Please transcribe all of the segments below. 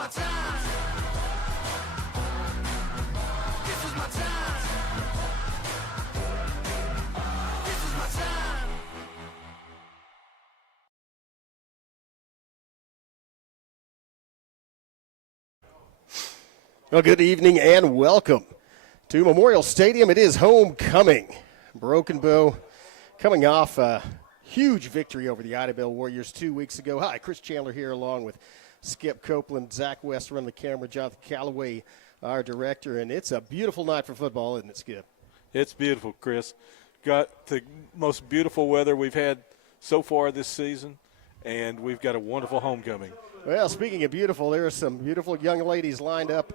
my time. This is my time. This is my time. Well, good evening and welcome to Memorial Stadium. It is homecoming. Broken Bow coming off a huge victory over the Idabel Warriors 2 weeks ago. Hi, Chris Chandler here along with Skip Copeland, Zach West running the camera, Jonathan Calloway, our director. And it's a beautiful night for football, isn't it, Skip? It's beautiful, Chris. Got the most beautiful weather we've had so far this season, and we've got a wonderful homecoming. Well, speaking of beautiful, there are some beautiful young ladies lined up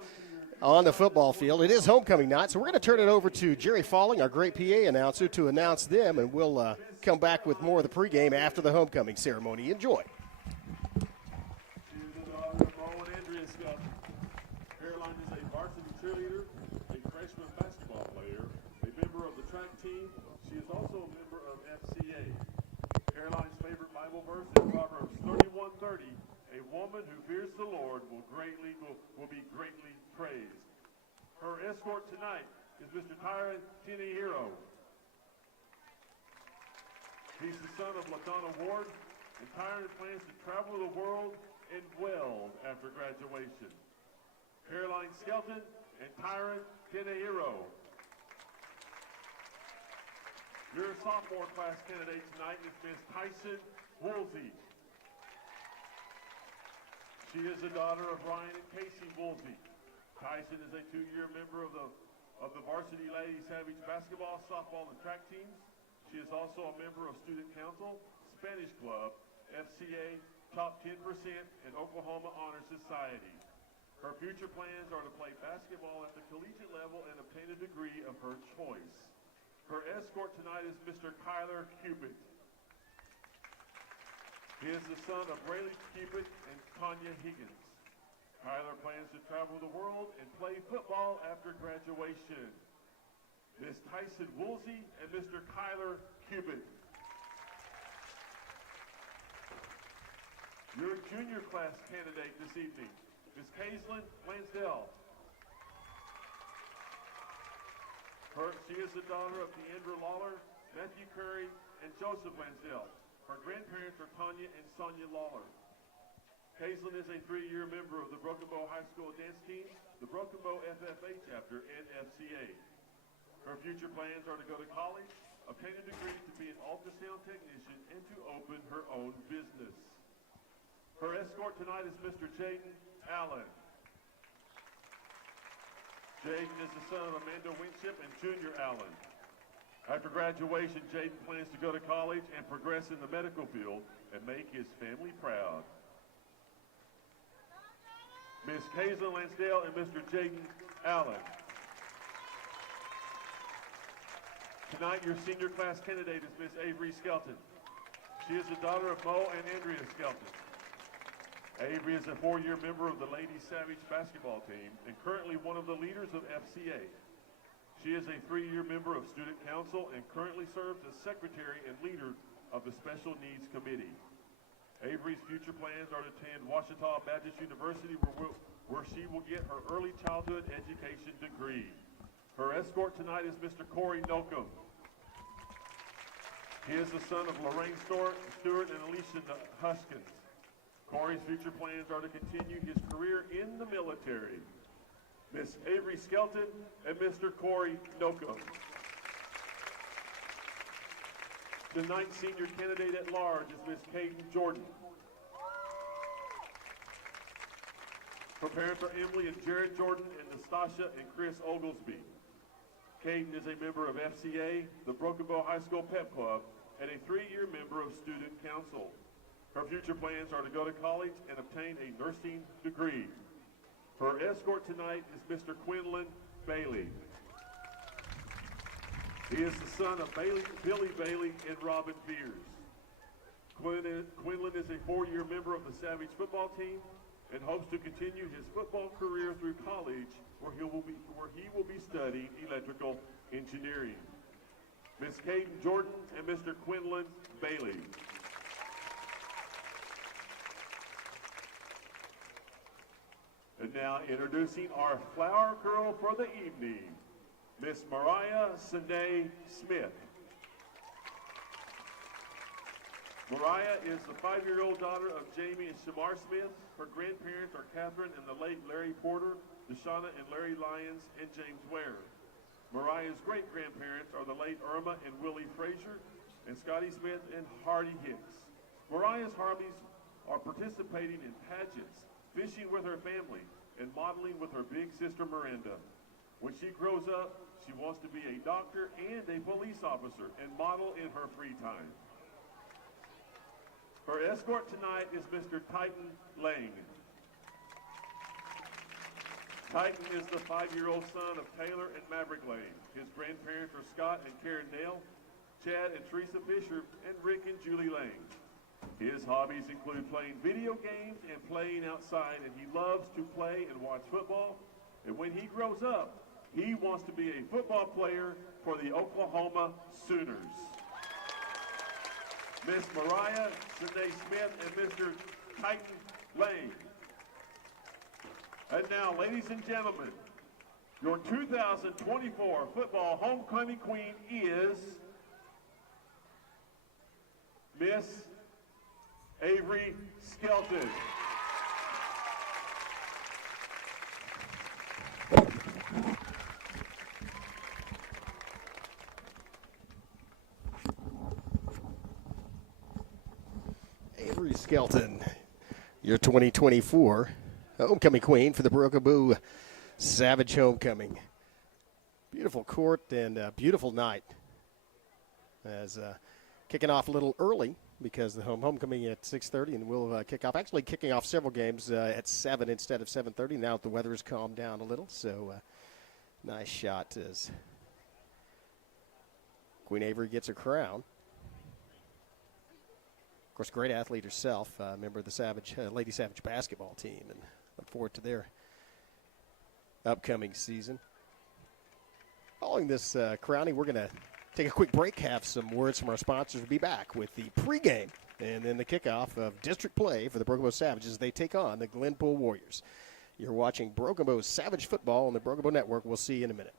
on the football field. It is homecoming night, so we're going to turn it over to Jerry Falling, our great PA announcer, to announce them, and we'll come back with more of the pregame after the homecoming ceremony. Enjoy. Caroline is a varsity cheerleader, a freshman basketball player, a member of the track team. She is also a member of FCA. Caroline's favorite Bible verse is Proverbs 31:30. A woman who fears the Lord will be greatly praised. Her escort tonight is Mr. Tyron Tinehiro. He's the son of LaDonna Ward, and Tyron plans to travel the world and weld after graduation. Caroline Skelton and Tyron Tinehiro. Your sophomore class candidate tonight is Ms. Tyson Woolsey. She is the daughter of Ryan and Casey Woolsey. Tyson is a two-year member of the Varsity Lady Savage basketball, softball, and track teams. She is also a member of Student Council, Spanish Club, FCA, Top 10%, and Oklahoma Honor Society. Her future plans are to play basketball at the collegiate level and obtain a degree of her choice. Her escort tonight is Mr. Kyler Cupid. He is the son of Braylee Cupid and Tanya Higgins. Kyler plans to travel the world and play football after graduation. Ms. Tyson Woolsey and Mr. Kyler Cupid. Your junior class candidate this evening, Ms. Kaislyn Lansdell. She is the daughter of Deandra Lawler, Matthew Curry, and Joseph Lansdell. Her grandparents are Tanya and Sonia Lawler. Kaislyn is a three-year member of the Broken Bow High School dance team, the Broken Bow FFA chapter, and FCA. Her future plans are to go to college, obtain a degree to be an ultrasound technician, and to open her own business. Her escort tonight is Mr. Jaden Allen. Jaden is the son of Amanda Winship and Junior Allen. After graduation, Jaden plans to go to college and progress in the medical field and make his family proud. Ms. Kaislyn Lansdale and Mr. Jaden Allen. Tonight, your senior class candidate is Ms. Avery Skelton. She is the daughter of Mo and Andrea Skelton. Avery is a four-year member of the Lady Savage basketball team and currently one of the leaders of FCA. She is a three-year member of Student Council and currently serves as secretary and leader of the Special Needs Committee. Avery's future plans are to attend Ouachita Baptist University where she will get her early childhood education degree. Her escort tonight is Mr. Corey Nocum. He is the son of Lorraine Stewart and Alicia Huskins. Corey's future plans are to continue his career in the military. Miss Avery Skelton and Mr. Corey Nocum. Tonight's senior candidate at large is Miss Kaden Jordan. Her parents are Emily and Jared Jordan and Nastasha and Chris Oglesby. Kaden is a member of FCA, the Broken Bow High School Pep Club, and a three-year member of Student Council. Her future plans are to go to college and obtain a nursing degree. Her escort tonight is Mr. Quinlan Bailey. He is the son of Billy Bailey and Robin Beers. Quinlan is a four-year member of the Savage football team and hopes to continue his football career through college where he will be studying electrical engineering. Ms. Kaden Jordan and Mr. Quinlan Bailey. now introducing our flower girl for the evening, Miss Mariah Sine Smith. Mariah is the 5-year-old daughter of Jamie and Shamar Smith. Her grandparents are Catherine and the late Larry Porter, Deshauna and Larry Lyons, and James Ware. Mariah's great-grandparents are the late Irma and Willie Frazier, and Scotty Smith and Hardy Hicks. Mariah's hobbies are participating in pageants, fishing with her family, and modeling with her big sister Miranda. When she grows up, she wants to be a doctor and a police officer and model in her free time. Her escort tonight is Mr. Titan Lang. Titan is the 5-year-old son of Taylor and Maverick Lang. His grandparents are Scott and Karen Dale, Chad and Teresa Fisher, and Rick and Julie Lang. His hobbies include playing video games and playing outside, and he loves to play and watch football. And when he grows up, he wants to be a football player for the Oklahoma Sooners. Miss Mariah Sine Smith and Mr. Titan Lang. And now, ladies and gentlemen, your 2024 football homecoming queen is Miss Avery Skelton. Avery Skelton, your 2024 homecoming queen for the Broken Savage Homecoming. Beautiful court and a beautiful night. As kicking off a little early because the homecoming at 6:30, and we'll kick off. Actually, kicking off several games at 7 instead of 7:30. Now that the weather has calmed down a little, so nice shot as Queen Avery gets her crown. Of course, great athlete herself, member of the Savage Lady Savage basketball team, and look forward to their upcoming season. Following this crowning, we're going to take a quick break, have some words from our sponsors. We'll be back with the pregame and then the kickoff of district play for the Broken Bow Savages as they take on the Glenpool Warriors. You're watching Broken Bow Savage football on the Broken Bow Network. We'll see you in a minute.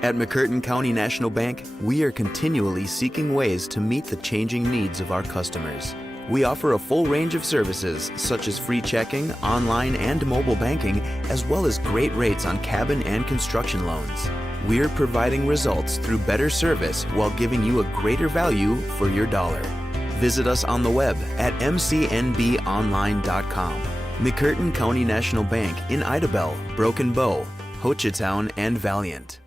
At McCurtain County National Bank, we are continually seeking ways to meet the changing needs of our customers. We offer a full range of services such as free checking, online and mobile banking, as well as great rates on cabin and construction loans. We're providing results through better service while giving you a greater value for your dollar. Visit us on the web at mcnbonline.com. McCurtain County National Bank in Idabel, Broken Bow, Hochatown, and Valiant.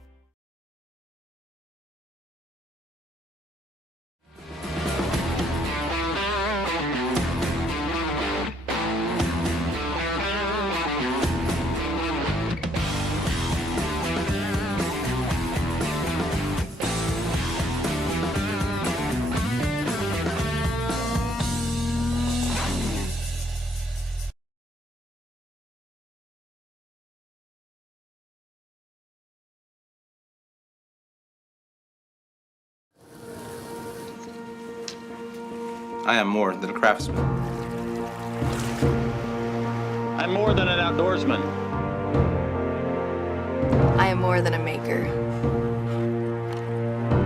I am more than a craftsman. I'm more than an outdoorsman. I am more than a maker.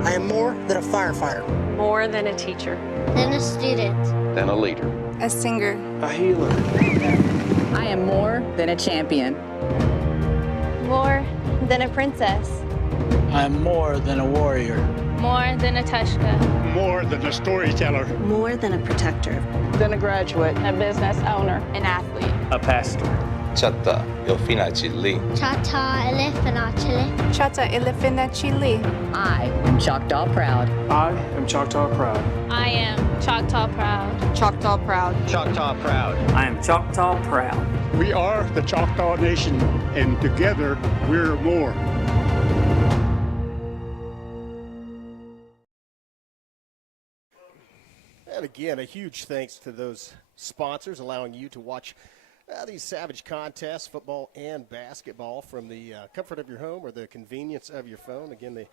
I am more than a firefighter. More than a teacher. Than a student. Than a leader. A singer. A healer. I am more than a champion. More than a princess. I'm more than a warrior. More than a Tushka. More than a storyteller. More than a protector. Then a graduate. A business owner. An athlete. A pastor. Chatta Yofina Chili. Chata elefana chile. Chata elefina chili. I am Choctaw proud. I am Choctaw proud. I am Choctaw proud. Choctaw proud. Choctaw proud. I am Choctaw proud. We are the Choctaw Nation, and together we're more. And again, a huge thanks to those sponsors allowing you to watch these Savage contests, football and basketball, from the comfort of your home or the convenience of your phone. Again, the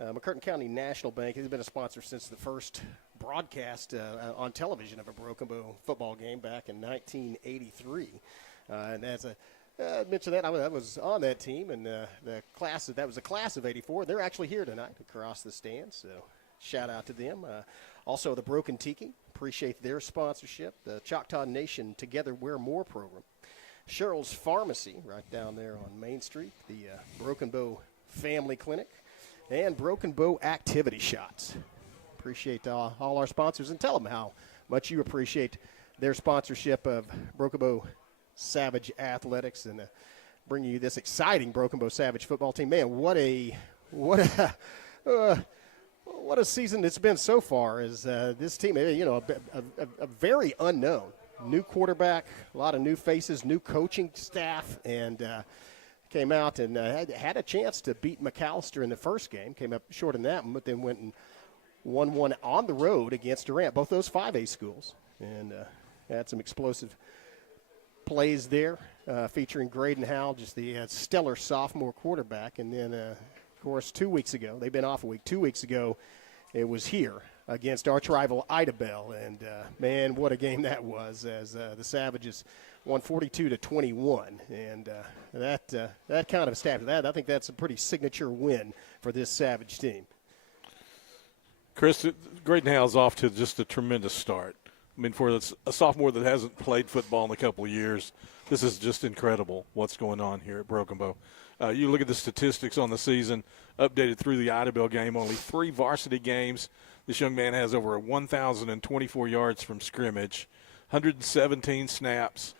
McCurtain County National Bank has been a sponsor since the first broadcast on television of a Broken Bow football game back in 1983. And as I mentioned that, I was on that team, and that was a class of '84. They're actually here tonight across the stands, so shout out to them. Also, the Broken Tiki, appreciate their sponsorship. The Choctaw Nation Together We're More program. Cheryl's Pharmacy, right down there on Main Street. The Broken Bow Family Clinic. And Broken Bow Activity Shots. Appreciate all our sponsors, and tell them how much you appreciate their sponsorship of Broken Bow Savage Athletics and bringing you this exciting Broken Bow Savage football team. Man, what a season it's been so far. Is this team, a very unknown new quarterback, a lot of new faces, new coaching staff, and came out and had a chance to beat McAllister in the first game. Came up short in that one, but then went and won one on the road against Durant, both those 5A schools, and had some explosive plays there, featuring Graydon Howell, just the stellar sophomore quarterback. And then, of course, 2 weeks ago, they've been off a week. 2 weeks ago, it was here against arch rival Idabel, and man, what a game that was! As the Savages won 42-21, and that kind of established that. I think that's a pretty signature win for this Savage team. Chris, Graydon Howell's off to just a tremendous start. I mean, for a sophomore that hasn't played football in a couple of years, this is just incredible what's going on here at Broken Bow. You look at the statistics on the season, updated through the Idabel game, only 3 varsity games. This young man has over 1,024 yards from scrimmage, 117 snaps.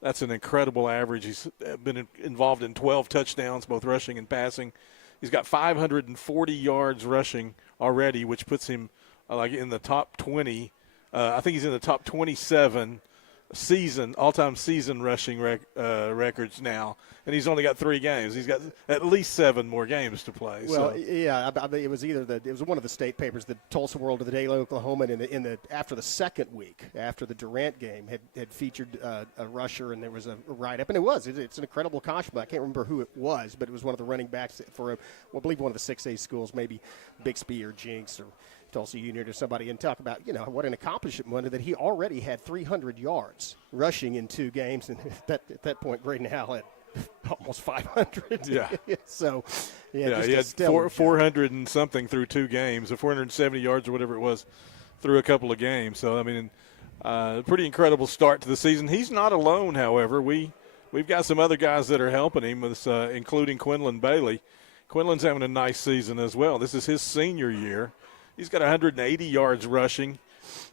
That's an incredible average. He's been involved in 12 touchdowns, both rushing and passing. He's got 540 yards rushing already, which puts him in the top 20. I think he's in the top 27 all-time season rushing records now, and he's only got 3 games. He's got at least 7 more games to play. Well, yeah, it was one of the state papers, the Tulsa World or the Daily Oklahoman, and after the second week, after the Durant game, had featured a rusher, and there was a write-up, and it's an incredible accomplishment. I can't remember who it was, but it was one of the running backs for, I believe, one of the 6A schools, maybe Bixby or Jinx or Tulsa Union or somebody, and talk about, what an accomplishment that he already had 300 yards rushing in 2 games, and at that point, Graydon Howell had almost 500. Yeah. So, he had 400 and something through 2 games, or 470 yards or whatever it was through a couple of games. So, I mean, pretty incredible start to the season. He's not alone, however. We've got some other guys that are helping him, including Quinlan Bailey. Quinlan's having a nice season as well. This is his senior year. He's got 180 yards rushing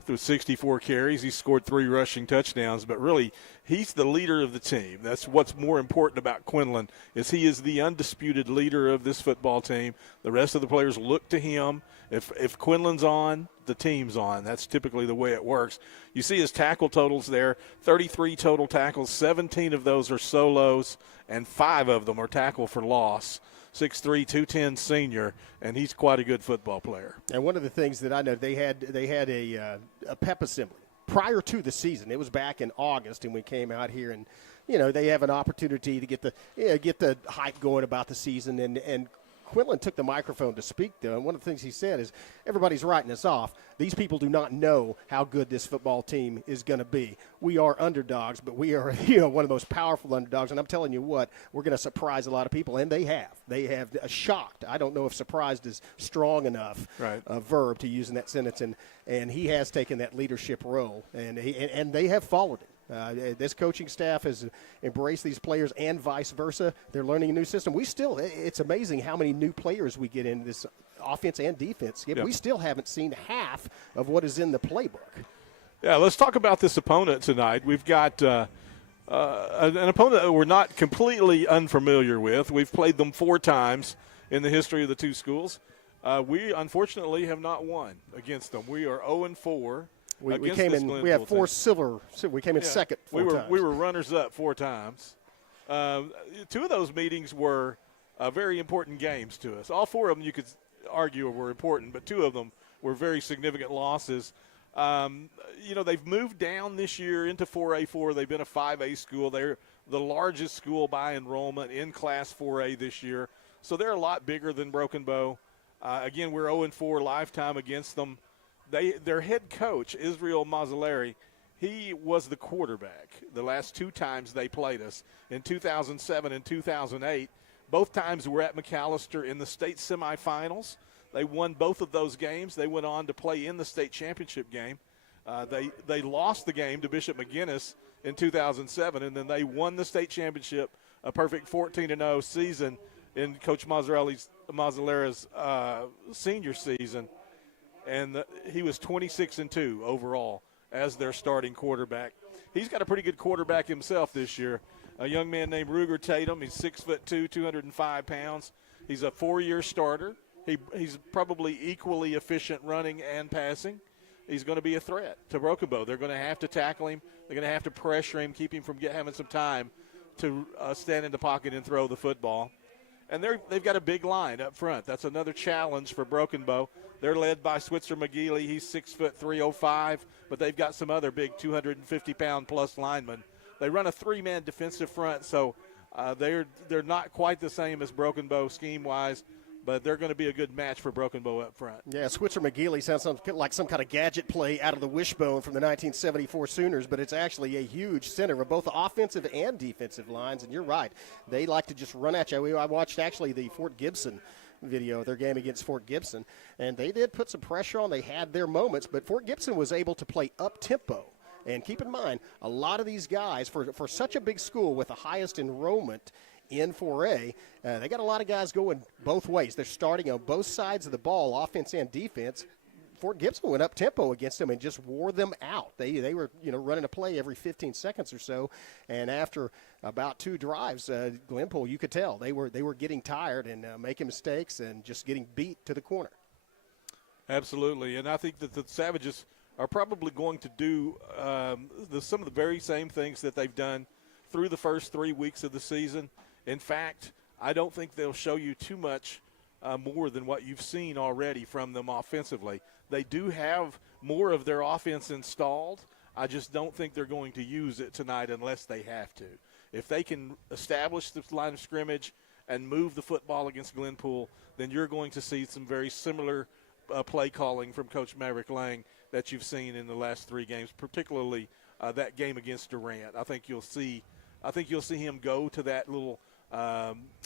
through 64 carries. He's scored 3 rushing touchdowns, but really he's the leader of the team. That's what's more important about Quinlan, is he is the undisputed leader of this football team. The rest of the players look to him. If Quinlan's on, the team's on. That's typically the way it works. You see his tackle totals there, 33 total tackles. 17 of those are solos, and 5 of them are tackle for loss. 6'3", 210 senior, and he's quite a good football player. And one of the things that I know, they had a pep assembly prior to the season. It was back in August, and we came out here, and they have an opportunity to get the hype going about the season. And Quinlan took the microphone to speak, though, and one of the things he said is, everybody's writing us off. These people do not know how good this football team is going to be. We are underdogs, but we are one of the most powerful underdogs, and I'm telling you what, we're going to surprise a lot of people, and they have. They have shocked. I don't know if surprised is strong enough a verb to use in that sentence, and he has taken that leadership role, and they have followed it. This coaching staff has embraced these players and vice versa. They're learning a new system. It's amazing how many new players we get in this offense and defense. Yep. We still haven't seen half of what is in the playbook. Yeah, let's talk about this opponent tonight. We've got an opponent that we're not completely unfamiliar with. We've played them 4 times in the history of the two schools. We, unfortunately, have not won against them. We are 0-4. We came in. We have 4 silver. We came in second. We were runners-up 4 times. 2 of those meetings were very important games to us. All 4 of them you could argue were important, but 2 of them were very significant losses. They've moved down this year into 4A4. They've been a 5A school. They're the largest school by enrollment in Class 4A this year, so they're a lot bigger than Broken Bow. Again, we're 0-4 lifetime against them. Their head coach, Israel Mazzolari, he was the quarterback the last 2 times they played us, in 2007 and 2008. Both times we're at McAllister in the state semifinals. They won both of those games. They went on to play in the state championship game. They lost the game to Bishop McGuinness in 2007, and then they won the state championship, a perfect 14-0 season in Coach Mazzolari's senior season. And he was 26-2 overall as their starting quarterback. He's got a pretty good quarterback himself this year. A young man named Ruger Tatum. He's 6'2", 205 pounds. He's a 4-year starter. He's probably equally efficient running and passing. He's going to be a threat to Broken Bow. They're going to have to tackle him. They're going to have to pressure him, keep him from having some time to stand in the pocket and throw the football. And they've got a big line up front. That's another challenge for Broken Bow. They're led by Switzer McGeely. He's 6'3", 305, but they've got some other big 250-pound-plus linemen. They run a 3-man defensive front, so they're not quite the same as Broken Bow scheme-wise, but they're going to be a good match for Broken Bow up front. Yeah, Switzer McGeely sounds like some kind of gadget play out of the wishbone from the 1974 Sooners, but it's actually a huge center of both the offensive and defensive lines, and you're right. They like to just run at you. I watched actually the Fort Gibson video of their game against Fort Gibson, and they did put some pressure on. They had their moments, but Fort Gibson was able to play up-tempo. And keep in mind, a lot of these guys, for such a big school with the highest enrollment in 4A, they got a lot of guys going both ways. They're starting on both sides of the ball, offense and defense. Fort Gibson went up tempo against them and just wore them out. They were running a play every 15 seconds or so, and after about 2 drives, Glenpool, you could tell they were getting tired and making mistakes and just getting beat to the corner. Absolutely, and I think that the Savages are probably going to do some of the very same things that they've done through the first 3 weeks of the season. In fact, I don't think they'll show you too much more than what you've seen already from them offensively. They do have more of their offense installed. I just don't think they're going to use it tonight unless they have to. If they can establish the line of scrimmage and move the football against Glenpool, then you're going to see some very similar play calling from Coach Maverick Lang that you've seen in the last 3 games, particularly that game against Durant. I think you'll see him go to that little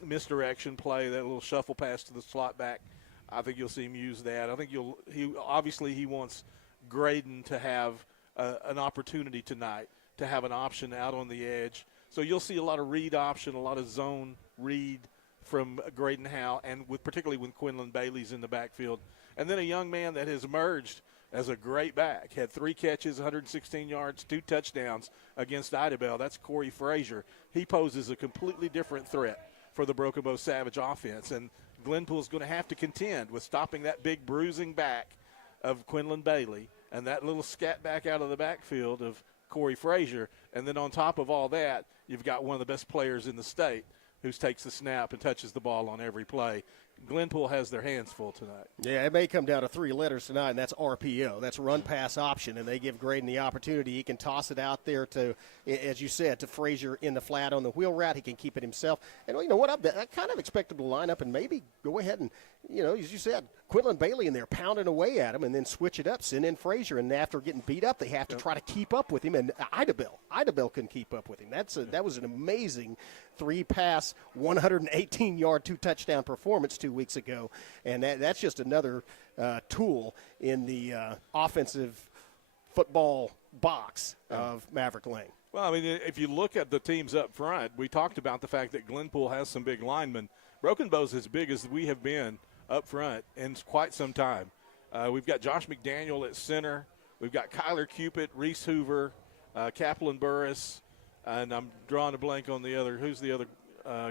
misdirection play, that little shuffle pass to the slot back. I think you'll see him use that. I think he wants Graydon to have an opportunity tonight to have an option out on the edge. So you'll see a lot of read option, a lot of zone read from Graydon Howe, and particularly when Quinlan Bailey's in the backfield. And then a young man that has emerged as a great back, had 3 catches, 116 yards, 2 touchdowns against Idabel. That's Corey Frazier. He poses a completely different threat for the Broken Bow Savage offense, and Glenpool's going to have to contend with stopping that big bruising back of Quinlan Bailey and that little scat back out of the backfield of Corey Frazier. And then on top of all that, you've got one of the best players in the state who takes the snap and touches the ball on every play. Glenpool has their hands full tonight. Yeah, it may come down to 3 letters tonight, and that's RPO. That's run-pass option, and they give Graydon the opportunity. He can toss it out there to, as you said, to Frazier in the flat on the wheel route. He can keep it himself. And you know what? I kind of expect him to line up and maybe go ahead and, as you said, Quinlan Bailey in there pounding away at him, and then switch it up, send in Frazier. And after getting beat up, they have to try to keep up with him. And Idabel couldn't keep up with him. That was an amazing 3-pass, 118-yard, 2-touchdown performance 2 weeks ago, and that's just another tool in the offensive football box of Maverick Lane. Well, I mean, if you look at the teams up front, we talked about the fact that Glenpool has some big linemen. Broken Bow's as big as we have been up front in quite some time. We've got Josh McDaniel at center. We've got Kyler Cupid, Reese Hoover, Kaplan Burris, and I'm drawing a blank on the other. Who's the other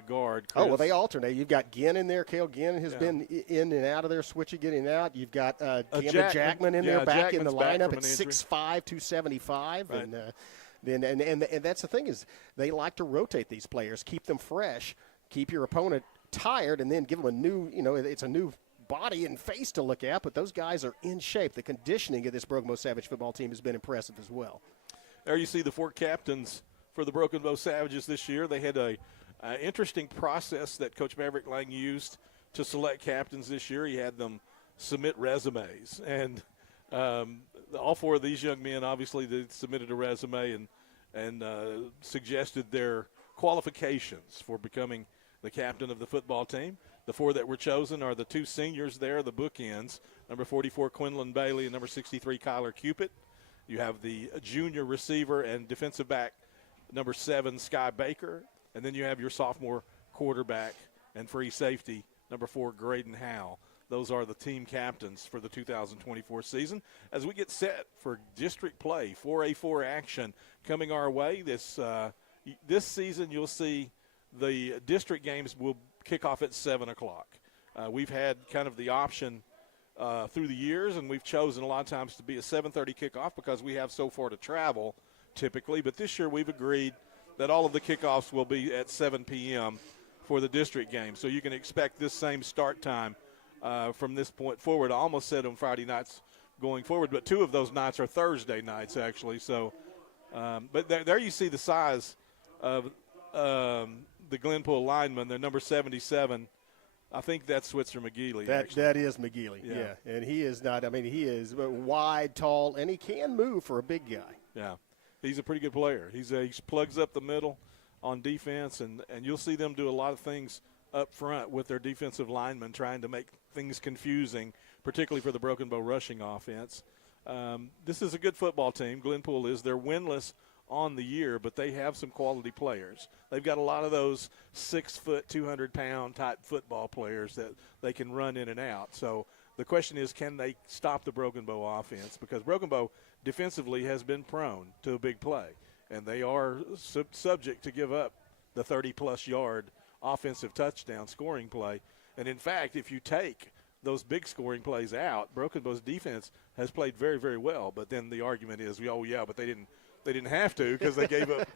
guard? Chris? Oh, well, they alternate. You've got Ginn in there. Cale Ginn has been in and out of there, switching, getting out. You've got Cameron Jackman in there, back in the lineup at 6'5", 275. Right. And that's the thing is they like to rotate these players, keep them fresh, keep your opponent tired, and then give them a new, it's a new body and face to look at, but those guys are in shape. The conditioning of this Broken Bow Savage football team has been impressive as well. There you see the 4 captains for the Broken Bow Savages this year. They had a interesting process that Coach Maverick Lang used to select captains this year. He had them submit resumes, and all 4 of these young men, obviously, they submitted a resume and suggested their qualifications for becoming the captain of the football team. The 4 that were chosen are the 2 seniors there, the bookends, number 44, Quinlan Bailey, and number 63, Kyler Cupid. You have the junior receiver and defensive back, number 7, Sky Baker. And then you have your sophomore quarterback and free safety, number 4, Graydon Howe. Those are the team captains for the 2024 season. As we get set for district play, 4A4 action coming our way, this season you'll see the district games will kick off at 7 o'clock. We've had kind of the option through the years, and we've chosen a lot of times to be a 7:30 kickoff because we have so far to travel typically. But this year we've agreed that all of the kickoffs will be at 7 p.m. for the district game. So you can expect this same start time from this point forward. I almost said on Friday nights going forward, but 2 of those nights are Thursday nights actually. So, but there you see the size of the Glenpool lineman. They're number 77. I think that's Switzer McGeely. That is McGeely, yeah. And he is not, he is wide, tall, and he can move for a big guy. Yeah. He's a pretty good player. He plugs up the middle on defense, and you'll see them do a lot of things up front with their defensive linemen trying to make things confusing, particularly for the Broken Bow rushing offense. This is a good football team. Glenpool is. They're winless on the year, but they have some quality players. They've got a lot of those 6-foot, 200-pound type football players that they can run in and out. So the question is, can they stop the Broken Bow offense? Because Broken Bow defensively has been prone to a big play, and they are subject to give up the 30-plus yard offensive touchdown scoring play. And, in fact, if you take those big scoring plays out, Broken Bow's defense has played very, very well. But then the argument is, but they didn't have to because they gave up,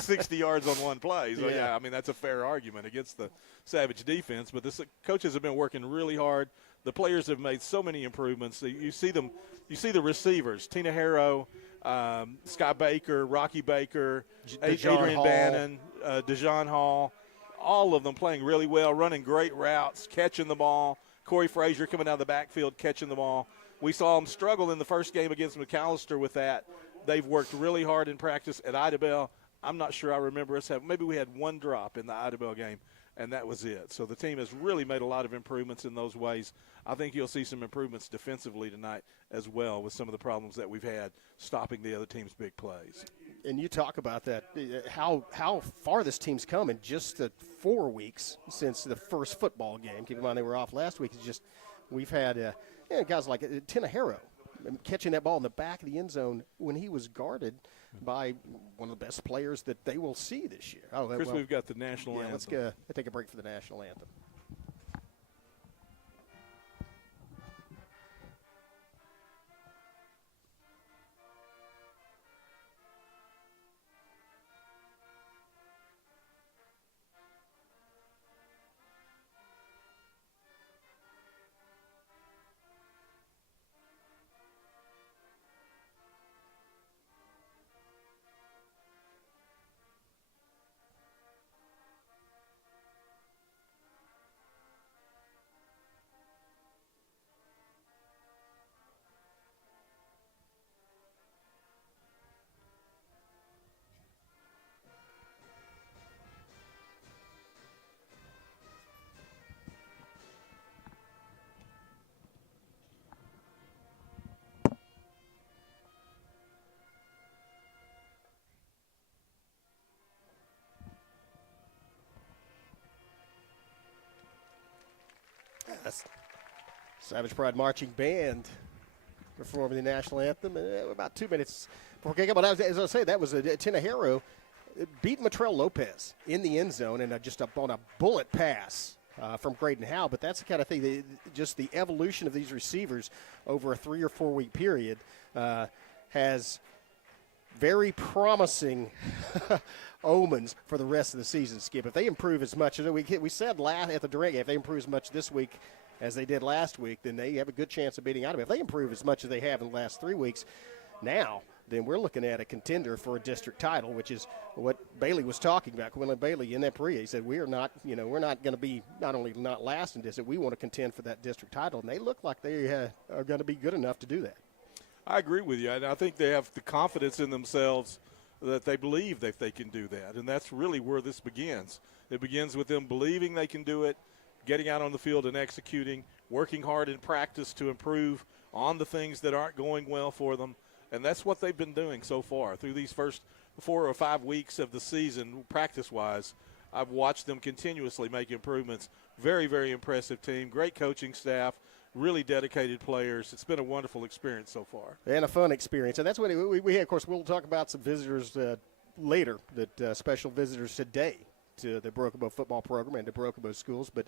60 yards on one play. So, that's a fair argument against the Savage defense. But the coaches have been working really hard. The players have made so many improvements. You see the receivers, Tina Harrow, Scott Baker, Rocky Baker, Adrian Bannon, DeJohn Hall, all of them playing really well, running great routes, catching the ball. Corey Frazier coming out of the backfield, catching the ball. We saw them struggle in the first game against McAllister with that. They've worked really hard in practice at Idabel. I'm not sure I remember us having – maybe we had one drop in the Idabel game, and that was it. So the team has really made a lot of improvements in those ways. I think you'll see some improvements defensively tonight as well with some of the problems that we've had stopping the other team's big plays. And you talk about that, how far this team's come in just the 4 weeks since the first football game. Keep in mind they were off last week. It's just we've had guys like Tina Harrow catching that ball in the back of the end zone when he was guarded by one of the best players that they will see this year. Chris, we've got the national anthem. Let's take a break for the national anthem. Savage Pride Marching Band performing the national anthem. About 2 minutes before kickoff. But as I say, that was Tinajero beat Matrell Lopez in the end zone and just up on a bullet pass from Graydon Howe. But that's the kind of thing, just the evolution of these receivers over a 3 or 4 week period has very promising omens for the rest of the season, Skip. If they improve as much as we said at the Durant game, if they improve as much this week as they did last week, then they have a good chance of beating Idaho. If they improve as much as they have in the last 3 weeks now, then we're looking at a contender for a district title, which is what Bailey was talking about. Quinlan Bailey in that parade, he said, we're not going to be not only not last in district, we want to contend for that district title, and they look like they are going to be good enough to do that. I agree with you. I think they have the confidence in themselves that they believe that they can do that, and that's really where this begins. It begins with them believing they can do it, getting out on the field and executing, working hard in practice to improve on the things that aren't going well for them. And that's what they've been doing so far through these first 4 or 5 weeks of the season, practice-wise. I've watched them continuously make improvements. Very, very impressive team, great coaching staff, really dedicated players. It's been a wonderful experience so far. And a fun experience. And that's what we had. Of course, we'll talk about some visitors later, special visitors today to the Broken Bow football program and to Broken Bow schools. But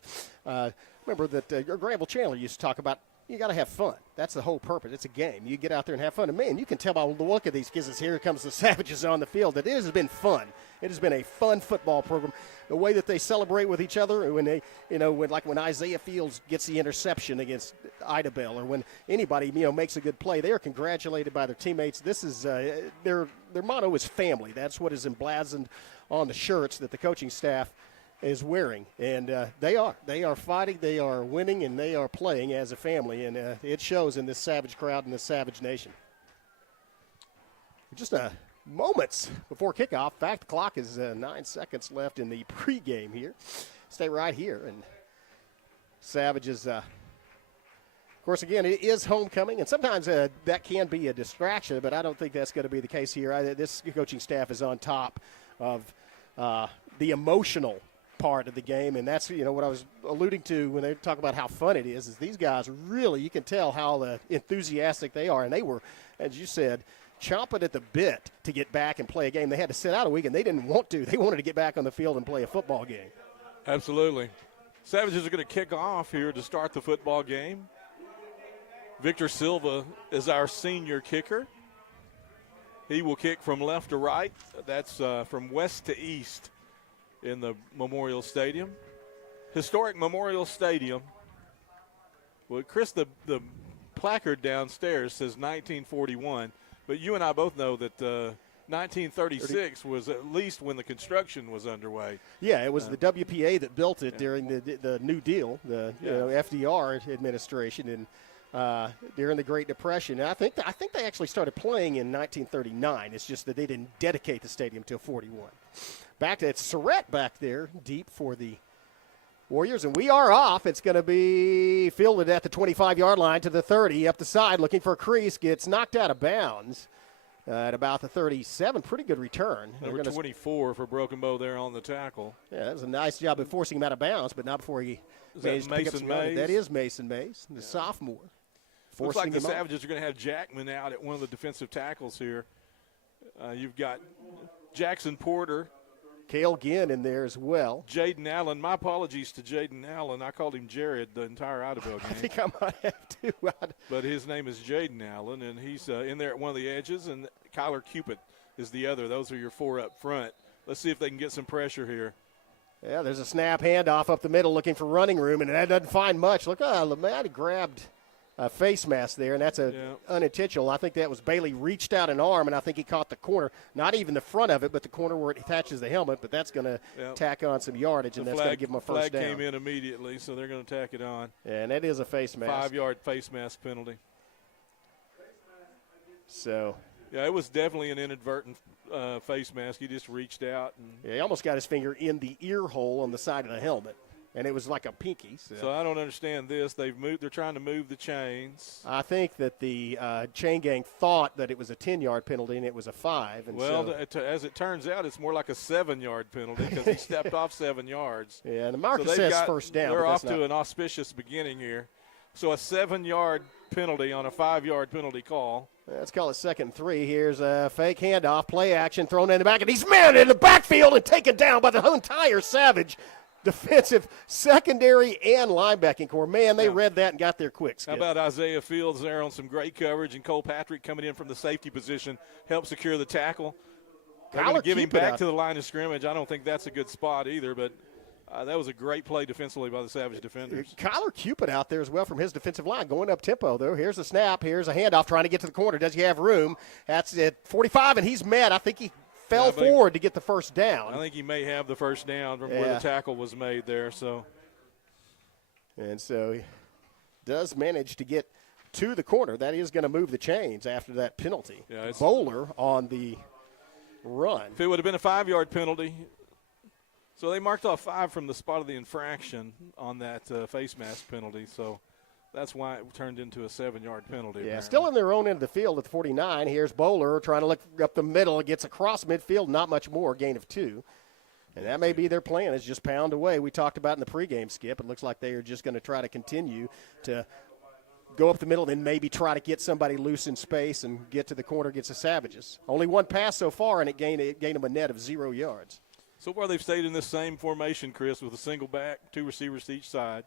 remember that Granville Chandler used to talk about you got to have fun. That's the whole purpose. It's a game. You get out there and have fun. And, man, you can tell by the look of these kids as here comes the Savages on the field that it has been fun. It has been a fun football program. The way that they celebrate with each other when they, when Isaiah Fields gets the interception against Idabel or when anybody, makes a good play, they are congratulated by their teammates. This is their motto is family. That's what is emblazoned on the shirts that the coaching staff is wearing, and they are fighting, they are winning, and they are playing as a family, and it shows in this Savage crowd and this Savage nation. Just moments before kickoff. In fact, the clock is 9 seconds left in the pregame here. Stay right here, and Savages, of course, again, it is homecoming, and sometimes that can be a distraction, but I don't think that's going to be the case here. This coaching staff is on top of the emotional part of the game, and that's what I was alluding to when they talk about how fun it is these guys really, you can tell how enthusiastic they are, and they were, as you said, chomping at the bit to get back and play a game. They had to sit out a week, and they didn't want to. They wanted to get back on the field and play a football game. Absolutely. Savages are going to kick off here to start the football game. Victor Silva is our senior kicker. He will kick from left to right. That's from west to east in the Memorial Stadium. Historic Memorial Stadium. Well, Chris, the placard downstairs says 1941, but you and I both know that 1936 was at least when the construction was underway. Yeah, it was the WPA that built it during the New Deal, the FDR administration, and during the Great Depression. And I think they actually started playing in 1939. It's just that they didn't dedicate the stadium till 41. Back to it's Surratt back there, deep for the Warriors, and we are off. It's going to be fielded at the 25-yard line to the 30, up the side, looking for a crease, gets knocked out of bounds at about the 37. Pretty good return. Number 24 for Broken Bow there on the tackle. Yeah, that was a nice job of forcing him out of bounds, but not before he managed to pick up some yardage. That is Mason Mays, the sophomore. Looks like the Savages are going to have Jackman out at one of the defensive tackles here. You've got Jackson Porter. Cale Ginn in there as well. Jaden Allen. My apologies to Jaden Allen. I called him Jared the entire Idabel game. I think I might have to. But his name is Jaden Allen, and he's in there at one of the edges, and Kyler Cupid is the other. Those are your 4 up front. Let's see if they can get some pressure here. Yeah, there's a snap handoff up the middle looking for running room, and that doesn't find much. Look, Lamatti grabbed a face mask there, and that's unintentional. I think that was Bailey reached out an arm, and I think he caught the corner, not even the front of it, but the corner where it attaches the helmet, but that's going to tack on some yardage, and that's going to give him a first down. Flag came in immediately, so they're going to tack it on. And that is a face mask. 5-yard face mask penalty. So. Yeah, it was definitely an inadvertent face mask. He just reached out. He almost got his finger in the ear hole on the side of the helmet. and it was like a pinky. So I don't understand this. They're trying to move the chains. I think that the chain gang thought that it was a 10-yard penalty and it was a 5. And as it turns out, it's more like a 7-yard penalty because he stepped off 7 yards. Yeah, and the marker says first down. They're off to an auspicious beginning here. So a 7-yard penalty on a 5-yard penalty call. Let's call it 2nd and 3. Here's a fake handoff, play action, thrown in the back, and he's man in the backfield and taken down by the entire Savage defensive secondary and linebacking core. Man, they read that and got there quick. Skip. How about Isaiah Fields there on some great coverage, and Cole Patrick coming in from the safety position, helped secure the tackle. They're going to give him back to the line of scrimmage. I don't think that's a good spot either, but that was a great play defensively by the Savage defenders. Kyler Cupid out there as well from his defensive line, going up tempo, though. Here's a snap. Here's a handoff trying to get to the corner. Does he have room? That's at 45, and he's mad. I think he fell forward to get the first down. I think he may have the first down from where the tackle was made there. And so he does manage to get to the corner. That is going to move the chains after that penalty. Yeah, Bowler on the run. If it would have been a 5-yard penalty, so they marked off 5 from the spot of the infraction on that face mask penalty. So that's why it turned into a 7-yard penalty. Yeah, apparently. Still in their own end of the field at the 49. Here's Bowler trying to look up the middle. It gets across midfield, not much more, gain of 2. And that may be their plan, is just pound away. We talked about in the pregame, Skip. It looks like they are just going to try to continue to go up the middle, then maybe try to get somebody loose in space and get to the corner against the Savages. Only one pass so far, and it gained them a net of 0 yards. So far they've stayed in this same formation, Chris, with a single back, 2 receivers to each side.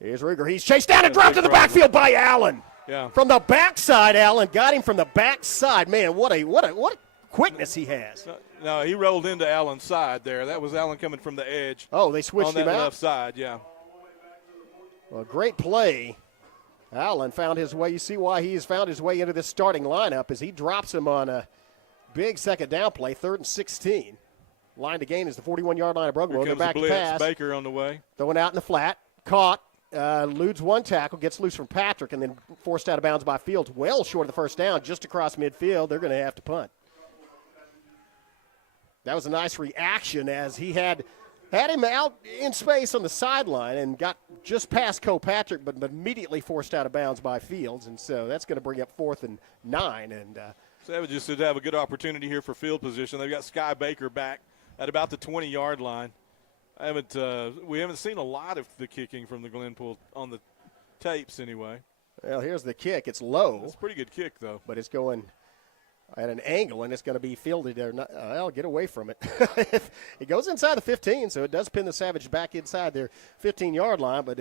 Here's Ruger. He's chased down and dropped to the backfield by Allen. Yeah. From the backside, Allen got him from the backside. Man, what a quickness he has. No, he rolled into Allen's side there. That was Allen coming from the edge. Oh, they switched him out? On that left side, yeah. Well, great play. Allen found his way. You see why he has found his way into this starting lineup as he drops him on a big second down play, 3rd and 16. Line to gain is the 41-yard line of Brookville. They're back to pass. Baker on the way. Throwing out in the flat. Caught. Eludes one tackle. Gets loose from Patrick and then forced out of bounds by Fields. Well short of the first down. Just across midfield. They're going to have to punt. That was a nice reaction as he had him out in space on the sideline and got just past Cole Patrick, but immediately forced out of bounds by Fields. And so that's going to bring up 4th and 9. And Savages should have a good opportunity here for field position. They've got Sky Baker back at about the 20-yard line. We haven't seen a lot of the kicking from the Glenpool on the tapes anyway. Well, here's the kick. It's low. It's a pretty good kick, though. But it's going at an angle, and it's going to be fielded there. I'll get away from it. It goes inside the 15, so it does pin the Savage back inside their 15-yard line. But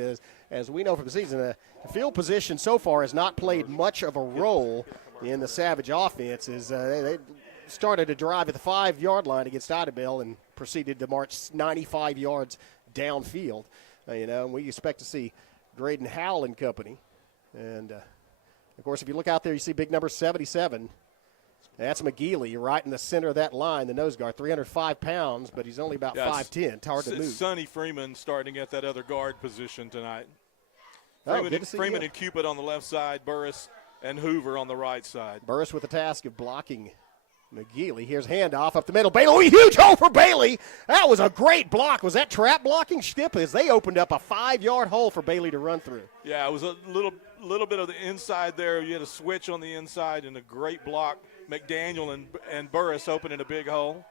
as we know from the season, the field position so far has not played much of a role in the Savage offense. They started a drive at the 5-yard line against Idabel and proceeded to march 95 yards downfield. And we expect to see Graydon Howell and company. And, of course, if you look out there, you see big number 77. That's McGeely right in the center of that line, the nose guard, 305 pounds, but he's only about 5'10". It's hard to move. Sonny Freeman starting at that other guard position tonight. Freeman and Cupid on the left side, Burris and Hoover on the right side. Burris with the task of blocking McGeely. Here's handoff up the middle. Bailey, huge hole for Bailey. That was a great block. Was that trap blocking, Skip? As they opened up a 5-yard hole for Bailey to run through. Yeah, it was a little bit of the inside there. You had a switch on the inside and a great block. McDaniel and Burris opening a big hole.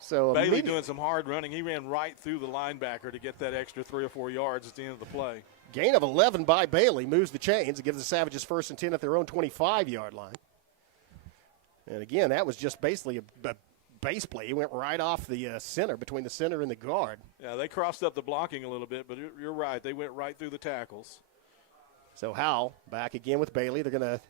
So Bailey doing some hard running. He ran right through the linebacker to get that extra 3 or 4 yards at the end of the play. Gain of 11 by Bailey moves the chains. It gives the Savages 1st and 10 at their own 25-yard line. And, again, that was just basically a base play. He went right off the center, between the center and the guard. Yeah, they crossed up the blocking a little bit, but you're right. They went right through the tackles. So Howell back again with Bailey. They're going to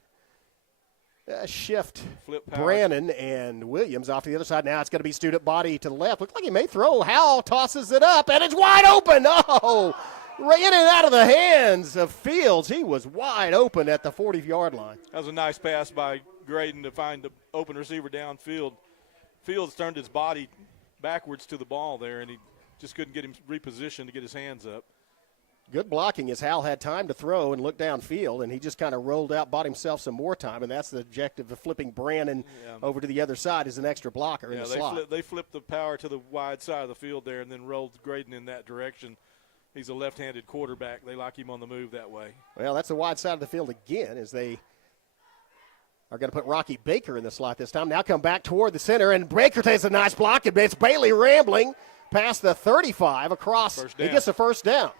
shift Flip Brannon and Williams off to the other side. Now it's going to be student body to the left. Looks like he may throw. Howell tosses it up, and it's wide open. Oh, right in and out of the hands of Fields. He was wide open at the 40-yard line. That was a nice pass by Graydon to find the open receiver downfield. Fields turned his body backwards to the ball there, and he just couldn't get him repositioned to get his hands up. Good blocking as Hal had time to throw and look downfield, and he just kind of rolled out, bought himself some more time, and that's the objective of flipping Brannon over to the other side as an extra blocker in the slot. They flipped the power to the wide side of the field there and then rolled Graydon in that direction. He's a left-handed quarterback. They like him on the move that way. Well, that's the wide side of the field again as they are going to put Rocky Baker in the slot this time. Now come back toward the center, and Baker takes a nice block, and it's Bailey rambling past the 35 across. He gets a first down.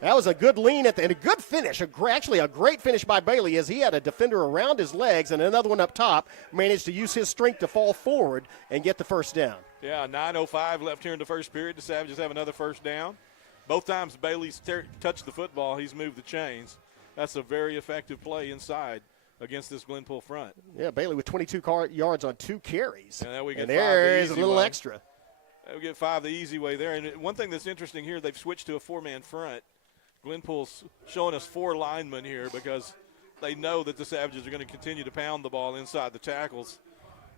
That was a good lean and a good finish, actually a great finish by Bailey as he had a defender around his legs and another one up top, managed to use his strength to fall forward and get the first down. Yeah, 9:05 left here in the first period. The Savages have another first down. Both times Bailey's touched the football, he's moved the chains. That's a very effective play inside against this Glenpool front. Yeah, Bailey with 22 yards on 2 carries. And we get there's a little extra. We get 5 the easy way there. And one thing that's interesting here, they've switched to a 4-man front. Glenpool's showing us 4 linemen here because they know that the Savages are going to continue to pound the ball inside the tackles.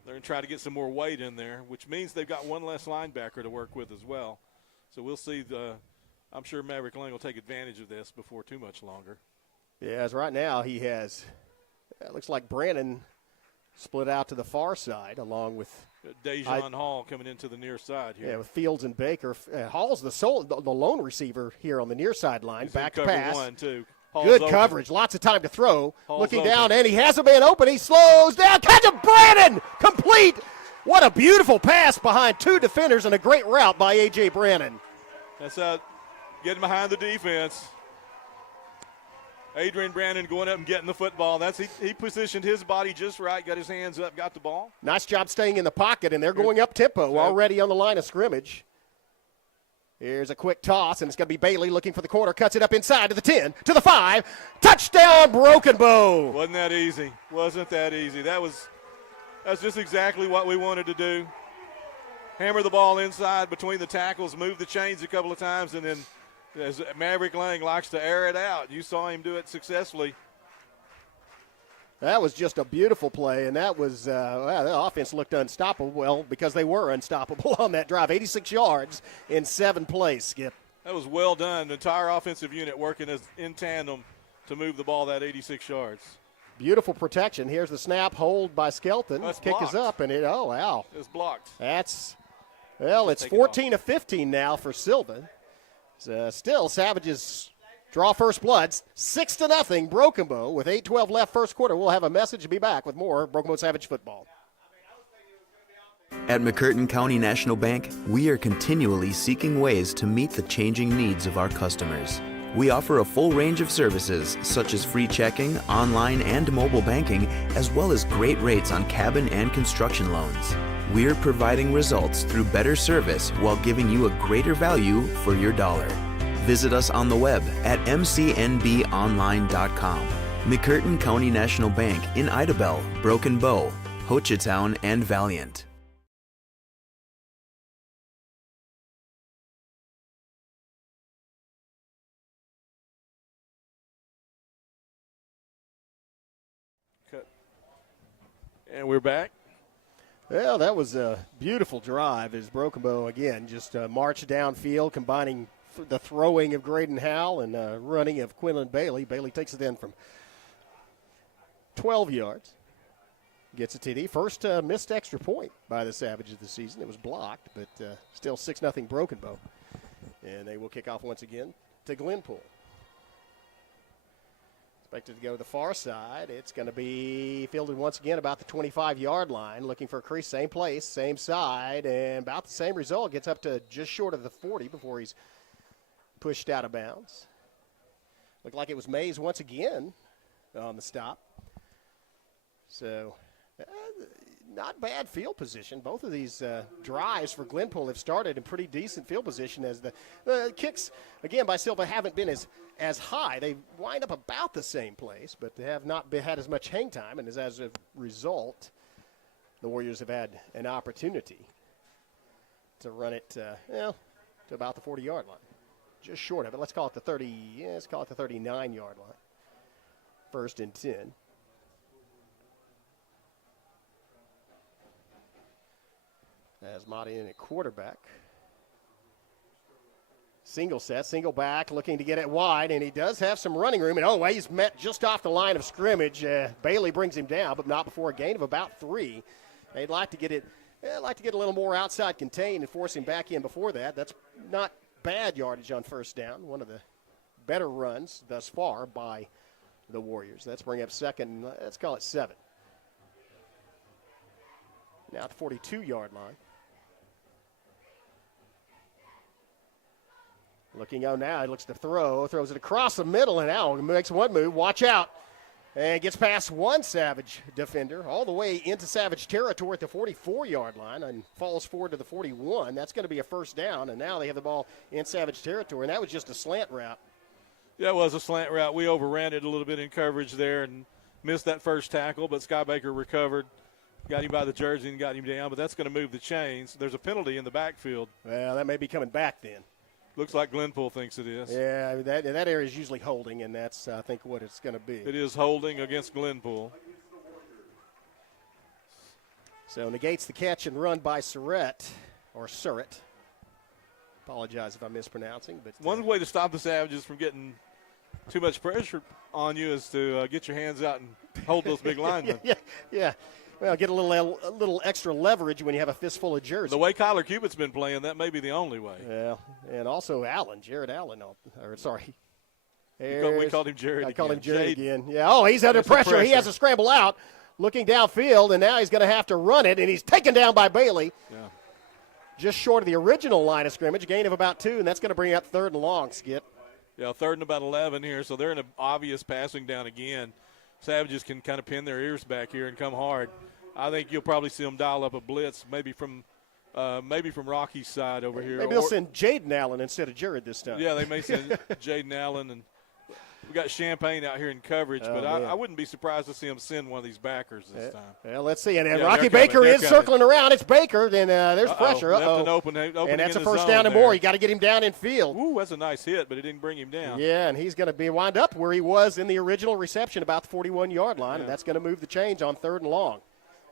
They're going to try to get some more weight in there, which means they've got one less linebacker to work with as well. So we'll see. I'm sure Maverick Lang will take advantage of this before too much longer. Yeah, as right now he has, it looks like Brannon split out to the far side along with Dejan Hall coming into the near side here. Yeah, with Fields and Baker. Hall's the lone receiver here on the near sideline. Back to pass. 1, too. Good open. coverage. Lots of time to throw. Hall's Looking open. down, and he has a man open. He slows down. Catch of Brannon. Complete. What a beautiful pass behind 2 defenders and a great route by A.J. Brannon. That's getting behind the defense. Adrian Brannon going up and getting the football. He positioned his body just right, got his hands up, got the ball. Nice job staying in the pocket, and they're going up tempo already on the line of scrimmage. Here's a quick toss, and it's going to be Bailey looking for the corner. Cuts it up inside to the 10, to the 5. Touchdown, Broken Bow. Wasn't that easy. Wasn't that easy. That's just exactly what we wanted to do. Hammer the ball inside between the tackles, move the chains a couple of times, and then as Maverick Lang likes to air it out. You saw him do it successfully. That was just a beautiful play, and that was the offense looked unstoppable. Well, because they were unstoppable on that drive. 86 yards in 7 plays, Skip. That was well done. The entire offensive unit working in tandem to move the ball that 86 yards. Beautiful protection. Here's the snap, hold by Skelton. Kick is up, and wow. It's blocked. It's 14 of 15 now for Sylvan. Still, Savages draw first blood, 6-0, Broken Bow with 8:12 left first quarter. We'll have a message to be back with more Broken Bow Savage football. At McCurtain County National Bank, we are continually seeking ways to meet the changing needs of our customers. We offer a full range of services such as free checking, online and mobile banking, as well as great rates on cabin and construction loans. We're providing results through better service while giving you a greater value for your dollar. Visit us on the web at mcnbonline.com. McCurtain County National Bank in Idabel, Broken Bow, Hochatown, and Valiant. And we're back. Well, that was a beautiful drive as Broken Bow, again, just marched downfield, combining the throwing of Graydon Howell and running of Quinlan Bailey. Bailey takes it in from 12 yards, gets a TD. First missed extra point by the Savages this season. It was blocked, but still 6-0 Broken Bow. And they will kick off once again to Glenpool. Expected to go to the far side. It's going to be fielded once again about the 25-yard line, looking for a crease, same place, same side, and about the same result. Gets up to just short of the 40 before he's pushed out of bounds. Looked like it was Mays once again on the stop. So not bad field position. Both of these drives for Glenpool have started in pretty decent field position as the kicks, again, by Silva haven't been as high. They wind up about the same place, but they have not had as much hang time, and as a result, the Warriors have had an opportunity to run it to about the 40-yard line. Just short of it. Let's call it the 39-yard line. 1st and 10. As Motti in at quarterback. Single set, single back, looking to get it wide, and he does have some running room. And, he's met just off the line of scrimmage. Bailey brings him down, but not before a gain of about 3. They'd like to get it. Like to get a little more outside contained and force him back in before that. That's not bad yardage on first down. One of the better runs thus far by the Warriors. Let's bring up second. Let's call it 7. Now at the 42-yard line. Looking out now, he looks to throw, throws it across the middle, and now makes one move. Watch out. And gets past one Savage defender all the way into Savage territory at the 44-yard line and falls forward to the 41. That's going to be a first down, and now they have the ball in Savage territory, and that was just a slant route. Yeah, it was a slant route. We overran it a little bit in coverage there and missed that first tackle, but Sky Baker recovered, got him by the jersey and got him down, but that's going to move the chains. There's a penalty in the backfield. Well, that may be coming back then. Looks like Glenpool thinks it is. Yeah, that area is usually holding, and that's, I think, what it's going to be. It is holding against Glenpool. So negates the catch and run by Surratt. Apologize if I'm mispronouncing. But one way to stop the Savages from getting too much pressure on you is to get your hands out and hold those big linemen. Yeah. Well, get a little extra leverage when you have a fistful of jerseys. The way Kyler Cupid's been playing, that may be the only way. Yeah, and also Jared Allen. We called him Jared. I called him Jared again. Yeah. He's under pressure. He has to scramble out, looking downfield, and now he's going to have to run it, and he's taken down by Bailey. Yeah. Just short of the original line of scrimmage, a gain of about 2, and that's going to bring up 3rd and long, Skip. Yeah, 3rd and about 11 here, so they're in an obvious passing down again. Savages can kind of pin their ears back here and come hard. I think you'll probably see them dial up a blitz, maybe from Rocky's side over here. Maybe they'll send Jaden Allen instead of Jared this time. Yeah, they may send Jaden Allen, and we got Champagne out here in coverage, but I wouldn't be surprised to see them send one of these backers this time. Well, let's see. And Rocky Baker is circling around. It's Baker. Then there's pressure. Left and open and that's a first down and more. You got to get him down in field. Ooh, that's a nice hit, but it didn't bring him down. Yeah, and he's going to be wound up where he was in the original reception, about the 41-yard line, and that's going to move the chains on 3rd and long.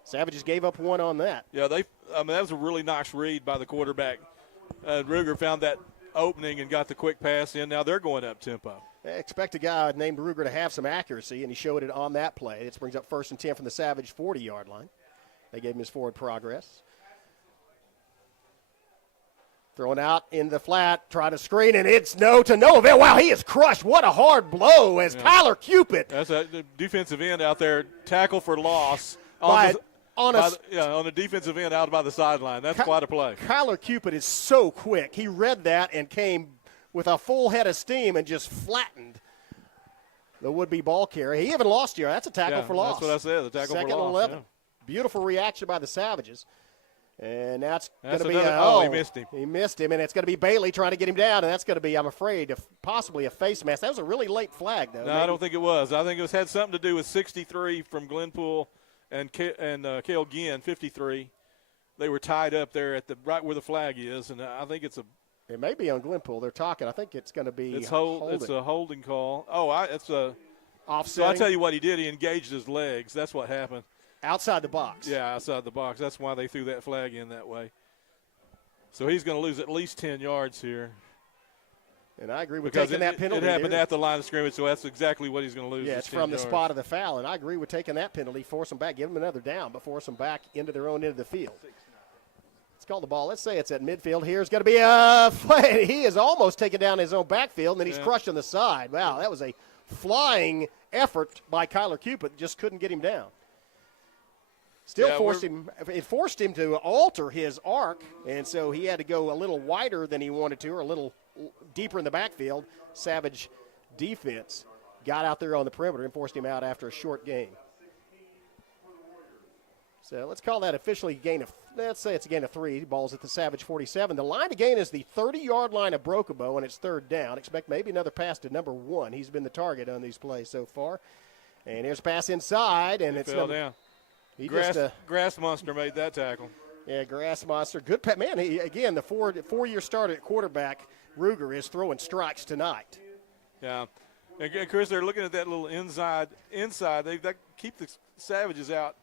Savages gave up 1 on that. Yeah, that was a really nice read by the quarterback. Ruger found that opening and got the quick pass in. Now they're going up tempo. Expect a guy named Ruger to have some accuracy, and he showed it on that play. This brings up 1st and 10 from the Savage 40-yard line. They gave him his forward progress. Thrown out in the flat, try to screen, and it's no avail. Wow, he is crushed. What a hard blow as Kyler Cupid. That's a defensive end out there, tackle for loss. On a defensive end out by the sideline. That's quite a play. Kyler Cupid is so quick. He read that and came with a full head of steam and just flattened the would-be ball carrier. He even lost here. That's a tackle for loss. That's what I said, the tackle Second for loss. 11. Yeah. Beautiful reaction by the Savages. And that's going to be he missed him. He missed him, and it's going to be Bailey trying to get him down, and that's going to be, I'm afraid, possibly a face mask. That was a really late flag, though. No, I don't think it was. I think it had something to do with 63 from Glenpool and Cale Ginn, 53. They were tied up there at right where the flag is, and I think it may be on Glenpool. They're talking. I think it's going to be It's a holding call. It's a offset. So I'll tell you what he did. He engaged his legs. That's what happened. Outside the box. Yeah, outside the box. That's why they threw that flag in that way. So he's going to lose at least 10 yards here. And I agree with taking that penalty. It happened at the line of scrimmage, so that's exactly what he's going to lose. Yeah, it's from the spot of the foul, and I agree with taking that penalty. Force them back, give them another down, but force them back into their own end of the field. Let's call the ball. Let's say it's at midfield. Here's going to be a play. He is almost taken down his own backfield, and then he's crushed on the side. Wow, that was a flying effort by Kyler Cupid. Just couldn't get him down. It forced him to alter his arc, and so he had to go a little wider than he wanted to, or a little deeper in the backfield. Savage defense got out there on the perimeter and forced him out after a short gain. So let's call that officially let's say it's a gain of 3. Ball's at the Savage 47. The line to gain is the 30-yard line of Brokenbow, and it's 3rd down. Expect maybe another pass to number 1. He's been the target on these plays so far. And here's a pass inside, and it's fell down. Grass Monster made that tackle. Yeah, Grass Monster. Good pet. Man, again, the four-year starter at quarterback, Ruger, is throwing strikes tonight. Yeah. And, Chris, they're looking at that little inside. They keep the Savages out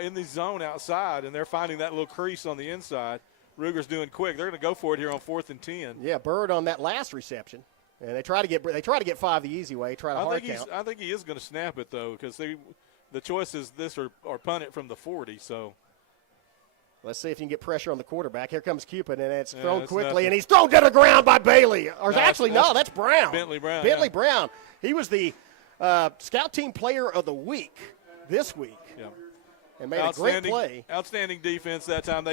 in the zone outside, and they're finding that little crease on the inside. Ruger's doing quick. They're going to go for it here on 4th and 10. Yeah, Bird on that last reception. And they try to get 5 the easy way, try to hard count. I think he is going to snap it, though, because the choice is this or punt it from the 40. So let's see if you can get pressure on the quarterback. Here comes Cupid, and it's thrown quickly, nothing. and he's thrown to the ground by Bailey. Or that's Brown. Bentley Brown. Bentley Brown. He was the Scout Team Player of the Week this week. Yeah. And made a great play. Outstanding defense that time.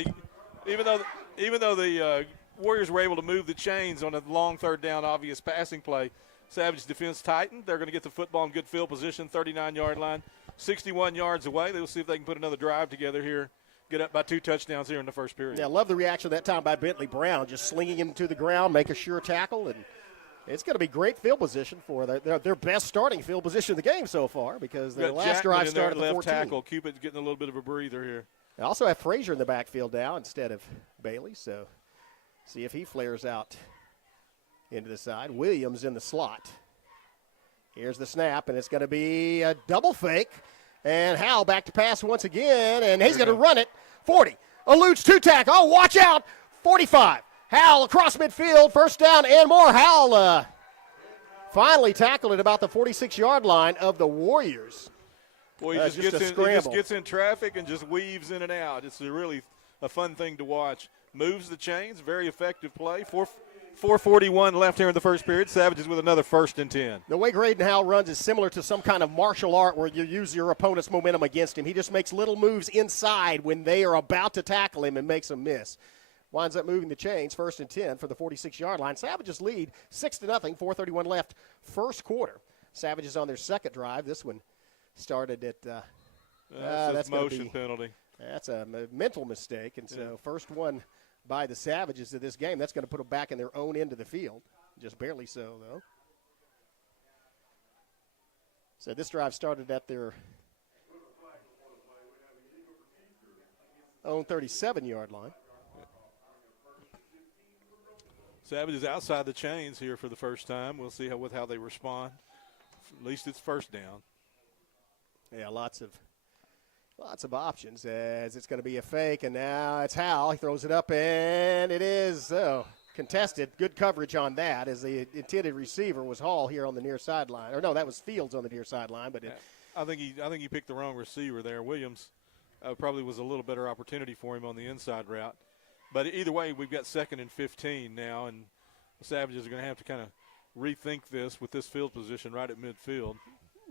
Even though the Warriors were able to move the chains on a long 3rd down obvious passing play, Savage defense tightened. They're going to get the football in good field position, 39-yard line, 61 yards away. They'll see if they can put another drive together here, get up by 2 touchdowns here in the first period. Yeah, I love the reaction that time by Bentley Brown, just slinging him to the ground, make a sure tackle, and it's going to be great field position for their best starting field position of the game so far because their last drive started at the 14. Tackle. Cupid's getting a little bit of a breather here. They also have Frazier in the backfield now instead of Bailey, so see if he flares out into the side. Williams in the slot. Here's the snap, and it's going to be a double fake. And Howell back to pass once again, and he's going to run it. 40. Eludes 2 tackle. Oh, watch out. 45. Howell across midfield. First down and more. Howell finally tackled at about the 46-yard line of the Warriors. Boy, he just gets in traffic and just weaves in and out. It's really a fun thing to watch. Moves the chains. Very effective play. 4:41 left here in the first period. Savages with another 1st and 10. The way Graydon Howell runs is similar to some kind of martial art where you use your opponent's momentum against him. He just makes little moves inside when they are about to tackle him and makes them miss. Winds up moving the chains, 1st and 10 for the 46-yard line. Savages lead 6-0, 4:31 left, first quarter. Savages on their second drive. This one started at that's motion penalty. That's a mental mistake, and so first one by the Savages of this game. That's going to put them back in their own end of the field. Just barely so, though. So this drive started at their own 37-yard line. Savages outside the chains here for the first time. We'll see how they respond. At least it's first down. Yeah, lots of options as it's going to be a fake, and now it's Howell. He throws it up, and it is contested. Good coverage on that as the intended receiver was Hall here on the near sideline. Or no, that was Fields on the near sideline. But I think he picked the wrong receiver there. Williams probably was a little better opportunity for him on the inside route. But either way, we've got 2nd and 15 now, and the Savages are going to have to kind of rethink this with this field position right at midfield.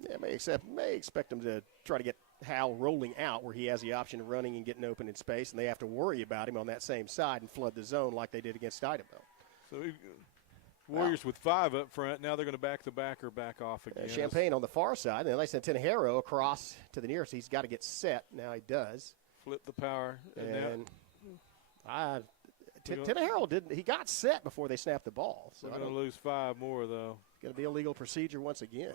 Yeah, may expect them to try to get Howell rolling out where he has the option of running and getting open in space, and they have to worry about him on that same side and flood the zone like they did against Idabel. So Warriors with 5 up front. Now they're going to back the backer back off again. Champagne on the far side, and then like I said, Tenejero across to the nearest. He's got to get set. Now he does. Flip the power. And Tenejero didn't. He got set before they snapped the ball. So we're going to lose 5 more, though. Going to be a legal procedure once again.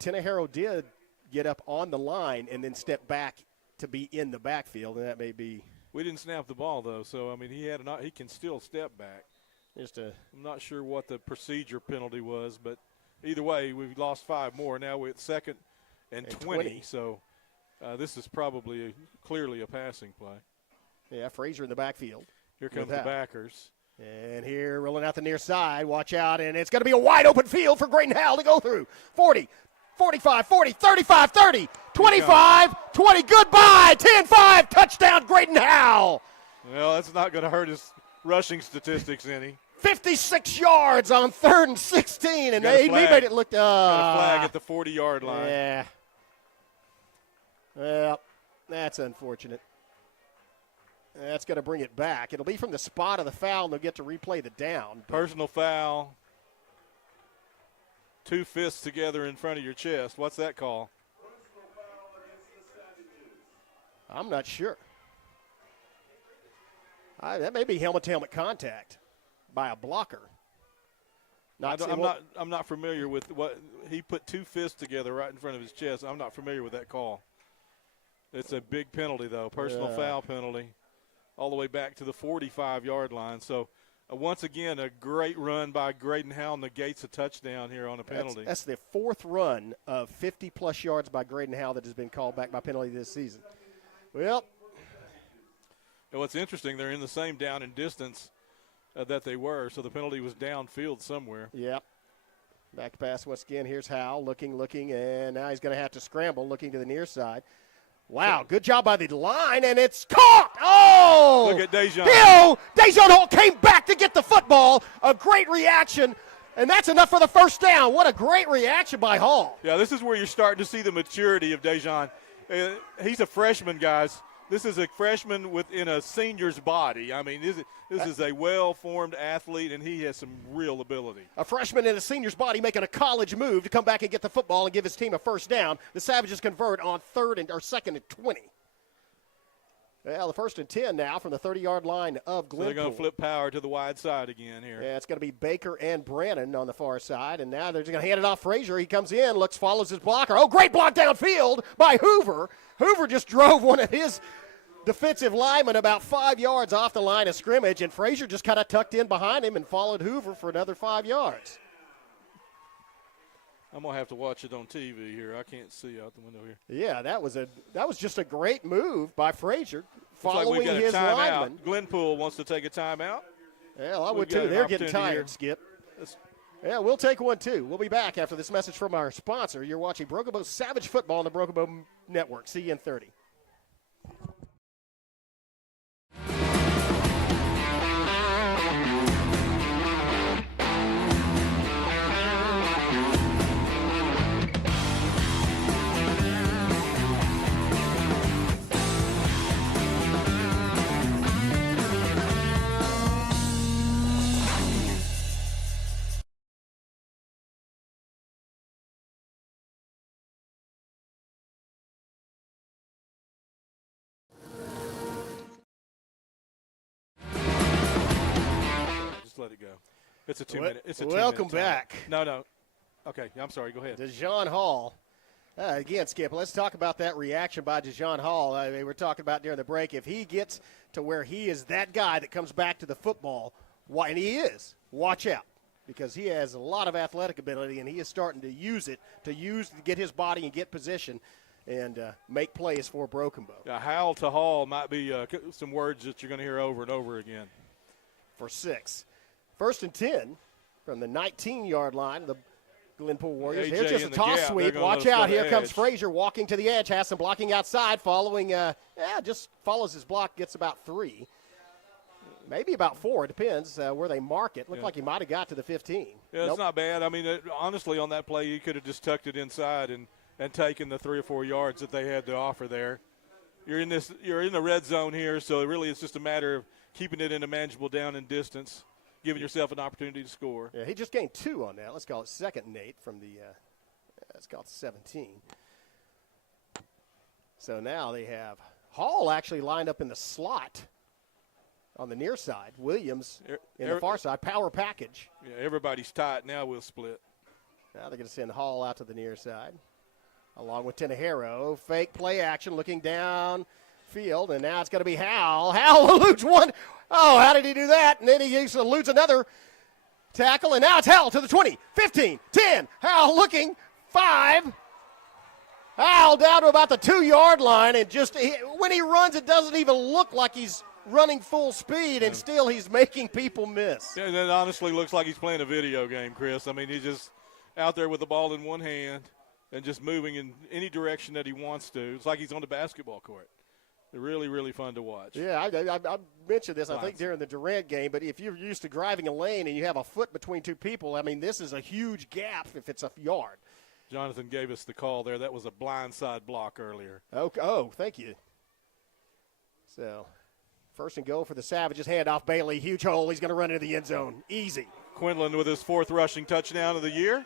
Tenejero did get up on the line and then step back to be in the backfield, and that may be. We didn't snap the ball though, so I mean he can still step back. I'm not sure what the procedure penalty was, but either way, we've lost 5 more. Now we're at 2nd and 20. So this is probably clearly a passing play. Yeah, Frazier in the backfield. Here comes the backers. And here, rolling out the near side, watch out, and it's going to be a wide open field for Graydon Howell to go through. 40, 45, 40, 35, 30, 25, 20, goodbye, 10-5, touchdown, Graydon Howell. Well, that's not going to hurt his rushing statistics any. 56 yards on 3rd and 16, and he made it look. Got a flag at the 40-yard line. Yeah. Well, that's unfortunate. That's going to bring it back. It'll be from the spot of the foul, and they'll get to replay the down. Personal foul. 2 fists together in front of your chest. What's that call? I'm not sure. That may be helmet-to-helmet contact by a blocker. I'm not familiar with what he put 2 fists together right in front of his chest. I'm not familiar with that call. It's a big penalty, though. Personal foul penalty. All the way back to the 45-yard line. So Once again, a great run by Graydon Howell negates a touchdown here on a penalty. That's the fourth run of 50-plus yards by Graydon Howell that has been called back by penalty this season. Well, and what's interesting, they're in the same down and distance that they were, so the penalty was downfield somewhere. Yep. Back to pass once again. Here's Howell looking, and now he's going to have to scramble, looking to the near side. Wow, good job by the line, and it's caught. Oh! Look at Dejon. Dejon Hall came back to get the football. A great reaction, and that's enough for the first down. What a great reaction by Hall. Yeah, this is where you're starting to see the maturity of Dejon. He's a freshman, guys. This is a freshman within a senior's body. I mean, this is a well-formed athlete, and he has some real ability. A freshman in a senior's body making a college move to come back and get the football and give his team a first down. The Savages convert on second and 20. Well, the 1st and 10 now from the 30-yard line of Glenpool. So they're going to flip power to the wide side again here. Yeah, it's going to be Baker and Brannon on the far side, and now they're just going to hand it off Frazier. He comes in, follows his blocker. Oh, great block downfield by Hoover. Hoover just drove one of his defensive linemen about 5 yards off the line of scrimmage, and Frazier just kind of tucked in behind him and followed Hoover for another 5 yards. I'm going to have to watch it on TV here. I can't see out the window here. Yeah, that was just a great move by Frazier, following like his lineman. Glenpool wants to take a timeout. Yeah, I would too. They're getting tired, here. Skip. Yeah, we'll take one too. We'll be back after this message from our sponsor. You're watching Broken Bow Savage Football on the Broken Bow Network. See you in 30. Let it go. It's a 2-minute. It's a 2-minute. Welcome back. No. Okay, I'm sorry. Go ahead. Dejon Hall. Again, Skip, let's talk about that reaction by Dejon Hall. We were talking about during the break. If he gets to where he is that guy that comes back to the football, and he is, watch out. Because he has a lot of athletic ability, and he is starting to use it to get his body and get position and make plays for Broken Bow. Howell to Hall might be some words that you're going to hear over and over again. For 6. 1st and 10 from the 19-yard line of the Glenpool Warriors. Here's just a toss sweep. Watch out. Here comes Frazier walking to the edge. Has some blocking outside. Following, just follows his block. Gets about 3. Maybe about 4. It depends where they mark it. Looked like he might have got to the 15. Yeah, It's not bad. I mean, honestly, on that play, you could have just tucked it inside and taken the 3 or 4 yards that they had to offer there. You're in the red zone here, so really it's just a matter of keeping it in a manageable down and distance, giving yourself an opportunity to score. Yeah, he just gained 2 on that. Let's call it 2nd and 8 from the let's call it 17. So now they have Hall actually lined up in the slot on the near side. Williams in the far side. Power package. Yeah, everybody's tight. Now we'll split. Now they're going to send Hall out to the near side, along with Tenejero. Fake play action, looking down field, and now it's going to be Howell. Howell eludes one. Oh, how did he do that? And then he eludes another tackle, and now it's Howell to the 20, 15, 10. Howell looking, 5. Howell down to about the 2-yard line, and when he runs, it doesn't even look like he's running full speed, and still he's making people miss. Yeah, that honestly looks like he's playing a video game, Chris. I mean, he's just out there with the ball in one hand and just moving in any direction that he wants to. It's like he's on the basketball court. They're really, really fun to watch. Yeah, I mentioned this, I think, during the Durant game, but if you're used to driving a lane and you have a foot between 2 people, I mean, this is a huge gap if it's a yard. Jonathan gave us the call there. That was a blindside block earlier. Oh, thank you. So, 1st and goal for the Savages. Hand off Bailey. Huge hole. He's going to run into the end zone. Easy. Quinlan with his 4th rushing touchdown of the year.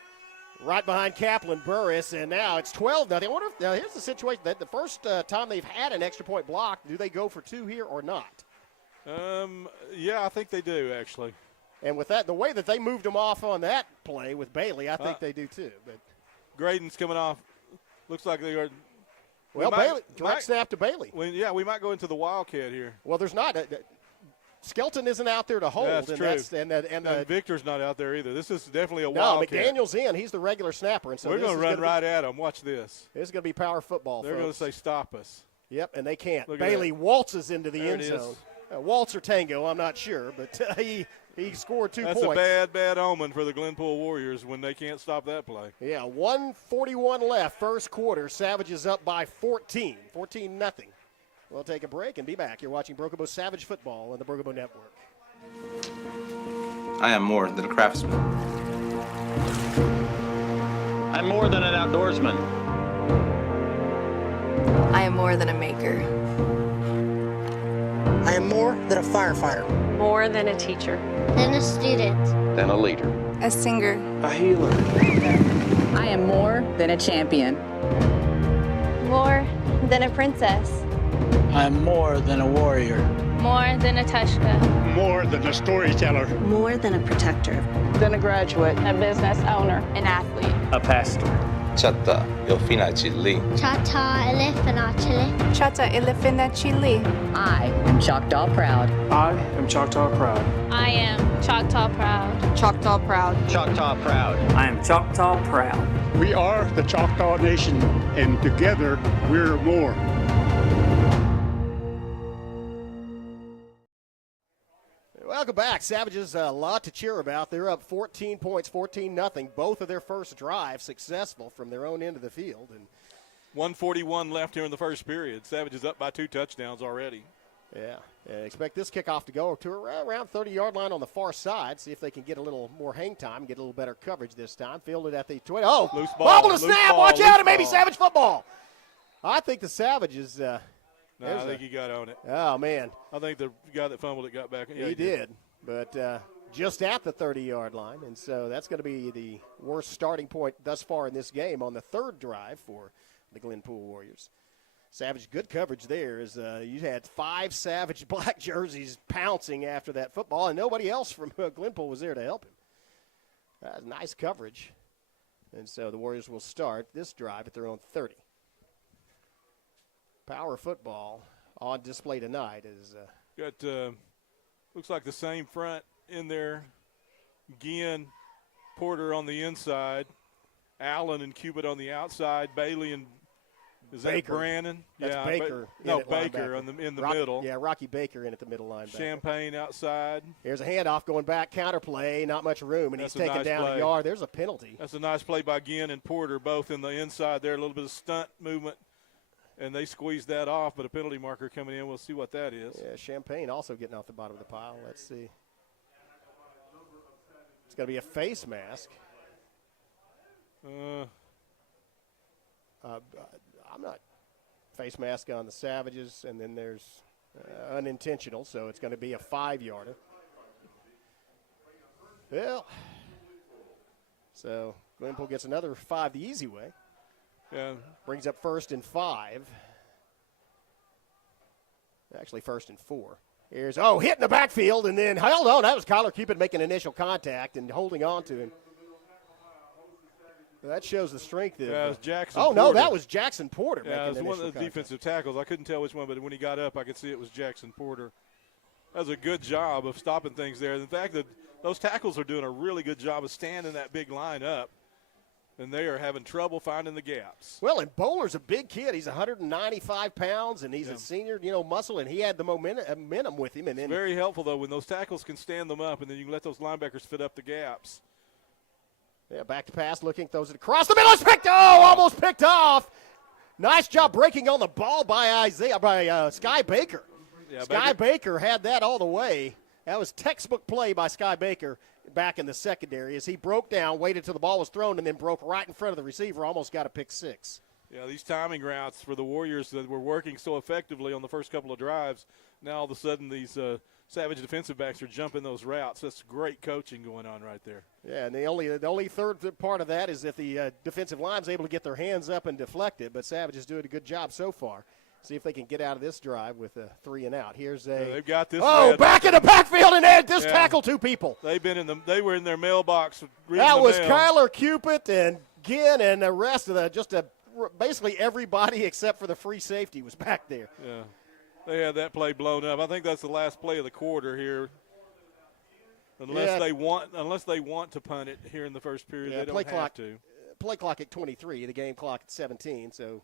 Right behind Kaplan Burris, and now it's 12-0. I wonder if, now here's the situation that the first time they've had an extra point block, do they go for 2 here or not? Yeah, I think they do, actually. And with that, the way that they moved them off on that play with Bailey, I think they do too. But Graydon's coming off. Looks like they are. Well, Bailey, direct snap to Bailey. We might go into the Wildcat here. Well, there's not. Skelton isn't out there to hold. That's true. And Victor's not out there either. This is definitely a no, wildcat. McDaniel's in. He's the regular snapper. And so we're going to run right at them. Watch this. This is going to be power football, They're going to say, stop us. Yep, and they can't. Look Bailey waltzes into the there end zone. is. Waltz or tango, I'm not sure, but he scored 2 points. That's a bad omen for the Glenpool Warriors when they can't stop that play. Yeah, 1:41 left, first quarter. Savages up by 14 nothing. We'll take a break and be back. You're watching Broken Bow Savage Football on the Broken Bow Network. I am more than a craftsman. I'm more than an outdoorsman. I am more than a maker. I am more than a firefighter. More than a teacher. Then a student. Then a leader. A singer. A healer. I am more than a champion. More than a princess. I am more than a warrior. More than a Tushka. More than a storyteller. More than a protector. Then a graduate. A business owner. An athlete. A pastor. Chatta Yofina Chili. Chata elefana chile. Chata elefina chili. I am Choctaw proud. I am Choctaw proud. I am Choctaw proud. Choctaw proud. Choctaw proud. I am Choctaw proud. We are the Choctaw Nation, and together we're more. Welcome back. Savages, a lot to cheer about. They're up 14 points, 14-0. Both of their first drives successful from their own end of the field. And 1:41 left here in the first period. Savages up by 2 touchdowns already. yeah, expect this kickoff to go to around 30-yard line on the far side. See if they can get a little more hang time, get a little better coverage this time. Fielded at the 20. Oh, loose ball. bobble to Loose snap. ball, Watch loose out. It may be ball. Savage football. I think the Savages. No, I think he got on it. Oh, man. I think the guy that fumbled it got back. Yeah, he did. But just at the 30-yard line. And so that's going to be the worst starting point thus far in this game on the third drive for the Glenpool Warriors. Savage, good coverage there. As you had 5 Savage black jerseys pouncing after that football, and nobody else from Glenpool was there to help him. That's nice coverage. And so the Warriors will start this drive at their own 30. Power football on display tonight is got looks like the same front in there. Ginn, Porter on the inside, Allen and Cubitt on the outside, Bailey and is that Baker. Brandon? That's yeah, Baker. Baker in the middle. Yeah, Rocky Baker in at the middle linebacker. Champagne outside. There's a handoff going back, counterplay, not much room, and That's he's taken nice down play. a yard. There's a penalty. That's a nice play by Ginn and Porter, both in the inside there. A little bit of stunt movement. And they squeezed that off, but a penalty marker coming in. We'll see what that is. Yeah, Champagne also getting off the bottom of the pile. Let's see. It's going to be a face mask. I'm not face mask on the Savages, and then there's unintentional, so it's going to be a 5-yarder. Well, so Glenpool gets another 5 the easy way. Yeah. Brings up 1st and 5. Actually, 1st and 4. Here's, hit in the backfield, and then held on. That was Kyler Cupid making initial contact and holding on to him. That shows the strength of it was Jackson Porter. Porter. That was Jackson Porter. Yeah, it was making one of the initial defensive tackles. I couldn't tell which one, but when he got up, I could see it was Jackson Porter. That was a good job of stopping things there. The fact that those tackles are doing a really good job of standing that big line up, and they are having trouble finding the gaps. Well, and Bowler's a big kid. He's 195 pounds, and he's a senior, muscle, and he had the momentum with him. And then it's very helpful, though, when those tackles can stand them up, and then you can let those linebackers fit up the gaps. Yeah, back to pass, looking, throws it across the middle. It's picked. Almost picked off. Nice job breaking on the ball by Sky Baker. Yeah, Sky Baker had that all the way. That was textbook play by Sky Baker back in the secondary as he broke down, waited till the ball was thrown, and then broke right in front of the receiver, almost got a pick 6. Yeah, these timing routes for the Warriors that were working so effectively on the first couple of drives, now all of a sudden these Savage defensive backs are jumping those routes. That's great coaching going on right there. Yeah, and the only third part of that is if the defensive line's able to get their hands up and deflect it, but Savage is doing a good job so far. See if they can get out of this drive with a 3 and out. Here's they've got this. Back in the backfield and Ed just tackled 2 people. They were in their mailbox. That was mail. Kyler Cupid and Ginn and the rest of basically everybody except for the free safety was back there. Yeah. They had that play blown up. I think that's the last play of the quarter here. Unless they want to punt it here in the first period, they don't have to. Play clock at 23, the game clock at 17. So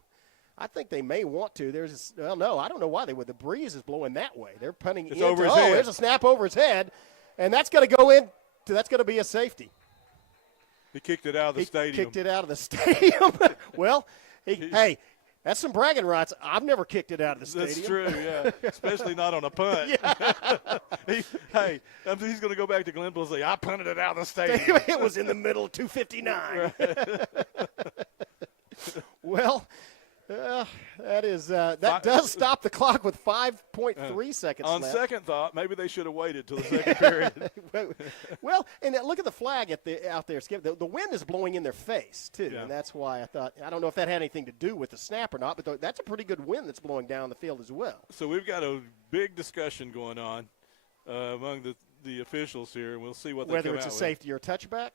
I think they may want to. I don't know why they would. The breeze is blowing that way. They're punting. It's over his head. There's a snap over his head, and that's going to go in. That's going to be a safety. He kicked it out of the stadium. Kicked it out of the stadium. Well, hey, that's some bragging rights. I've never kicked it out of the stadium. That's true, yeah. Especially not on a punt. He's going to go back to Glenpool and say, I punted it out of the stadium. It was in the middle of 259. Well, that does stop the clock with 5.3 seconds on left. Second thought, maybe they should have waited till the second period. Well, and look at the flag out there, Skip. The wind is blowing in their face, too, and that's why I don't know if that had anything to do with the snap or not, but that's a pretty good wind that's blowing down the field as well. So we've got a big discussion going on among the officials here, and we'll see what they come out with. Whether it's a safety or a touchback?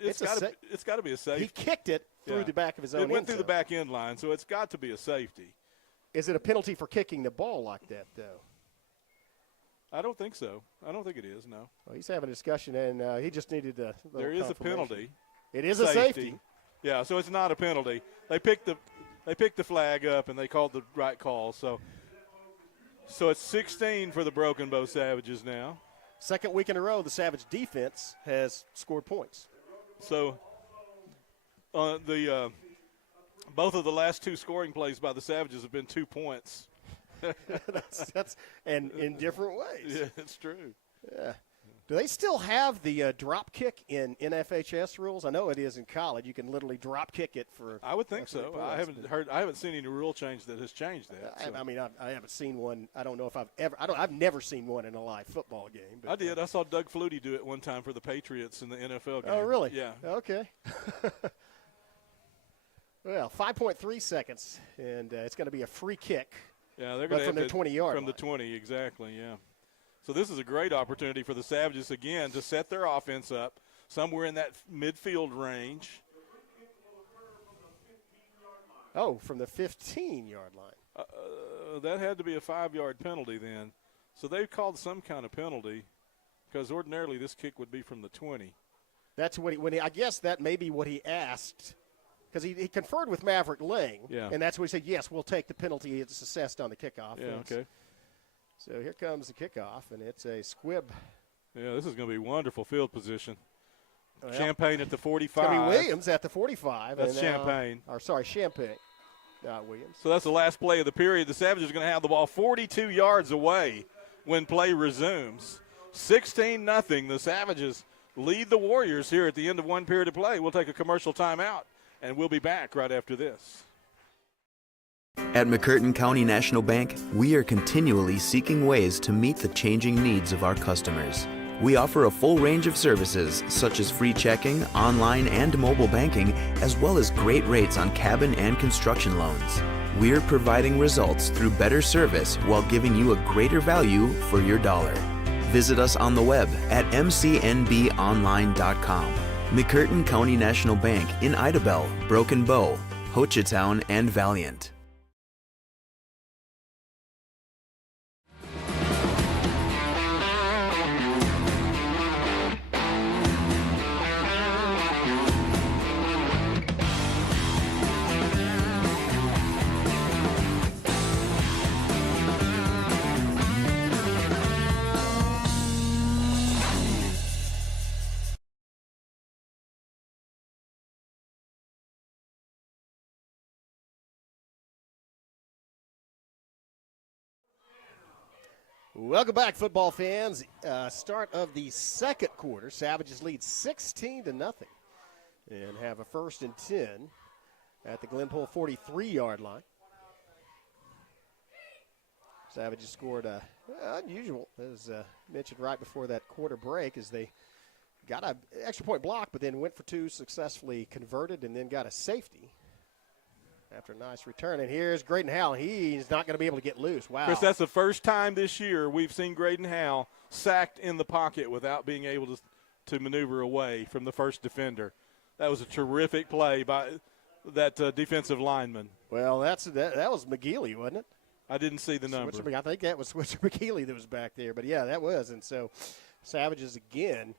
It's got to be a safety. He kicked it through the back of his own end. It went through the back end line, so it's got to be a safety. Is it a penalty for kicking the ball like that, though? I don't think so. I don't think it is, no. Well, he's having a discussion, and he just needed a little There is a penalty. It is a safety. Yeah, so it's not a penalty. They picked the flag up, and they called the right call. So it's 16 for the Broken Bow Savages now. Second week in a row, the Savage defense has scored points. So both of the last two scoring plays by the Savages have been 2 points. that's and in different ways. Yeah, it's true. Yeah. Do they still have the drop kick in NFHS rules? I know it is in college. You can literally drop kick it for. I would think so. I haven't seen any rule change that has changed that. So. I haven't seen one. I don't know if I've never seen one in a live football game. But, I did. I saw Doug Flutie do it one time for the Patriots in the NFL game. Oh, really? Yeah. Okay. Well, 5.3 seconds, and it's going to be a free kick. Yeah, they're going to from their 20-yard line. From the 20, exactly, yeah. So this is a great opportunity for the Savages, again, to set their offense up somewhere in that midfield range. Oh, from the 15-yard line. That had to be a 5-yard penalty then. So they called some kind of penalty because ordinarily this kick would be from the 20. That's what I guess that may be what he asked. Because he conferred with Maverick Ling, and that's what he said, yes, we'll take the penalty. It's assessed on the kickoff. Yeah, okay. So here comes the kickoff, and it's a squib. Yeah, this is going to be wonderful field position. Well, Champagne at the 45. It's going to be Williams at the 45. That's Champagne. Champagne, not Williams. So that's the last play of the period. The Savages are going to have the ball 42 yards away when play resumes. 16-0. The Savages lead the Warriors here at the end of one period of play. We'll take a commercial timeout. And we'll be back right after this. At McCurtain County National Bank, we are continually seeking ways to meet the changing needs of our customers. We offer a full range of services such as free checking, online and mobile banking, as well as great rates on cabin and construction loans. We're providing results through better service while giving you a greater value for your dollar. Visit us on the web at mcnbonline.com. McCurtain County National Bank in Idabel, Broken Bow, Hochatown, and Valiant. Welcome back, football fans. Start of the second quarter. Savages lead 16-0 and have a 1st and 10 at the Glenpool 43-yard line. Savages scored unusual, as mentioned right before that quarter break, as they got an extra point block, but then went for two, successfully converted, and then got a safety after a nice return. And here's Graydon Howell. He's not going to be able to get loose. Wow. Chris, that's the first time this year we've seen Graydon Howell sacked in the pocket without being able to maneuver away from the first defender. That was a terrific play by that defensive lineman. Well, that was McGeely, wasn't it? I didn't see the number. I think that was Switzer McKeely that was back there. But, yeah, that was. And so Savages again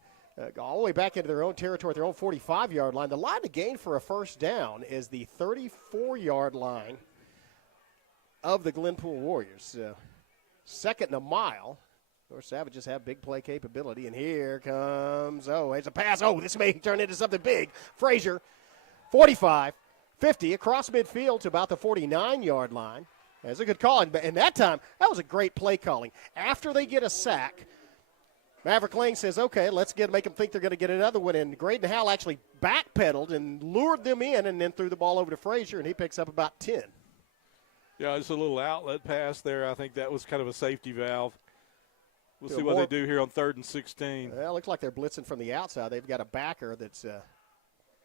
all the way back into their own territory, their own 45-yard line. The line to gain for a first down is the 34-yard line of the Glenpool Warriors. Second and a mile. Of course, Savages have big play capability. And here comes, it's a pass. This may turn into something big. Frazier, 45, 50, across midfield to about the 49-yard line. That's a good call. And that time, that was a great play calling. After they get a sack, Maverick Lang says, okay, let's make them think they're going to get another one. And Graydon Howell actually backpedaled and lured them in and then threw the ball over to Frazier, and he picks up about 10. Yeah, just a little outlet pass there. I think that was kind of a safety valve. We'll see what they do here on 3rd and 16. Well, it looks like they're blitzing from the outside. They've got a backer that's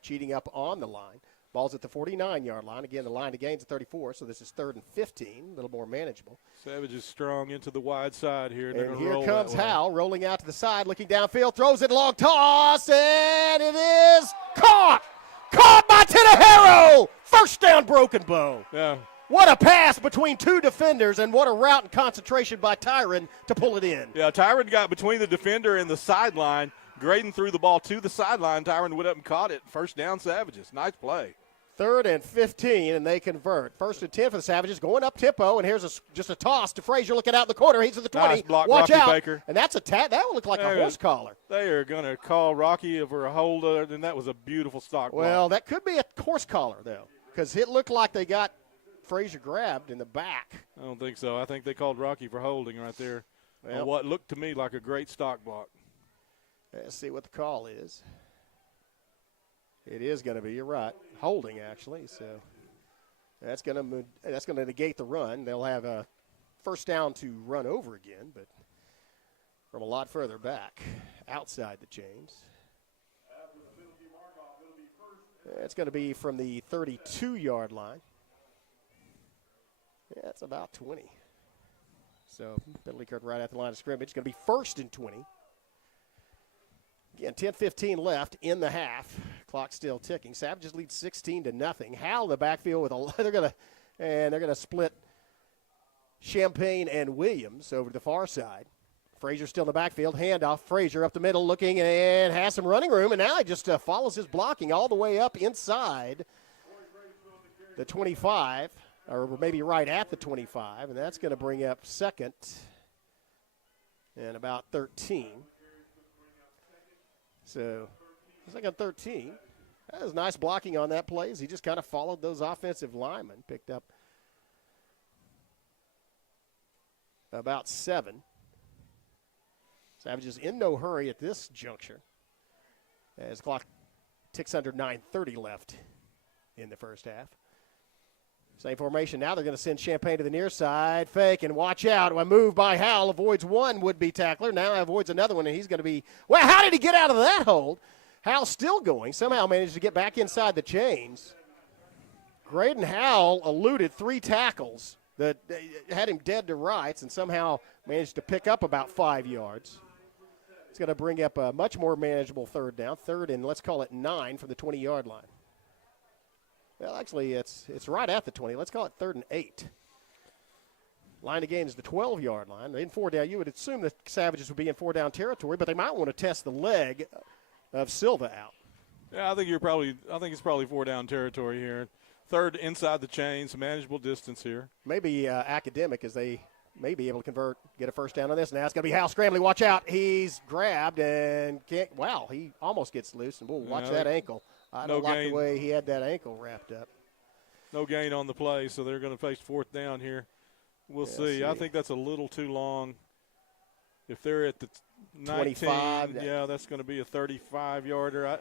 cheating up on the line. Ball's at the 49-yard line. Again, the line to gain's at 34, so this is 3rd and 15, a little more manageable. Savage is strong into the wide side here. And here comes Howell rolling out to the side, looking downfield, throws it long toss, and it is caught! Caught by Tenahero! First down, Broken Bow. Yeah. What a pass between two defenders, and what a route and concentration by Tyron to pull it in. Yeah, Tyron got between the defender and the sideline. Graydon threw the ball to the sideline. Tyron went up and caught it. First down, Savages. Nice play. 3rd and 15, and they convert. 1st and 10 for the Savages, going up tempo, and here's just a toss to Frazier looking out in the corner. He's at the 20. Nice block, Watch Rocky out. Baker. And that's that would look like a horse collar. They are going to call Rocky for a hold, and that was a beautiful stock block. Well, that could be a horse collar, though, because it looked like they got Frazier grabbed in the back. I don't think so. I think they called Rocky for holding right there. Well, what looked to me like a great stock block. Let's see what the call is. It is going to be, you're right, holding actually. So that's going to negate the run. They'll have a first down to run over again, but from a lot further back, outside the chains. It's going to be from the 32-yard line. Yeah, it's about 20. So penalty card right at the line of scrimmage. It's going to be 1st and 20. Again, 10-15 left in the half. Clock still ticking. Savages lead 16-0. Howell in the backfield with they're going to split Champagne and Williams over to the far side. Frazier still in the backfield. Handoff. Frazier up the middle looking and has some running room. And now he just follows his blocking all the way up inside the 25, or maybe right at the 25. And that's going to bring up 2nd and about 13. So, 2nd and 13. That was nice blocking on that play as he just kind of followed those offensive linemen. Picked up about 7. Savages in no hurry at this juncture as the clock ticks under 9:30 left in the first half. Same formation. Now they're going to send Champagne to the near side. Fake and watch out. A move by Howell avoids one would-be tackler. Now avoids another one, and he's going to be – well, how did he get out of that hold? Howell still going. Somehow managed to get back inside the chains. Graydon Howell eluded 3 tackles that had him dead to rights and somehow managed to pick up about 5 yards. It's going to bring up a much more manageable 3rd down. 3rd and let's call it 9 from the 20-yard line. Well, actually, it's right at the 20. Let's call it 3rd and 8. Line to gain is the 12-yard line. In 4 down, you would assume the Savages would be in 4 down territory, but they might want to test the leg of Silva out. Yeah, I think it's probably 4 down territory here. 3rd inside the chains, manageable distance here. Maybe academic as they may be able to convert, get a first down on this. Now it's going to be Hal Scrambley. Watch out. He's grabbed and can't. Wow, he almost gets loose. And we'll watch that ankle. I don't like the way he had that ankle wrapped up. No gain on the play, so they're going to face 4th down here. We'll see. I think that's a little too long. If they're at the 25, yeah, that's going to be a 35-yarder. I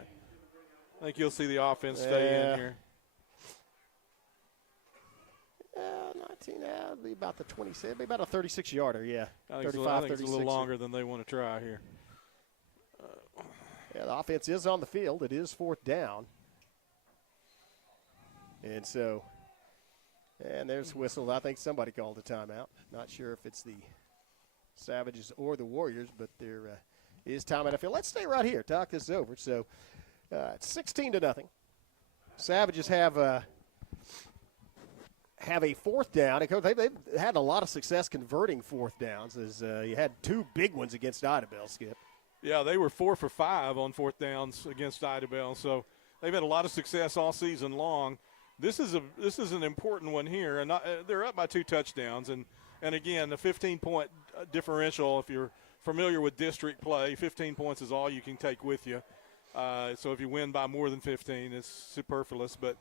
think you'll see the offense stay in here. 19, it'll be about the 26. It'll be about a 36-yarder, yeah. I think it's a little longer than they want to try here. Yeah, the offense is on the field. It is 4th down. And so, and there's whistle. I think somebody called a timeout. Not sure if it's the Savages or the Warriors, but there is timeout. I feel. Let's stay right here. Talk this over. So, it's 16-0. Savages have have a fourth down. They've had a lot of success converting fourth downs, as you had two big ones against Idabel, Skip. Yeah, they were 4 for 5 on fourth downs against Idabel, so they've had a lot of success all season long. This is an important one here, and they're up by 2 touchdowns, and again, the 15-point differential. If you're familiar with district play, 15 points is all you can take with you. So if you win by more than 15, it's superfluous. But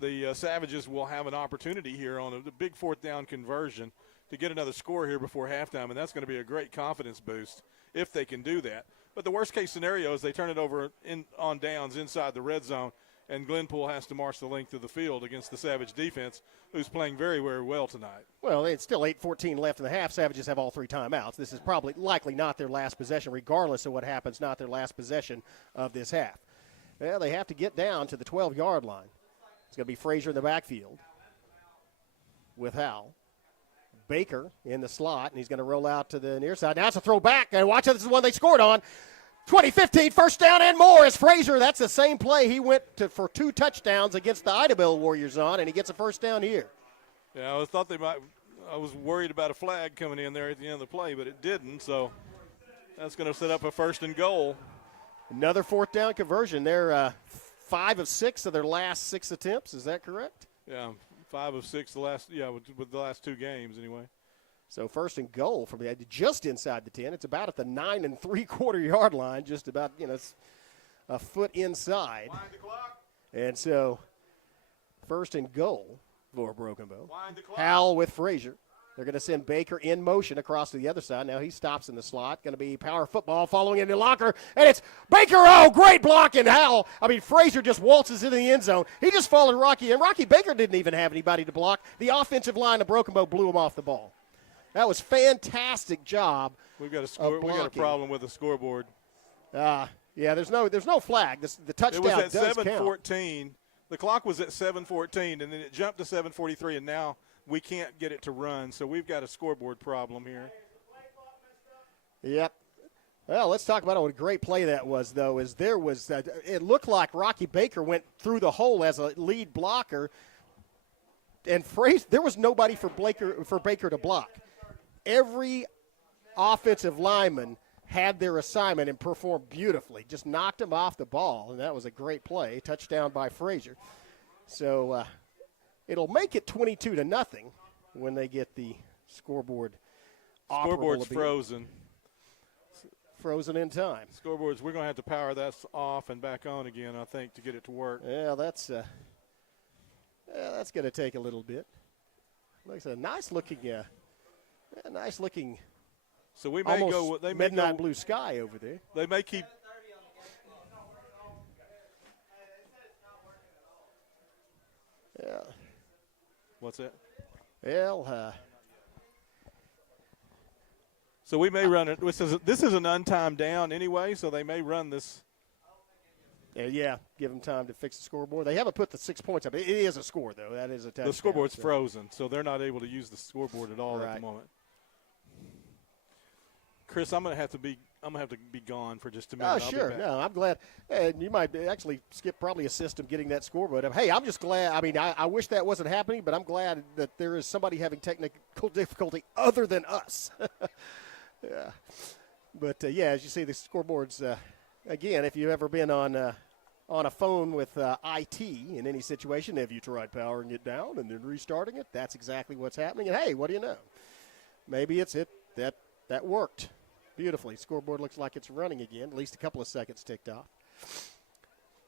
the Savages will have an opportunity here on a big fourth down conversion to get another score here before halftime, and that's going to be a great confidence boost if they can do that. But the worst-case scenario is they turn it over on downs inside the red zone, and Glenpool has to march the length of the field against the Savage defense, who's playing very, very well tonight. Well, it's still 8:14 left in the half. Savages have all 3 timeouts. This is likely not their last possession, regardless of what happens, not their last possession of this half. Well, they have to get down to the 12-yard line. It's going to be Frazier in the backfield with Howell. Baker in the slot, and he's going to roll out to the near side. Now it's a throwback, and watch it. This is the one they scored on. 2015, first down and more as Frazier. That's the same play he went to for 2 touchdowns against the Idabel Warriors on, and he gets a first down here. Yeah, I was worried about a flag coming in there at the end of the play, but it didn't, so that's going to set up a first and goal. Another fourth down conversion. They're 5 of 6 of their last 6 attempts. Is that correct? Yeah, 5 of 6 with the last 2 games anyway. So first and goal from just inside the 10. It's about at the 9 3/4 yard line, just about, it's a foot inside. Wind the clock. And so first and goal for Broken Bow. Howell with Frazier. They're going to send Baker in motion across to the other side. Now he stops in the slot. Going to be power football following into Locker. And it's Baker. Oh, great block. And Howell. Frazier just waltzes into the end zone. He just followed Rocky. And Rocky Baker didn't even have anybody to block. The offensive line of Broken Bow blew him off the ball. That was fantastic job. We've got a problem with the scoreboard. Yeah, there's no flag. The touchdown it was at does 7:14. Count. The clock was at 7:14, and then it jumped to 7:43, and now we can't get it to run. So we've got a scoreboard problem here. Yep. Well, let's talk about what a great play that was, though. It looked like Rocky Baker went through the hole as a lead blocker, and there was nobody for Baker to block. Every offensive lineman had their assignment and performed beautifully. Just knocked him off the ball, and that was a great play. Touchdown by Frazier. So it'll make it 22-0 when they get the scoreboard. Scoreboard's frozen. Frozen in time. Scoreboards, we're going to have to power that off and back on again, I think, to get it to work. Yeah, that's going to take a little bit. Looks a nice looking. So we may go. They may midnight go, blue sky over there. They may keep. Yeah. What's that? Well. So we may run it. This is an untimed down anyway, so they may run this. Yeah, give them time to fix the scoreboard. They haven't put the 6 points up. It is a score, though. That is a touchdown. The scoreboard's frozen, so they're not able to use the scoreboard at all at the moment. Chris, I'm gonna have to be gone for just a minute. Oh, sure. No, I'm glad. And you might actually skip probably a system getting that scoreboard up. Hey, I'm just glad. I wish that wasn't happening, but I'm glad that there is somebody having technical difficulty other than us. Yeah. But as you see, the scoreboard's. Again, if you've ever been on a phone with IT in any situation, have you tried powering it down and then restarting it? That's exactly what's happening. And, hey, what do you know? Maybe it's that worked beautifully. Scoreboard looks like it's running again. At least a couple of seconds ticked off.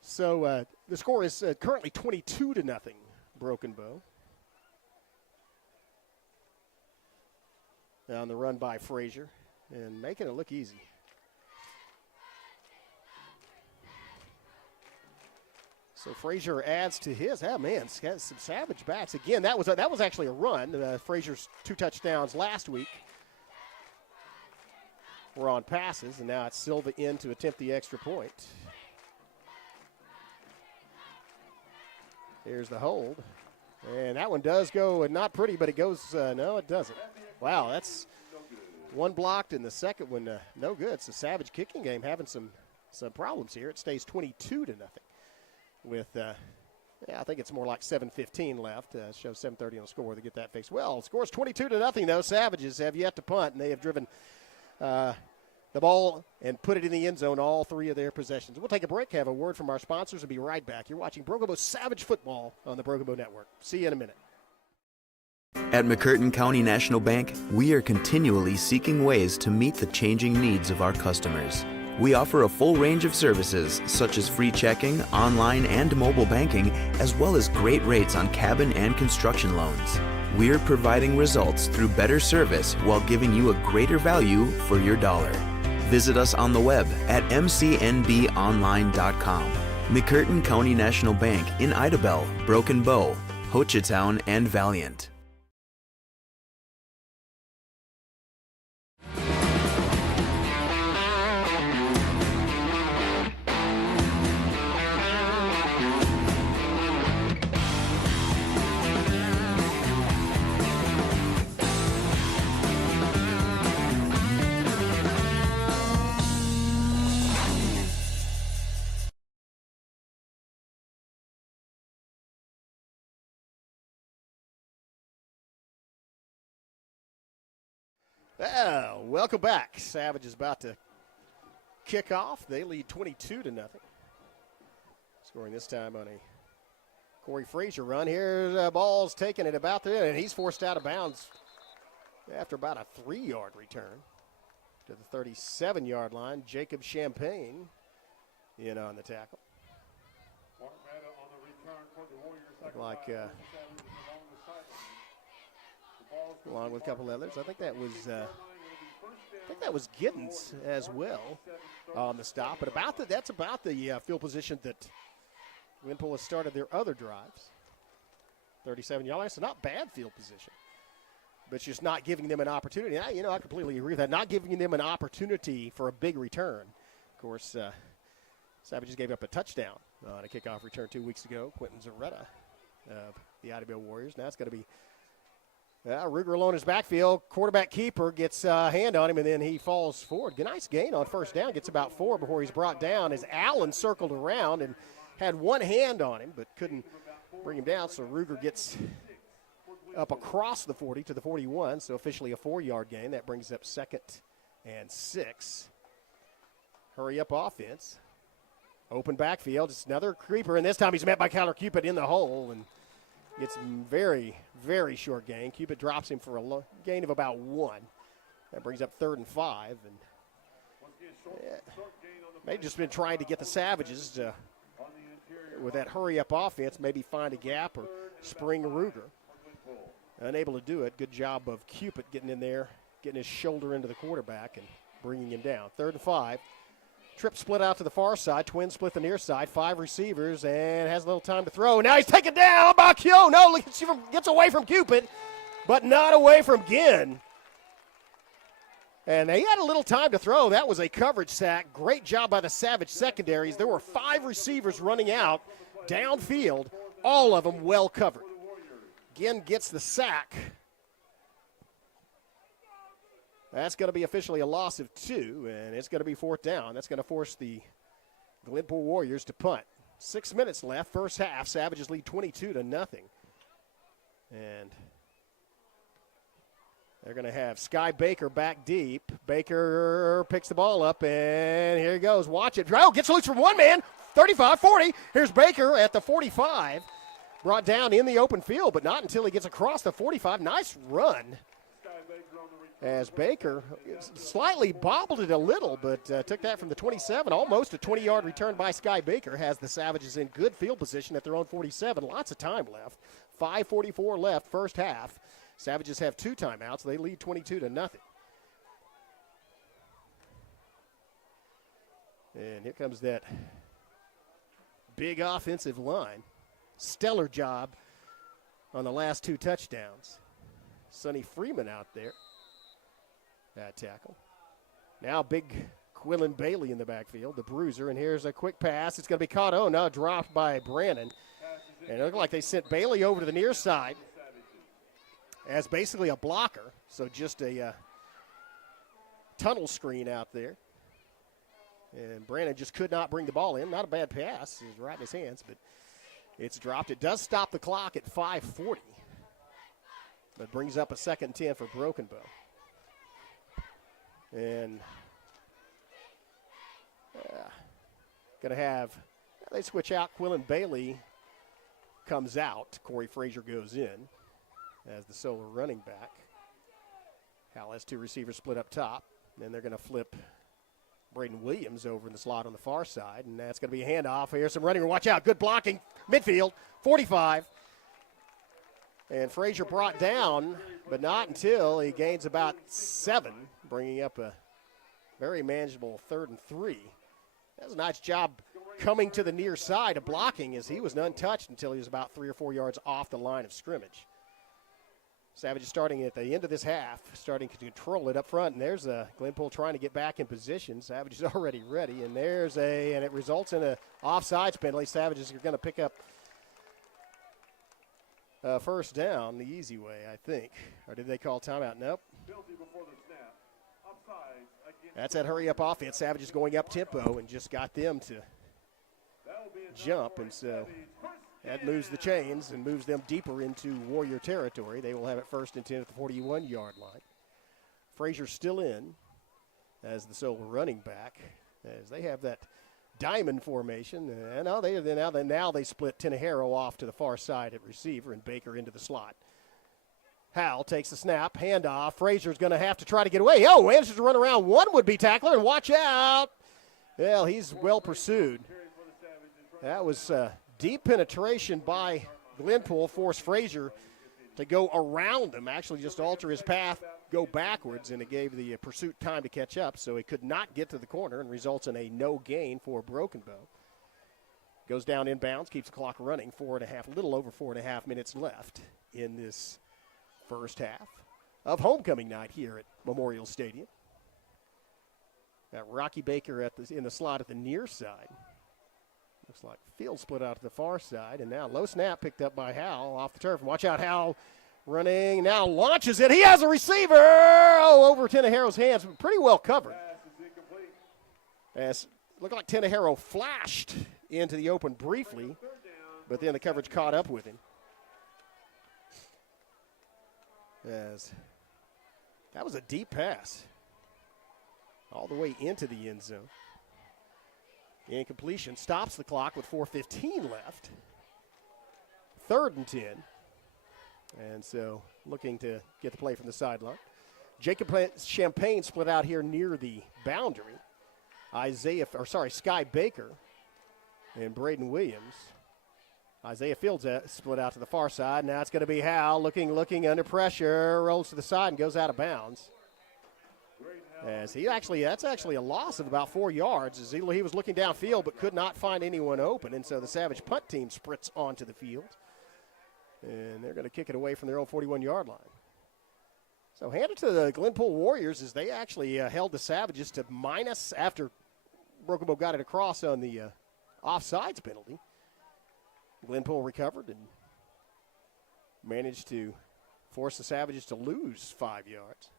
So the score is currently 22-0, Broken Bow. On the run by Frazier and making it look easy. So Frazier adds to his. Oh, man, some savage backs. Again, that was actually a run. Frazier's 2 touchdowns last week were on passes, and now it's Silva in to attempt the extra point. Here's the hold. And that one does go not pretty, but it goes, no, it doesn't. Wow, that's one blocked, and the second one no good. It's a Savage kicking game having some problems here. It stays 22-0. With Yeah, I think it's more like 7:15 left. Shows 7:30 on the score to get that fixed. Well, the score's 22-0, though. Savages have yet to punt, and they have driven the ball and put it in the end zone all three of their possessions. We'll take a break, have a word from our sponsors, and be right back. You're watching Broken Bow Savage Football on the Broken Bow Network. See you in a minute. At McCurtain County National Bank, we are continually seeking ways to meet the changing needs of our customers. We offer a full range of services such as free checking, online and mobile banking, as well as great rates on cabin and construction loans. We're providing results through better service while giving you a greater value for your dollar. Visit us on the web at mcnbonline.com. McCurtain County National Bank in Idabel, Broken Bow, Hochatown, and Valiant. Well, welcome back. Savage is about to kick off. They lead 22-0. Scoring this time on a Corey Frazier run. Here's ball's taken at about there, and he's forced out of bounds after about a 3-yard return to the 37-yard line. Jacob Champagne in on the tackle. Along with a couple others. I think that was Giddens as well on the stop. But that's about the field position that Glenpool has started their other drives. 37-yard line. So not bad field position. But just not giving them an opportunity. I completely agree with that. Not giving them an opportunity for a big return. Of course, Savages gave up a touchdown on a kickoff return 2 weeks ago. Quentin Zaretta of the Idabel Warriors. Now it's going to be Ruger alone in his backfield. Quarterback keeper gets a hand on him, and then he falls forward. Nice gain on first down. Gets about 4 before he's brought down as Allen circled around and had one hand on him but couldn't bring him down. So Ruger gets up across the 40 to the 41, so officially a 4-yard gain. That brings up 2nd and 6. Hurry up offense. Open backfield. It's another creeper, and this time he's met by Kyler Cupid in the hole and gets very, very short gain. Cupid drops him for a gain of about 1. That brings up 3rd and 5. And they've just been trying to get the Savages to, with that hurry-up offense, maybe find a gap or spring Ruger. Unable to do it. Good job of Cupid getting in there, getting his shoulder into the quarterback and bringing him down. 3rd and 5. Trip split out to the far side. Twins split the near side. 5 receivers and has a little time to throw. Now he's taken down by Kyo. No, gets away from Cupid, but not away from Ginn. And they had a little time to throw. That was a coverage sack. Great job by the Savage secondaries. There were 5 receivers running out downfield, all of them well covered. Ginn gets the sack. That's going to be officially a loss of 2, and it's going to be 4th down. That's going to force the Glenpool Warriors to punt. 6 minutes left, first half. Savages lead 22-0. And they're going to have Sky Baker back deep. Baker picks the ball up, and here he goes. Watch it. Oh, gets loose from one man. 35, 40. Here's Baker at the 45. Brought down in the open field, but not until he gets across the 45. Nice run. As Baker slightly bobbled it a little, but took that from the 27. Almost a 20-yard return by Sky Baker. Has the Savages in good field position at their own 47. Lots of time left. 5:44 left, first half. Savages have 2 timeouts. They lead 22-0. And here comes that big offensive line. Stellar job on the last 2 touchdowns. Sonny Freeman out there. That tackle. Now big Quillen Bailey in the backfield, the bruiser, and here's a quick pass. It's going to be caught. Oh, no, dropped by Brannon. And it looked like they sent Bailey over to the near side as basically a blocker. So just a tunnel screen out there. And Brannon just could not bring the ball in. Not a bad pass. He was right in his hands, but It's dropped. It does stop the clock at 5:40, but brings up a 2nd and 10 for Broken Bow. And going to have, they switch out. Quillen Bailey comes out. Corey Frazier goes in as the solo running back. Hal has 2 receivers split up top. Then they're going to flip Braden Williams over in the slot on the far side, and that's going to be a handoff. Here's some running. Watch out. Good blocking. Midfield, 45. And Frazier brought down, but not until he gains about 7, bringing up a very manageable 3rd and 3. That was a nice job coming to the near side of blocking, as he was untouched until he was about 3 or 4 yards off the line of scrimmage. Savage is starting at the end of this half, starting to control it up front, and there's Glenpool trying to get back in position. Savage is already ready, and and it results in a offsides penalty. Savage is going to pick up first down the easy way, I think. Or did they call timeout? Nope. That's that hurry-up offense. Savage is going up tempo and just got them to jump, and so that moves the chains and moves them deeper into Warrior territory. They will have it 1st and 10 at the 41-yard line. Frazier still in as the sole running back, as they have that diamond formation. And now they split Tenejero off to the far side at receiver and Baker into the slot. Howell takes the snap, handoff. Frazier's going to have to try to get away. Oh, manages to run around one would-be tackler, and watch out. Well, he's well pursued. That was deep penetration by Glenpool, forced Frazier to go around him, actually just alter his path, go backwards, and it gave the pursuit time to catch up, so he could not get to the corner and results in a no gain for Broken Bow. Goes down inbounds, keeps the clock running, a little over 4.5 minutes left in this first half of homecoming night here at Memorial Stadium. Got Rocky Baker in the slot at the near side. Looks like field split out to the far side, and now low snap picked up by Howell off the turf. Watch out, Howell running, now launches it. He has a receiver! Oh, over Tenejero's hands, pretty well covered. As looked like Tenejero flashed into the open briefly, but then the coverage caught up with him. As that was a deep pass all the way into the end zone. Incompletion stops the clock with 4:15 left. 3rd and 10. And so looking to get the play from the sideline. Jacob Champagne split out here near the boundary. Sky Baker and Braden Williams. Isaiah Fields split out to the far side. Now it's going to be Howell looking under pressure, rolls to the side and goes out of bounds. As that's actually a loss of about 4 yards, as he was looking downfield but could not find anyone open, and so the Savage punt team sprints onto the field, and they're going to kick it away from their own 41-yard line. So hand it to the Glenpool Warriors, as they actually held the Savages to minus after Broken Bow got it across on the offsides penalty. Glenpool recovered and managed to force the Savages to lose 5 yards.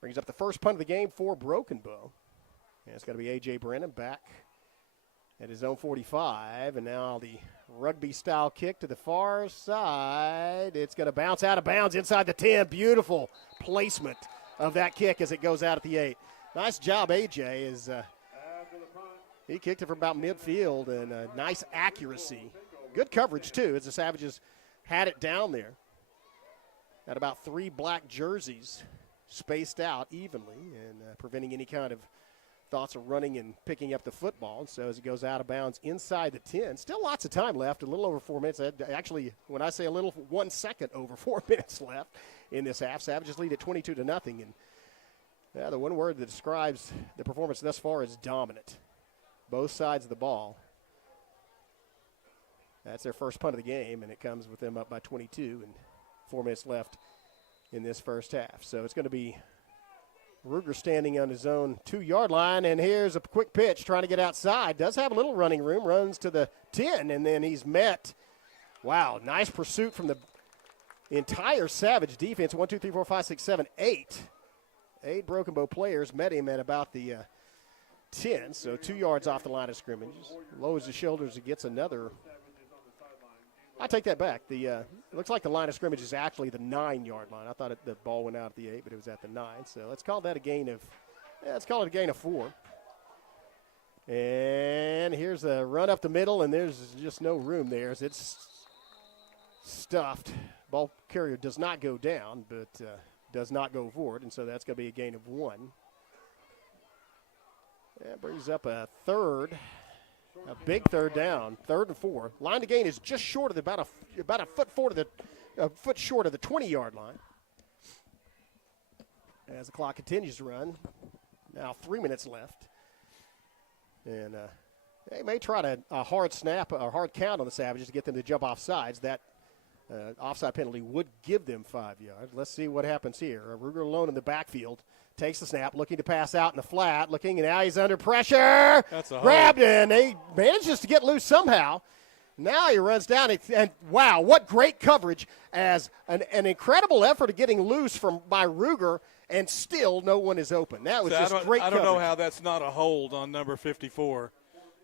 Brings up the first punt of the game for Broken Bow. And it's going to be A.J. Brennan back at his own 45. And now the rugby-style kick to the far side. It's going to bounce out of bounds inside the 10. Beautiful placement of that kick as it goes out at the 8. Nice job, A.J. He kicked it from about midfield, and nice accuracy. Good coverage, too, as the Savages had it down there. Got about 3 black jerseys spaced out evenly and preventing any kind of thoughts of running and picking up the football. So as it goes out of bounds inside the 10, still lots of time left, a little over 4 minutes. Actually, when I say a little, 1 second over 4 minutes left in this half. Savages lead at 22-0. And the one word that describes the performance thus far is dominant. Both sides of the ball. That's their first punt of the game, and it comes with them up by 22 and 4 minutes left in this first half. So it's going to be Ruger standing on his own 2-yard line, and here's a quick pitch trying to get outside. Does have a little running room, runs to the 10, and then he's met. Wow, nice pursuit from the entire Savage defense. 1, 2, 3, 4, 5, 6, 7, 8. 8 Broken Bow players met him at about the 10, so 2 yards off the line of scrimmage. Lowers the shoulders and gets another I take that back. It looks like the line of scrimmage is actually the 9-yard line. I thought the ball went out at the 8, but it was at the 9. So let's call that a gain of, let's call it a gain of 4. And here's a run up the middle, and there's just no room there as it's stuffed. Ball carrier does not go down, but does not go forward, and so that's going to be a gain of 1. That brings up a big third down, 3rd and 4. Line to gain is just short of about a foot short of the 20-yard line. As the clock continues to run, now 3 minutes left. And they may try a hard snap, a hard count on the Savages to get them to jump off sides. That offside penalty would give them 5 yards. Let's see what happens here. Ruger alone in the backfield. Takes the snap, looking to pass out in the flat, looking, and now he's under pressure. That's a grabbed, and he manages to get loose somehow. Now he runs down, and wow, what great coverage as an incredible effort of getting loose by Ruger, and still no one is open. That was just great coverage. I don't know how that's not a hold on number 54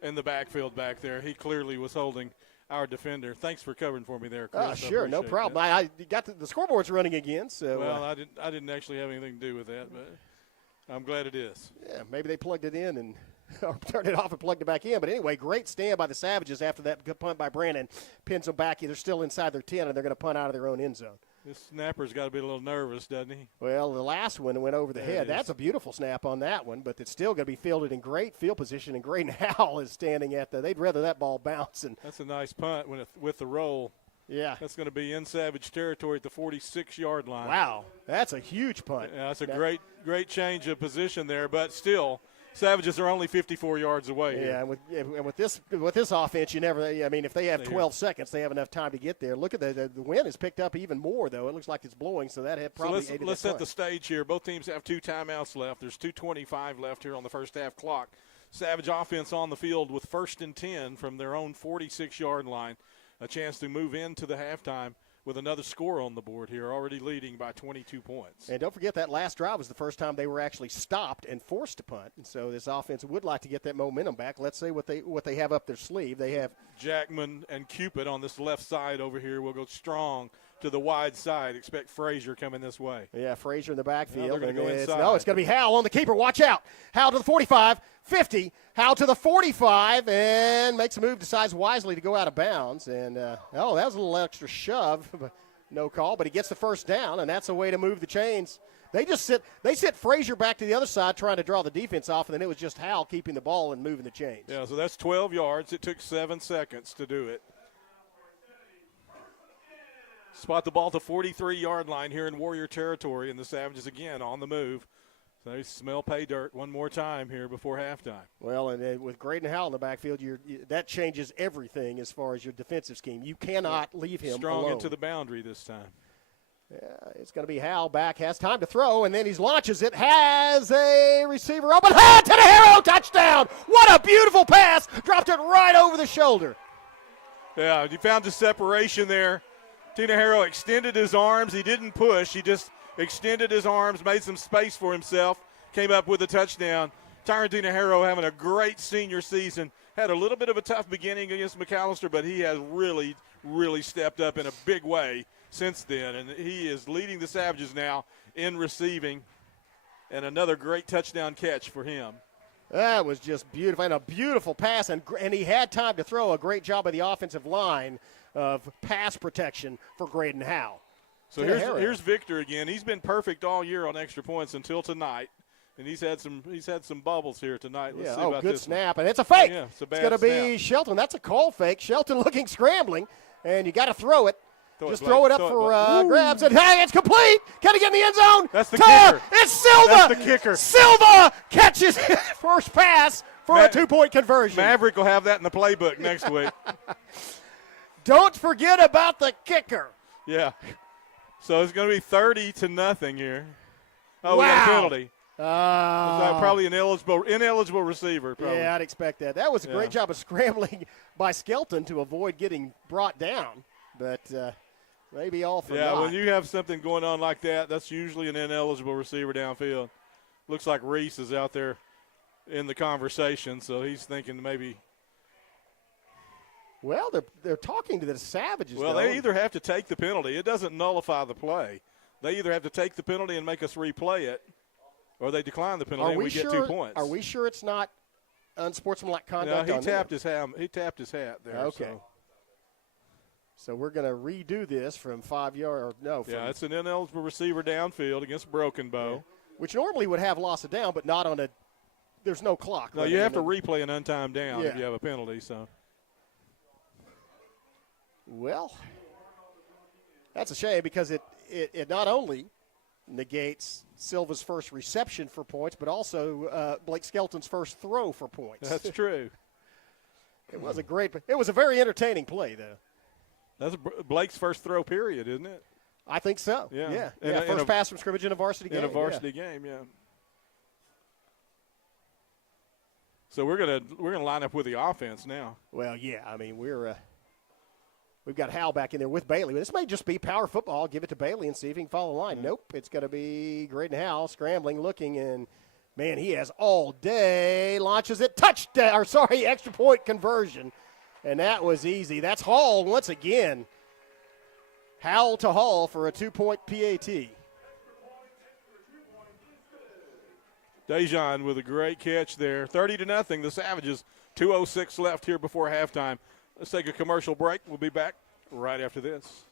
in the backfield back there. He clearly was holding our defender. Thanks for covering for me there, Chris. Sure, no problem. I got the scoreboard's running again. So well, I didn't actually have anything to do with that, but I'm glad it is. Yeah, maybe they plugged it in and or turned it off and plugged it back in. But anyway, great stand by the Savages after that punt by Brandon. Pins them back. They're still inside their 10, and they're going to punt out of their own end zone. This snapper's got to be a little nervous, doesn't he? Well, the last one went over the head. That's a beautiful snap on that one, but it's still going to be fielded in great field position, and Graydon Howell is standing at they'd rather that ball bounce. And that's a nice punt with the roll. Yeah. That's going to be in Savage territory at the 46-yard line. Wow, that's a huge punt. Yeah, that's a great change of position there, but still, Savages are only 54 yards away. Yeah, and with this offense, you never. I mean, if they have 12 seconds, they have enough time to get there. Look at the wind has picked up even more, though. It looks like it's blowing, so that had probably. So let's set the stage here. Both teams have 2 timeouts left. There's 2:25 left here on the first half clock. Savage offense on the field with 1st and 10 from their own 46-yard line. A chance to move into the halftime with another score on the board here, already leading by 22 points. And don't forget that last drive was the first time they were actually stopped and forced to punt. And so this offense would like to get that momentum back. Let's see what they have up their sleeve. They have Jackman and Cupid on this left side over here will go strong to the wide side. Expect Frazier coming this way. Yeah, Frazier in the backfield. No, they're going to go inside. No, it's going to be Howell on the keeper. Watch out. Howell to the 45, 50. Howell to the 45 and makes a move, decides wisely to go out of bounds. And, that was a little extra shove. No call, but he gets the first down, and that's a way to move the chains. They sit Frazier back to the other side trying to draw the defense off, and then it was just Howell keeping the ball and moving the chains. Yeah, so that's 12 yards. It took 7 seconds to do it. Spot the ball at the 43-yard line here in Warrior territory, and the Savages again on the move. So they smell pay dirt one more time here before halftime. Well, and with Graydon Howell in the backfield, that changes everything as far as your defensive scheme. You cannot leave him strong alone. Into the boundary this time. Yeah, it's going to be Howell back, has time to throw, and then he launches it, has a receiver open. Tinahero, touchdown! What a beautiful pass! Dropped it right over the shoulder. Yeah, you found the separation there. Tinahero extended his arms. He didn't push. He just extended his arms, made some space for himself, came up with a touchdown. Tyron Tinahero having a great senior season. Had a little bit of a tough beginning against McAllister, but he has really, really stepped up in a big way since then. And he is leading the Savages now in receiving. And another great touchdown catch for him. That was just beautiful, and a beautiful pass, and he had time to throw. A great job by the offensive line of pass protection for Graydon Howell. So here's Victor again. He's been perfect all year on extra points until tonight, and he's had some bubbles here tonight. Let's see about good this snap, one. and it's a fake. Yeah, it's going to be Shelton. That's a call fake. Shelton looking scrambling, and you got to throw it. Throw it up for grabs, and hey, it's complete. Can he get in the end zone? That's the kicker. It's Silva. That's the kicker. Silva catches his first pass for a 2-point conversion. Maverick will have that in the playbook next week. Don't forget about the kicker. Yeah. So it's going to be 30-0 here. Oh, wow. We got a penalty. Probably an ineligible receiver. Probably. Yeah, I'd expect that. That was a great job of scrambling by Skelton to avoid getting brought down. But maybe all for naught. Yeah, when you have something going on like that, that's usually an ineligible receiver downfield. Looks like Reese is out there in the conversation, so he's thinking maybe Well, they're talking to the Savages. Well, though. they either have to take the penalty. It doesn't nullify the play. They either have to take the penalty and make us replay it, or they decline the penalty and we get 2 points. Are we sure it's not unsportsmanlike conduct? No, he tapped his hat. He tapped his hat there. Okay. So we're going to redo this from 5 yards. It's an ineligible receiver downfield against Broken Bow. Yeah. Which normally would have loss of down, but not on a – there's no clock. No, you have to replay an untimed down if you have a penalty. So. Well, that's a shame because it not only negates Silva's first reception for points, but also Blake Skelton's first throw for points. That's true. It was a very entertaining play, though. That's Blake's first throw period, isn't it? I think so. Yeah. First pass from scrimmage in a varsity game. In a varsity game, yeah. So we're gonna line up with the offense now. Well, yeah. I mean, we've got Hal back in there with Bailey. This may just be power football. Give it to Bailey and see if he can follow the line. Mm-hmm. Nope. It's going to be Graydon Hal scrambling, looking, and man, he has all day. Launches it, extra point conversion. And that was easy. That's Hall once again. Howell to Hall for a 2-point PAT. Dejan with a great catch there. 30-0, the Savages. 2:06 left here before halftime. Let's take a commercial break. We'll be back right after this.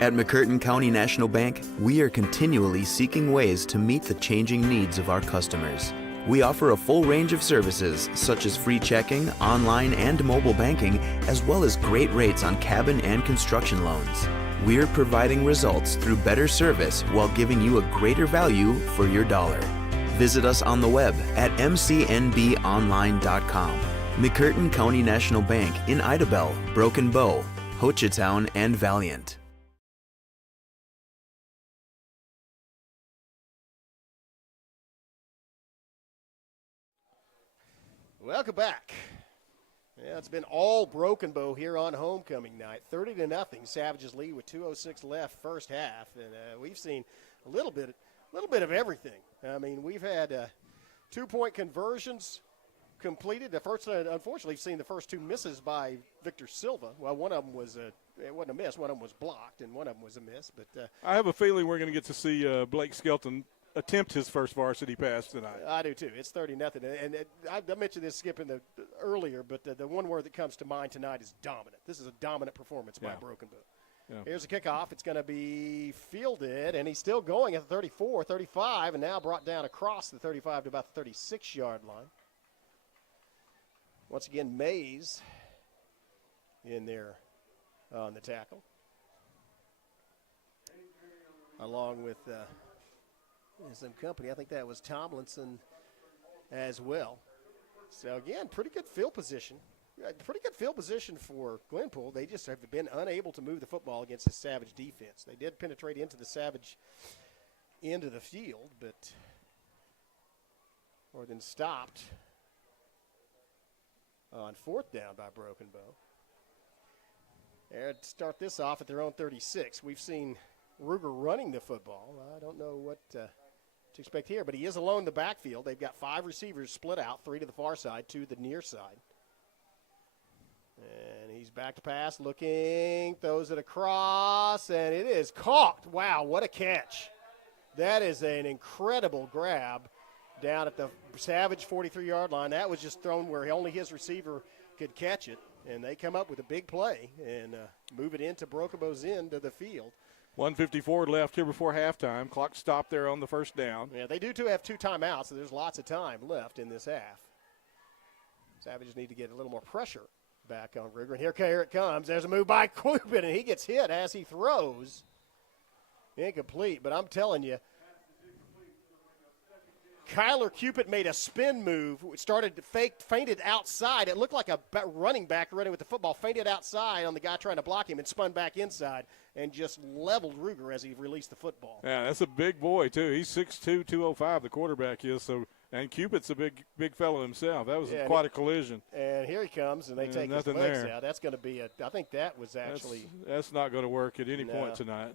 At McCurtain County National Bank, we are continually seeking ways to meet the changing needs of our customers. We offer a full range of services such as free checking, online and mobile banking, as well as great rates on cabin and construction loans. We're providing results through better service while giving you a greater value for your dollar. Visit us on the web at mcnbonline.com. McCurtain County National Bank in Idabel, Broken Bow, Hochatown, and Valiant. Welcome back. Yeah, it's been all Broken Bow here on homecoming night. 30-0. Savages lead with 2:06 left first half, and we've seen a little bit of everything. I mean, we've had 2-point conversions completed. The first, unfortunately, we've seen the first two misses by Victor Silva. Well, one of them was it wasn't a miss. One of them was blocked, and one of them was a miss. But I have a feeling we're going to get to see Blake Skelton attempt his first varsity pass tonight. I do too. It's 30-0, and I mentioned this skipping earlier, but the one word that comes to mind tonight is dominant. This is a dominant performance by Broken Bow. Yeah. Here's a kickoff. It's going to be fielded, and he's still going at the 34, 35, and now brought down across the 35 to about the 36-yard line. Once again, Mays in there on the tackle, along with some company. I think that was Tomlinson as well. So, again, pretty good field position. Pretty good field position for Glenpool. They just have been unable to move the football against the Savage defense. They did penetrate into the Savage end of the field, but or then stopped on fourth down by Broken Bow. They're to start this off at their own 36. We've seen Ruger running the football. I don't know what to expect here, but he is alone in the backfield. They've got 5 receivers split out, 3 to the far side, 2 to the near side. And he's back to pass, looking, throws it across, and it is caught. Wow, what a catch. That is an incredible grab down at the Savage 43-yard line. That was just thrown where only his receiver could catch it, and they come up with a big play and move it into Broken Bow's end of the field. 1:54 left here before halftime. Clock stopped there on the first down. Yeah, they do too have 2 timeouts, so there's lots of time left in this half. Savages need to get a little more pressure back on Ruger. And here it comes. There's a move by Cupid, and he gets hit as he throws. Incomplete, but I'm telling you, Kyler Cupid made a spin move. Started to feinted outside. It looked like a running back running with the football. Feinted outside on the guy trying to block him and spun back inside and just leveled Ruger as he released the football. Yeah, that's a big boy, too. He's 6'2", 205, the quarterback is. So, and Cupid's a big fellow himself. That was quite a collision. And here he comes, and they take his legs out. That's going to be I think that was actually. That's not going to work at any point tonight.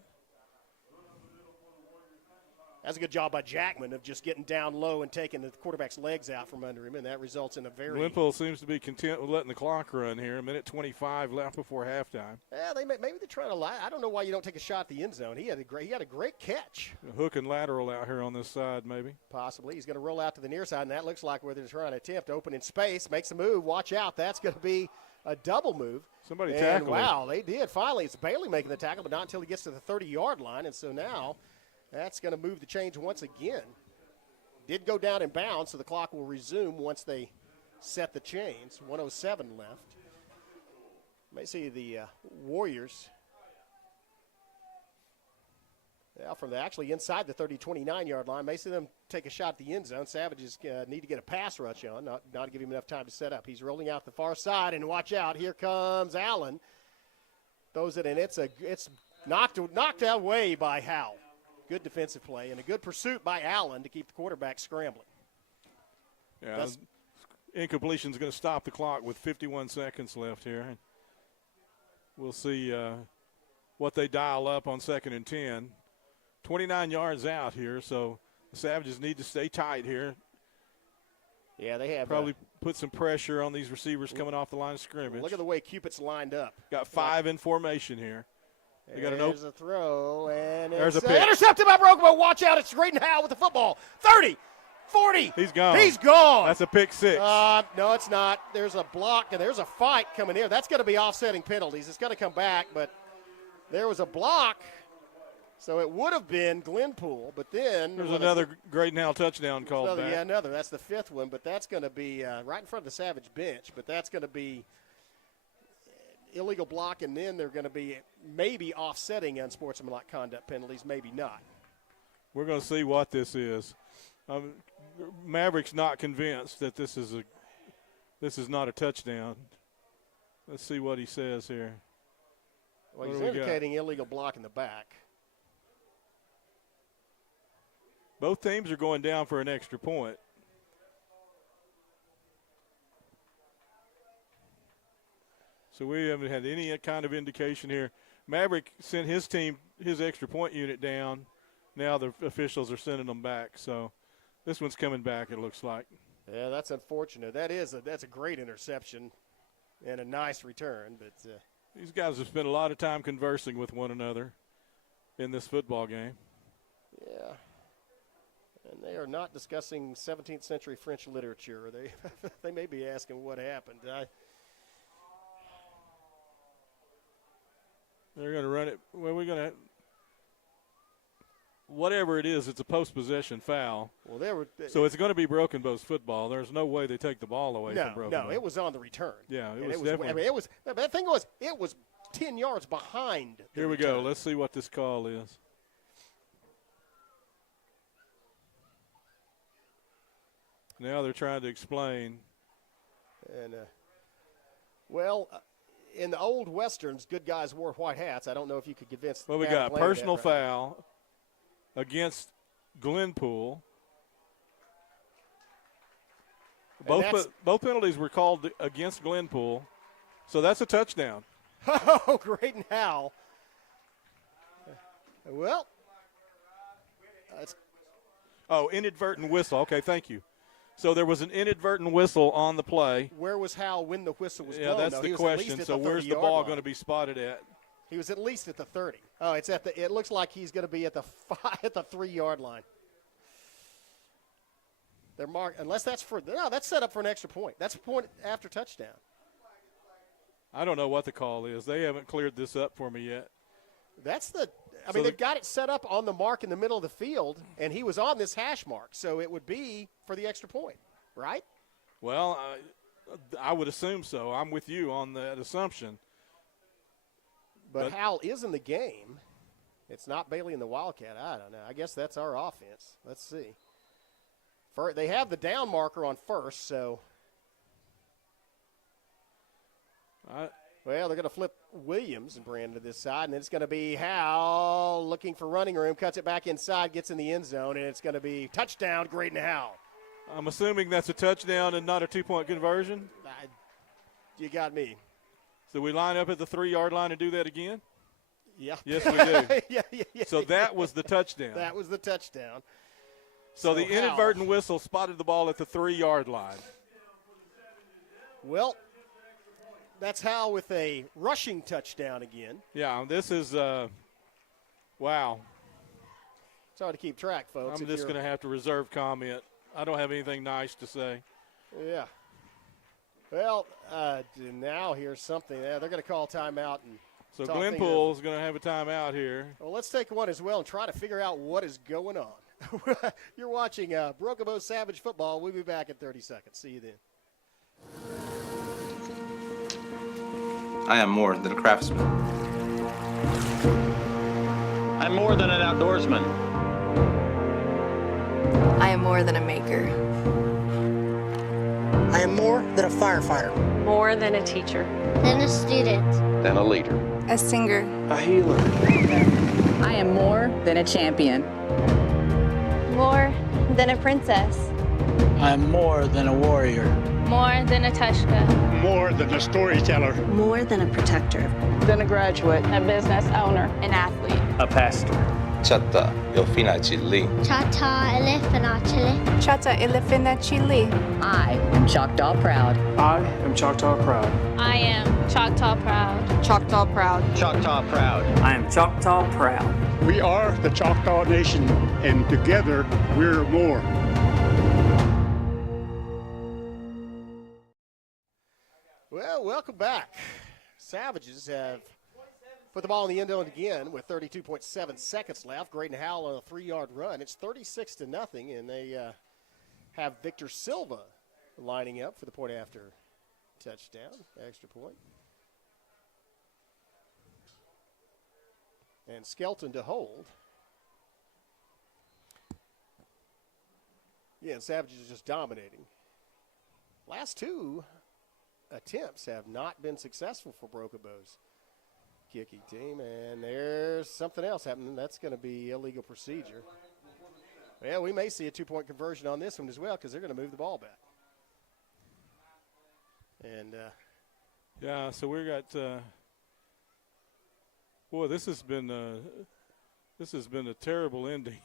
That's a good job by Jackman of just getting down low and taking the quarterback's legs out from under him, and that results in a very – Glenpool seems to be content with letting the clock run here. 1:25 left before halftime. Yeah, maybe they're trying to lie. I don't know why you don't take a shot at the end zone. He had a great catch. A hook and lateral out here on this side maybe. Possibly. He's going to roll out to the near side, and that looks like where they're trying to attempt to open in space. Makes a move. Watch out. That's going to be a double move. Somebody tackled him. Wow, they did. Finally, it's Bailey making the tackle, but not until he gets to the 30-yard line, and so now – that's going to move the chains once again. Did go down in bounds, so the clock will resume once they set the chains. 1:07 left. May see the Warriors. Now from actually inside the 30, 29-yard line. May see them take a shot at the end zone. Savages need to get a pass rush on, not to give him enough time to set up. He's rolling out the far side, and watch out. Here comes Allen. Throws it in. It's knocked away by Howell. Good defensive play and a good pursuit by Allen to keep the quarterback scrambling. Yeah, incompletion is going to stop the clock with 51 seconds left here. We'll see what they dial up on 2nd and 10. 29 yards out here, so the Savages need to stay tight here. Yeah, they have. Probably put some pressure on these receivers coming off the line of scrimmage. Look at the way Cupid's lined up. Got 5 in formation here. They got There's a throw, and there's it's a pick. Intercepted by Brokenbow. Watch out, it's Graydon Howell with the football. 30, 40. He's gone. He's gone. That's a pick 6. No, it's not. There's a block, and there's a fight coming in. That's going to be offsetting penalties. It's going to come back, but there was a block, so it would have been Glenpool, but then. There's another Graydon Howell touchdown called back. Yeah, another. That's the 5th one, but that's going to be right in front of the Savage bench, but that's going to be illegal block, and then they're going to be maybe offsetting unsportsmanlike conduct penalties, maybe not. We're going to see what this is. Maverick's not convinced that this is not a touchdown. Let's see what he says here. Well, he's indicating illegal block in the back. Both teams are going down for an extra point. So we haven't had any kind of indication here. Maverick sent his team, his extra point unit down. Now the officials are sending them back. So this one's coming back, it looks like. Yeah, that's unfortunate. That's a great interception and a nice return. But these guys have spent a lot of time conversing with one another in this football game. Yeah. And they are not discussing 17th century French literature. They may be asking what happened. They're going to run it. Well, we're going to – whatever it is, it's a post-possession foul. Well, so it's going to be Broken Bow's football. There's no way they take the ball away from Broken Bow. No, it was on the return. Yeah, it was definitely – I mean, the thing was, it was 10 yards behind the Here we return. go. Let's see what this call is. Now they're trying to explain. And, in the old Westerns, good guys wore white hats. I don't know if you could convince. Well, we got personal foul against Glenpool. Both penalties were called against Glenpool, so that's a touchdown. Oh, Graydon Howell. Well, inadvertent whistle. Okay, thank you. So there was an inadvertent whistle on the play. Where was Howell when the whistle was blown? Yeah, that's the question. So where's the ball going to be spotted at? He was at least at the 30. Oh, it's at the. It looks like he's going to be at the 3-yard line. They're marked unless that's that's set up for an extra point. That's a point after touchdown. I don't know what the call is. They haven't cleared this up for me yet. They've got it set up on the mark in the middle of the field, and he was on this hash mark, so it would be for the extra point, right? Well, I would assume so. I'm with you on that assumption. But Howell is in the game. It's not Bailey and the Wildcat. I don't know. I guess that's our offense. Let's see. They have the down marker on first, so. Well, they're going to flip Williams and Brandon to this side, and then it's going to be Howell looking for running room, cuts it back inside, gets in the end zone, and it's going to be touchdown, Graydon Howell. I'm assuming that's a touchdown and not a two-point conversion. You got me. So we line up at the 3-yard line and do that again? Yeah. Yes, we do. yeah. So that was the touchdown. That was the touchdown. So the inadvertent whistle spotted the ball at the 3-yard line. Well, that's Hal with a rushing touchdown again. Yeah, this is wow. It's hard to keep track, folks. I'm just going to have to reserve comment. I don't have anything nice to say. Yeah. Well, now here's something. They're going to call timeout. So Glenpool is going to have a timeout here. Well, let's take one as well and try to figure out what is going on. You're watching Broken Bow Savage Football. We'll be back in 30 seconds. See you then. I am more than a craftsman. I'm more than an outdoorsman. I am more than a maker. I am more than a firefighter. More than a teacher. Then a student. Then a leader. A singer. A healer. I am more than a champion. More than a princess. I'm more than a warrior. More than a Tushka. More than a storyteller. More than a protector. Then a graduate. A business owner. An athlete. A pastor. Chata Yofinachili. Chata elephant Chata elefina chili. I am Choctaw proud. I am Choctaw proud. I am Choctaw proud. Choctaw proud. Choctaw proud. I am Choctaw proud. We are the Choctaw Nation, and together we're more. Well, welcome back. Savages have put the ball in the end zone again with 32.7 seconds left. Graydon Howell on a 3-yard run. It's 36-0, and they have Victor Silva lining up for the point after touchdown, extra point. And Skelton to hold. Yeah, and Savages is just dominating. Last two attempts have not been successful for Broken Bow's kicking team, and there's something else happening. That's going to be illegal procedure. Yeah, we may see a 2-point conversion on this one as well because they're going to move the ball back. And yeah, so we got. Boy, this has been a terrible ending.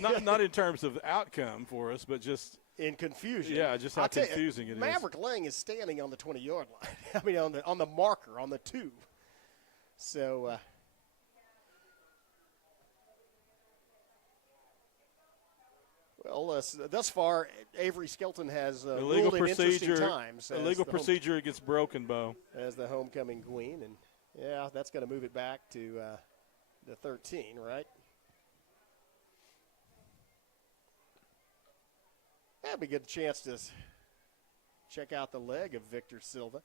not in terms of outcome for us, but just in confusion. Yeah, just how confusing it is. Maverick Lang is standing on the 20-yard line. I mean, on the marker, on the 2. So, thus far, Avery Skelton has illegal ruled in interesting procedure. times. Illegal procedure against Broken Bow as the homecoming queen, and yeah, that's going to move it back to the 13, right? That'd be a good chance to check out the leg of Victor Silva.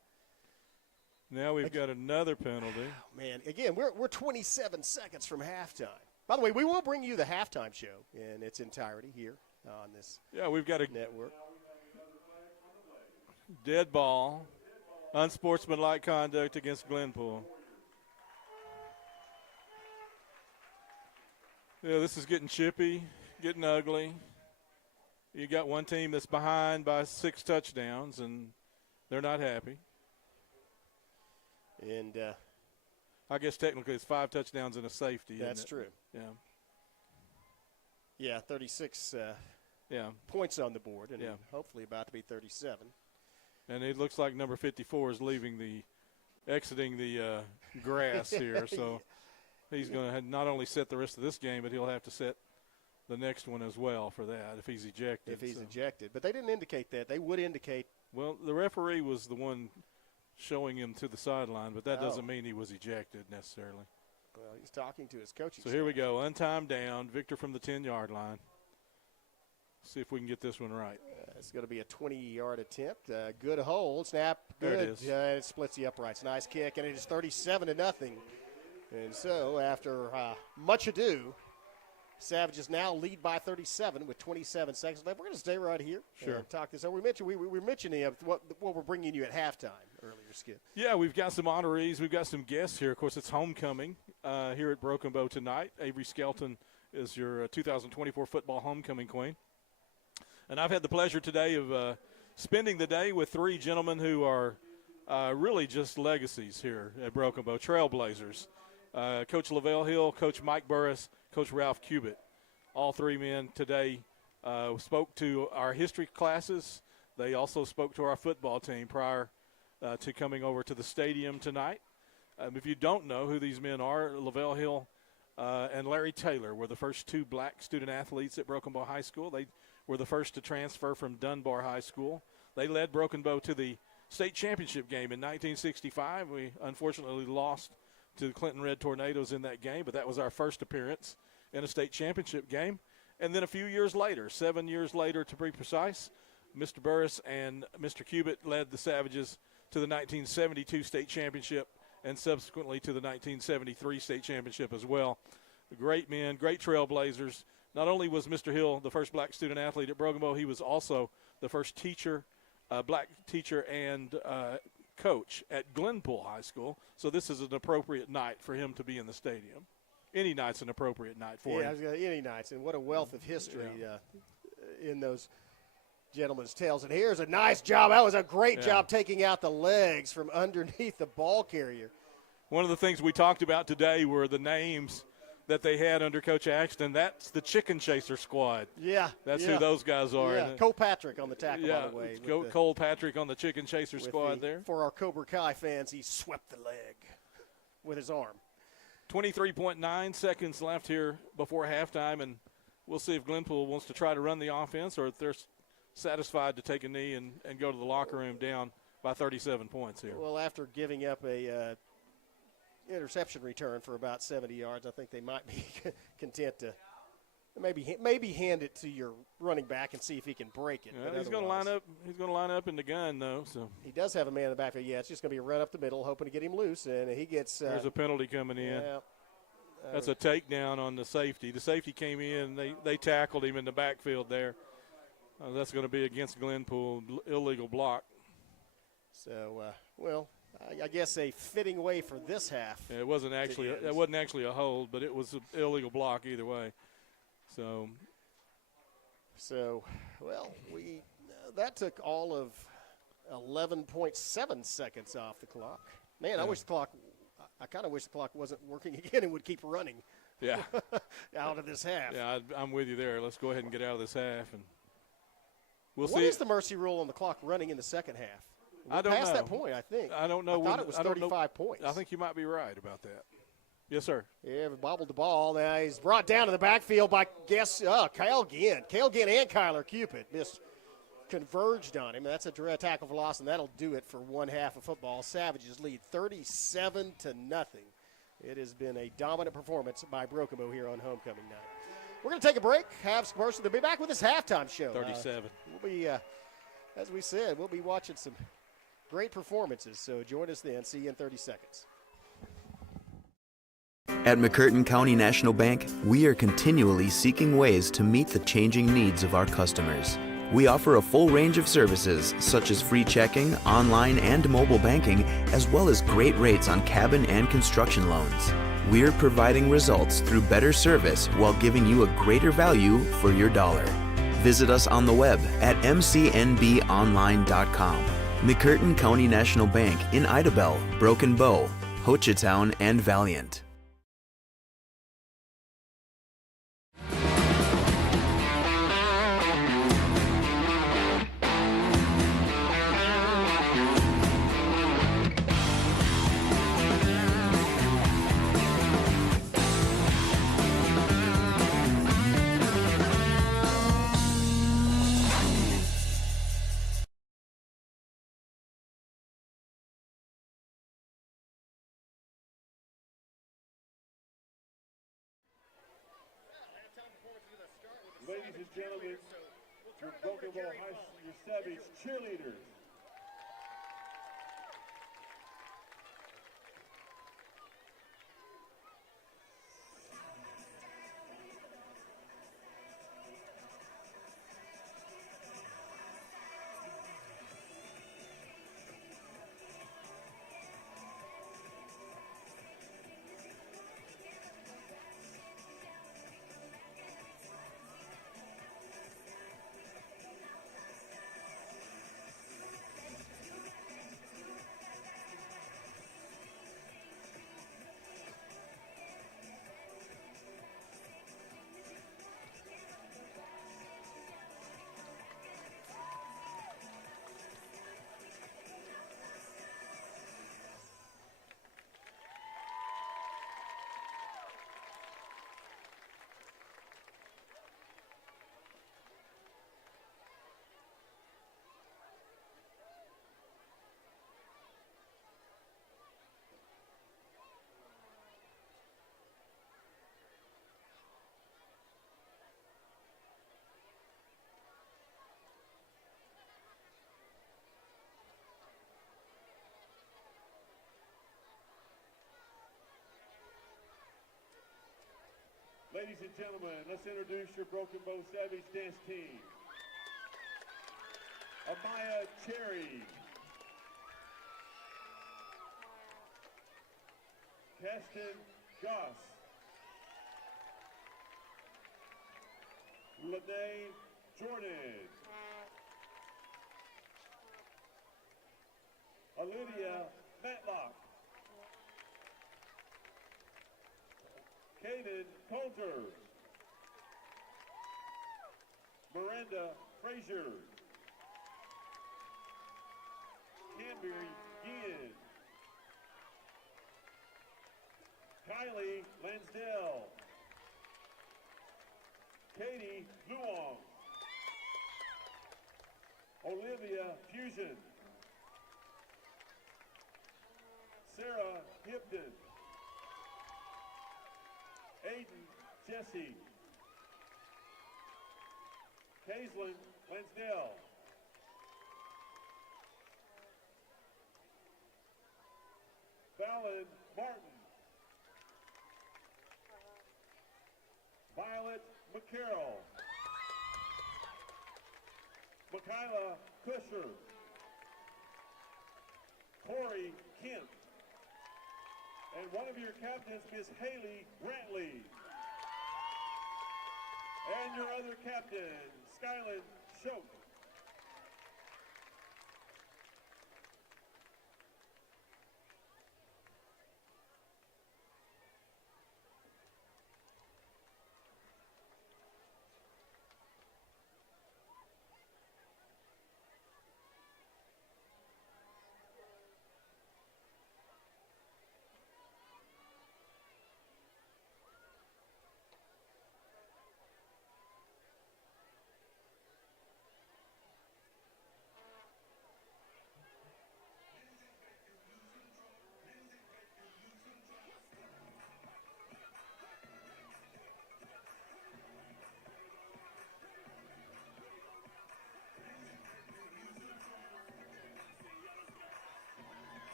Now we've got another penalty. Oh, man, again, we're 27 seconds from halftime. By the way, we will bring you the halftime show in its entirety here on this. Yeah, we've got a network. Dead ball, unsportsmanlike conduct against Glenpool. Yeah, this is getting chippy, getting ugly. You got one team that's behind by 6 touchdowns, and they're not happy. And I guess technically it's 5 touchdowns and a safety. That's isn't it? true. Yeah. Yeah, 36 yeah. points on the board, and hopefully about to be 37. And it looks like number 54 is exiting the grass here. So he's going to not only set the rest of this game, but he'll have to set the next one as well for that if he's ejected. If he's ejected. But they didn't indicate that. They would indicate. Well, the referee was the one showing him to the sideline, but that doesn't mean he was ejected necessarily. Well, he's talking to his coaching So here we go, untimed down, Victor from the 10-yard line. See if we can get this one right. It's going to be a 20-yard attempt. Good hold, snap, good. There it is. It splits the uprights. Nice kick, and it is 37-0. And so after much ado, Savages now lead by 37 with 27 seconds left. We're going to stay right here and talk this over. We mentioned what we're bringing you at halftime earlier, Skip. Yeah, we've got some honorees. We've got some guests here. Of course, it's homecoming here at Broken Bow tonight. Avery Skelton is your 2024 football homecoming queen. And I've had the pleasure today of spending the day with 3 gentlemen who are really just legacies here at Broken Bow, trailblazers. Coach Lavelle Hill, Coach Mike Burris, Coach Ralph Cubitt. All three men today spoke to our history classes. They also spoke to our football team prior to coming over to the stadium tonight. If you don't know who these men are, Lavelle Hill and Larry Taylor were the first two black student athletes at Broken Bow High School. They were the first to transfer from Dunbar High School. They led Broken Bow to the state championship game in 1965. We unfortunately lost to the Clinton Red Tornadoes in that game, but that was our first appearance in a state championship game. And then a few years later, 7 years later to be precise, Mr. Burris and Mr. Cubitt led the Savages to the 1972 state championship and subsequently to the 1973 state championship as well. Great men, great trailblazers. Not only was Mr. Hill the first black student athlete at Broken Bow, he was also the first teacher, black teacher and coach at Glenpool High School. So this is an appropriate night for him to be in the stadium. Any night's an appropriate night for him. Yeah, any nights. And what a wealth of history in those gentlemen's tales. And here's a nice job. That was a great job taking out the legs from underneath the ball carrier. One of the things we talked about today were the names that they had under Coach Axton. That's the Chicken Chaser squad. Yeah. That's who those guys are. Yeah. Cole Patrick on the tackle, by the way. Cole Patrick on the Chicken Chaser squad there. For our Cobra Kai fans, he swept the leg with his arm. 23.9 seconds left here before halftime, and we'll see if Glenpool wants to try to run the offense or if they're satisfied to take a knee and go to the locker room down by 37 points here. Well, after giving up a interception return for about 70 yards, I think they might be content to maybe hand it to your running back and see if he can break it. Yeah, he's going to line up. He's going to line up in the gun though. So he does have a man in the backfield. Yeah, it's just going to be a run up the middle, hoping to get him loose, and he gets. There's a penalty coming in. Yeah, that's a takedown on the safety. The safety came in. They tackled him in the backfield there. That's going to be against Glenpool, illegal block. So, I guess a fitting way for this half. Yeah, it wasn't actually a hold, but it was an illegal block either way. So that took all of 11.7 seconds off the clock. Man, I kind of wish the clock wasn't working again and would keep running. Yeah, out of this half. Yeah, I'm with you there. Let's go ahead and get out of this half, and we'll see. What is the mercy rule on the clock running in the second half? I don't know. Past that point, I think. I don't know. I thought it was 35 points. I think you might be right about that. Yes, sir. Yeah, bobbled the ball. Now he's brought down to the backfield by, Kyle Ginn. Kyle Ginn and Kyler Cupid converged on him. That's a direct tackle for loss, and that'll do it for one half of football. Savages lead 37-0. It has been a dominant performance by Broken Bow here on homecoming night. We're going to take a break, have some commercials. They'll be back with this halftime show. 37. We'll be, as we said, we'll be watching some great performances. So join us then. See you in 30 seconds. At McCurtain County National Bank, we are continually seeking ways to meet the changing needs of our customers. We offer a full range of services such as free checking, online and mobile banking, as well as great rates on cabin and construction loans. We're providing results through better service while giving you a greater value for your dollar. Visit us on the web at mcnbonline.com. McCurtain County National Bank in Idabel, Broken Bow, Hochatown, and Valiant. Ladies and gentlemen, your Broken Bow High School, your Savage cheerleaders. Ladies and gentlemen, let's introduce your Broken Bow Savage dance team. Amaya Cherry. Caston Goss. Lene Jordan. Olivia Matlock. Kaden Coulter. Miranda Frazier. Canberry Guillen. Kylie Lansdale. Katie Luong. Olivia Fusion. Sarah Hipton. Aiden Jesse. Kaislyn Lansdale. Fallon Martin. Violet McCarroll. Michaela Kusher. Corey Kent. And one of your captains, Miss Haley Brantley. And your other captain, Skyland Shoke.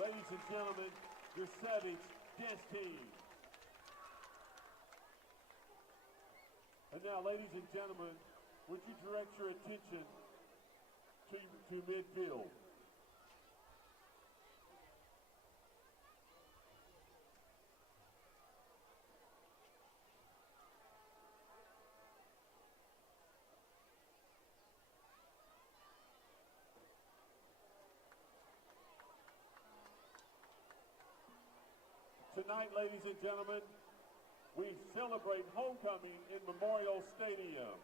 Ladies and gentlemen, your Savage dance team. And now, ladies and gentlemen, would you direct your attention to midfield? Tonight, ladies and gentlemen, we celebrate homecoming in Memorial Stadium.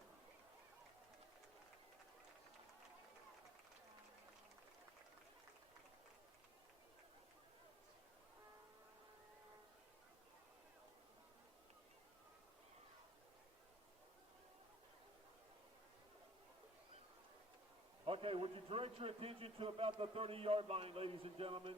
Okay, would you direct your attention to about the 30-yard line, ladies and gentlemen?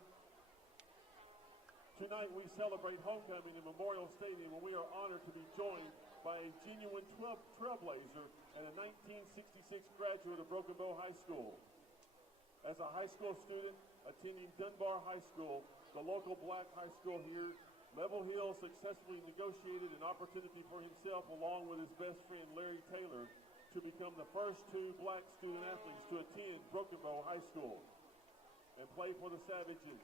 Tonight we celebrate homecoming in Memorial Stadium, and we are honored to be joined by a genuine trailblazer and a 1966 graduate of Broken Bow High School. As a high school student attending Dunbar High School, the local black high school here, Level Hill successfully negotiated an opportunity for himself along with his best friend Larry Taylor to become the first two black student athletes to attend Broken Bow High School. and play for the Savages.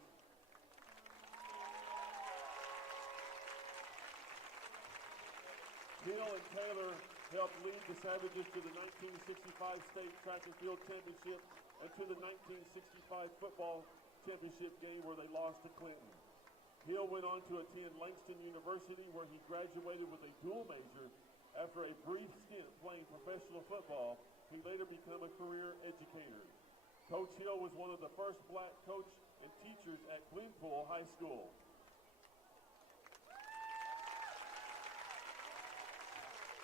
Hill and Taylor helped lead the Savages to the 1965 State Track and Field Championship and to the 1965 Football Championship game where they lost to Clinton. Hill went on to attend Langston University where he graduated with a dual major. After a brief stint playing professional football, he later became a career educator. Coach Hill was one of the first black coach and teachers at Glenpool High School.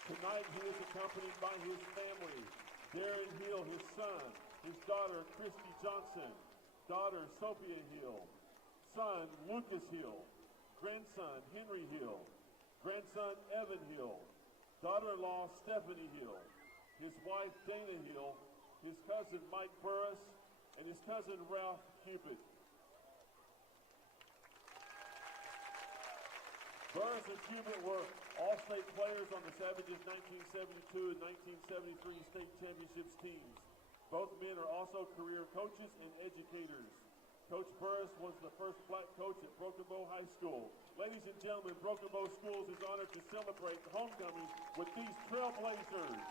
Tonight he is accompanied by his family, Darren Hill, his son, his daughter Christy Johnson, daughter Sophia Hill, son Lucas Hill, grandson Henry Hill, grandson Evan Hill, daughter-in-law Stephanie Hill, his wife Dana Hill, his cousin Mike Burris, and his cousin Ralph Cupid. Burris and Cupid were all-state players on the Savages 1972 and 1973 state championships teams. Both men are also career coaches and educators. Coach Burris was the first black coach at Broken Bow High School. Ladies and gentlemen, Broken Bow Schools is honored to celebrate the homecoming with these trailblazers.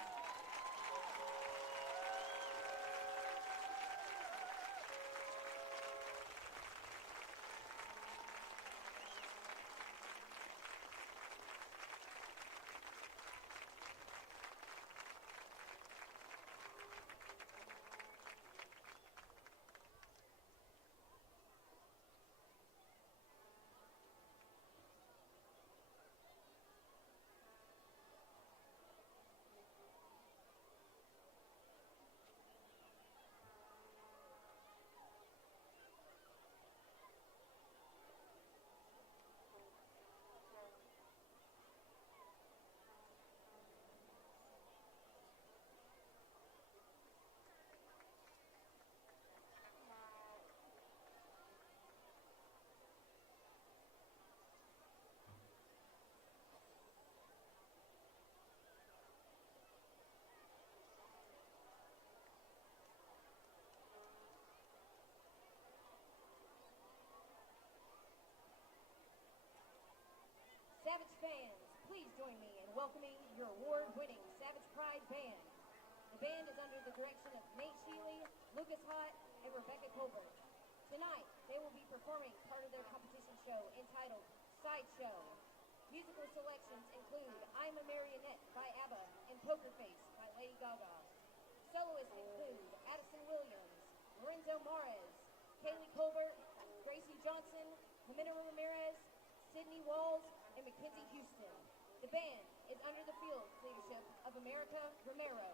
Savage fans, please join me in welcoming your award-winning Savage Pride Band. The band is under the direction of Nate Sheely, Lucas Hott, and Rebecca Colbert. Tonight, they will be performing part of their competition show entitled Sideshow. Musical selections include I'm a Marionette by ABBA and Poker Face by Lady Gaga. Soloists include Addison Williams, Lorenzo Mares, Kaylee Colbert, Gracie Johnson, Jimena Ramirez, Sydney Walls, and Mackenzie Houston. The band is under the field leadership of America Romero.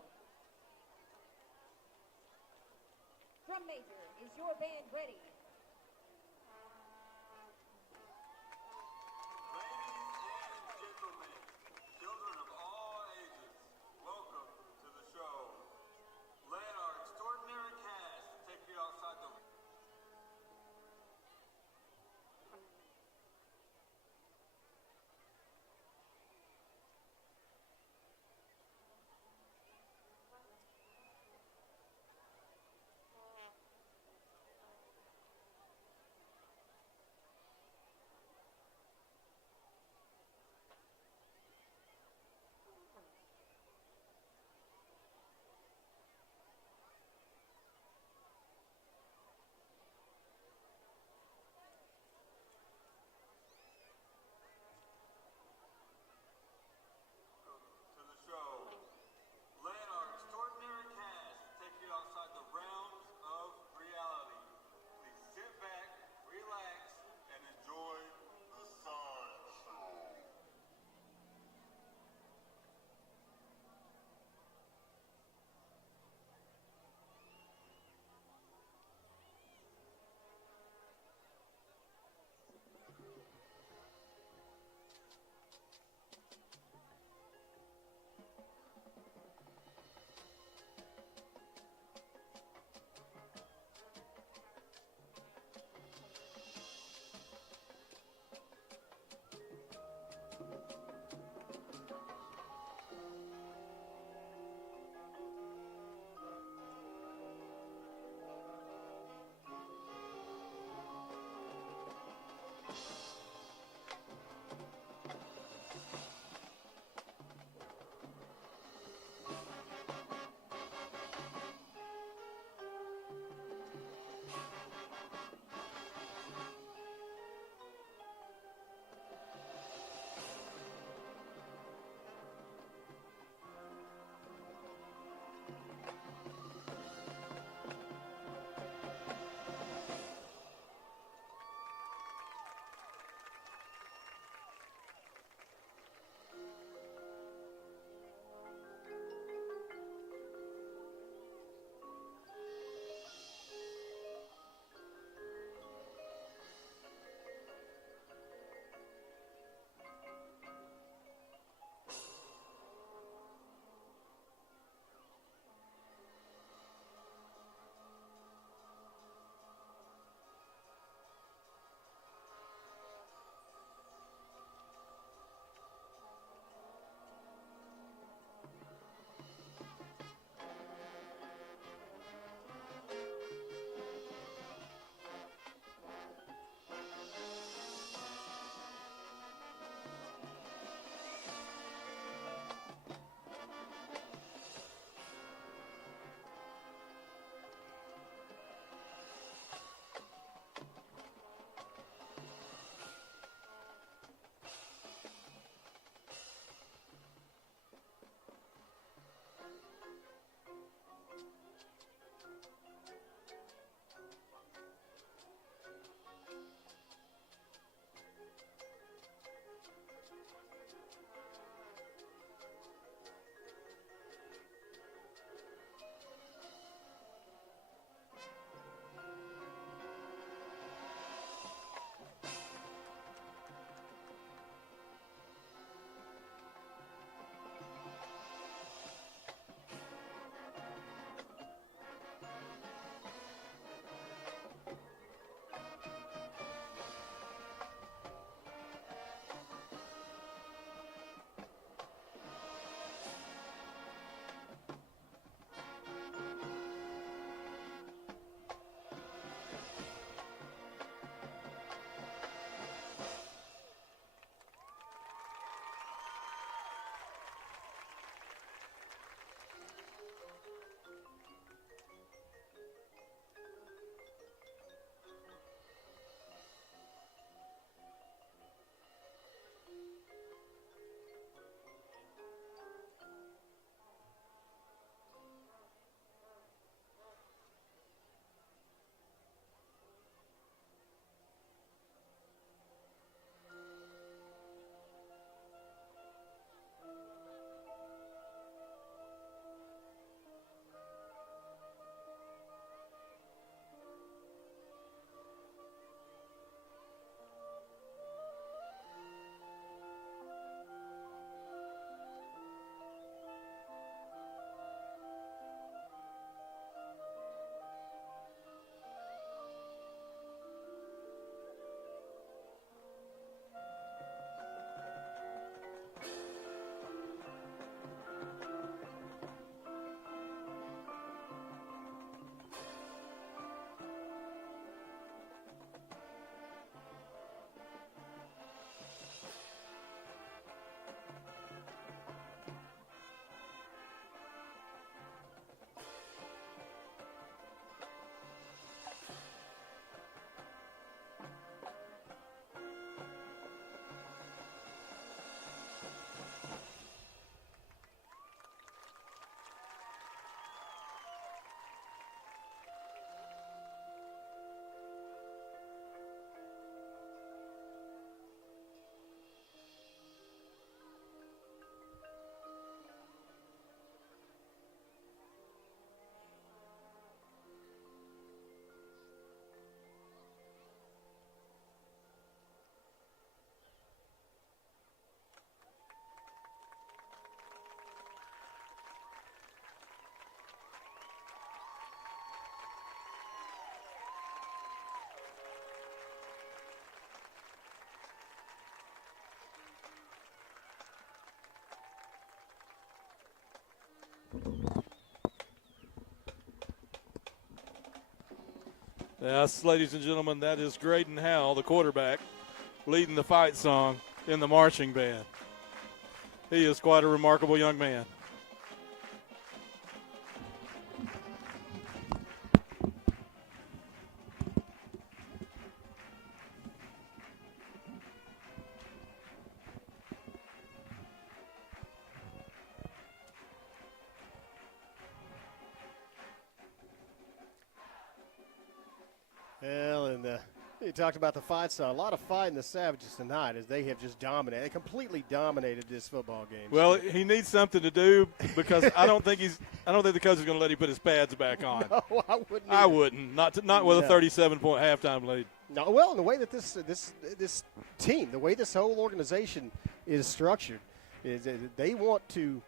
Drum major, is your band ready? Yes, ladies and gentlemen, that is Graydon Howell, the quarterback, leading the fight song in the marching band. He is quite a remarkable young man. Well, and you talked about the fight song. A lot of fight in the Savages tonight as they have just dominated. They completely dominated this football game. Well, he needs something to do because I don't think the coach is going to let him put his pads back on. No, I wouldn't. I wouldn't. Not with a 37-point halftime lead. No, well, and the way that this team, the way this whole organization is structured, is that they want to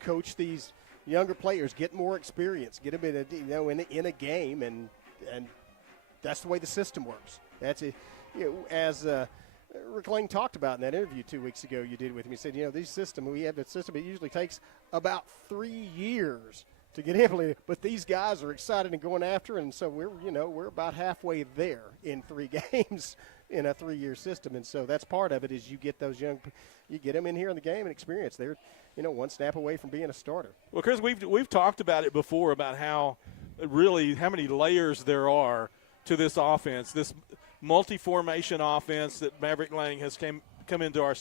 coach these younger players, get more experience, get them in a game, and that's the way the system works. That's it. As Rick Lang talked about in that interview 2 weeks ago you did with him, he said, we have the system, it usually takes about 3 years to get implemented, but these guys are excited and going after it, and so we're about halfway there in 3 games in a 3-year system, and so that's part of it is you get them in here in the game and experience. They're, one snap away from being a starter. Well, Chris, we've talked about it before about how many layers there are to this offense, this multi-formation offense that Maverick Lang has come into our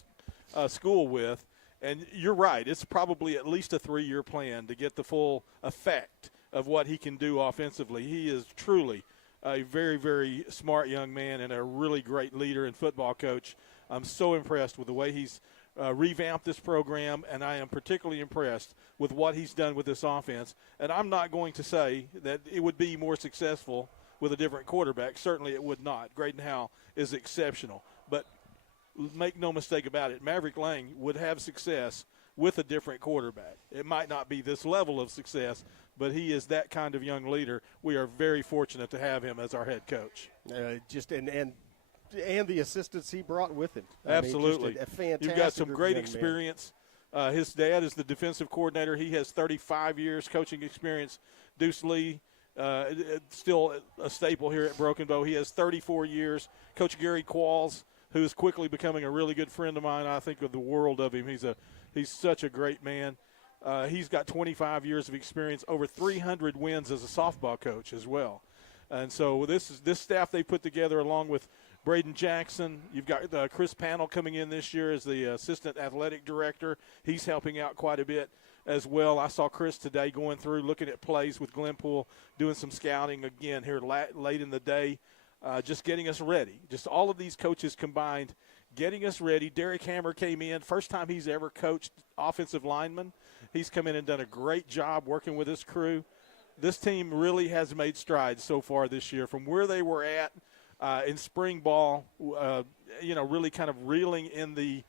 school with. And you're right, it's probably at least a 3-year plan to get the full effect of what he can do offensively. He is truly a very, very smart young man and a really great leader and football coach. I'm so impressed with the way he's revamped this program, and I am particularly impressed with what he's done with this offense. And I'm not going to say that it would be more successful with a different quarterback. Certainly it would not. Graydon Howell is exceptional. But make no mistake about it, Maverick Lang would have success with a different quarterback. It might not be this level of success, but he is that kind of young leader. We are very fortunate to have him as our head coach. And the assistants he brought with him. Absolutely. A fantastic. You've got some great young experience. His dad is the defensive coordinator. He has 35 years coaching experience. Deuce Lee, still a staple here at Broken Bow. He has 34 years. Coach Gary Qualls, who is quickly becoming a really good friend of mine. I think of the world of him. He's such a great man. He's got 25 years of experience, over 300 wins as a softball coach as well. And so this staff they put together along with Braden Jackson. You've got Chris Pannell coming in this year as the assistant athletic director. He's helping out quite a bit as well. I saw Chris today going through, looking at plays with Glenpool, doing some scouting again here late in the day, just getting us ready. Just all of these coaches combined, getting us ready. Derek Hammer came in, first time he's ever coached offensive linemen. He's come in and done a great job working with his crew. This team really has made strides so far this year from where they were at in spring ball, really kind of reeling in the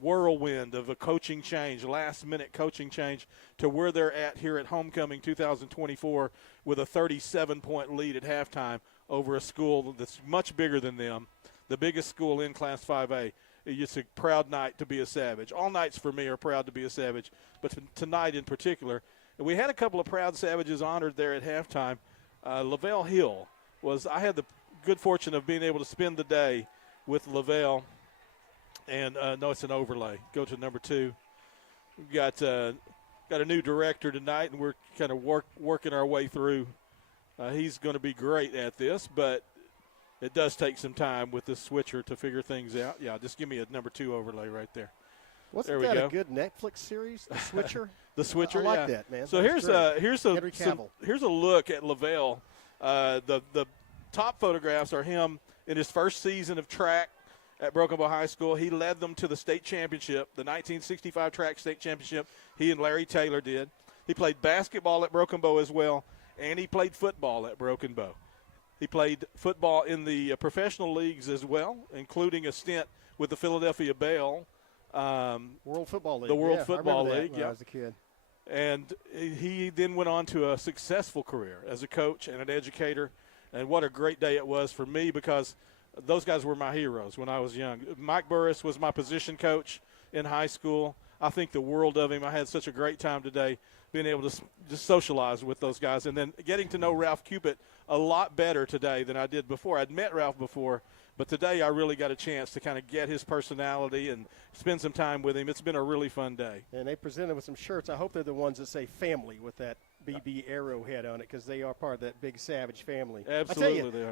whirlwind of a coaching change, last-minute coaching change, to where they're at here at Homecoming 2024 with a 37-point lead at halftime over a school that's much bigger than them, the biggest school in Class 5A. It's a proud night to be a Savage. All nights for me are proud to be a Savage, but tonight in particular. And we had a couple of proud Savages honored there at halftime. Lavelle Hill I had the good fortune of being able to spend the day with Lavelle. And no, it's an overlay. Go to number 2. We've got a new director tonight, and we're kind of working our way through. He's going to be great at this, but it does take some time with this switcher to figure things out. Yeah, just give me a number 2 overlay right there. Wasn't that a good Netflix series, The Switcher? The Switcher, I like that, man. So here's a look at Lavelle. The top photographs are him in his first season of track at Broken Bow High School. He led them to the state championship, the 1965 track state championship. He and Larry Taylor did. He played basketball at Broken Bow as well, and he played football at Broken Bow. He played football in the professional leagues as well, including a stint with the Philadelphia Bell. World Football League. The World Football I League, when I was a kid. And he then went on to a successful career as a coach and an educator. And what a great day it was for me, because those guys were my heroes when I was young. Mike Burris was my position coach in high school. I think the world of him. I had such a great time today being able to just socialize with those guys. And then getting to know Ralph Cupid a lot better today than I did before. I'd met Ralph before, but today I really got a chance to kind of get his personality and spend some time with him. It's been a really fun day. And they presented with some shirts. I hope they're the ones that say family with that BB arrowhead on it, because they are part of that big Savage family. Absolutely, they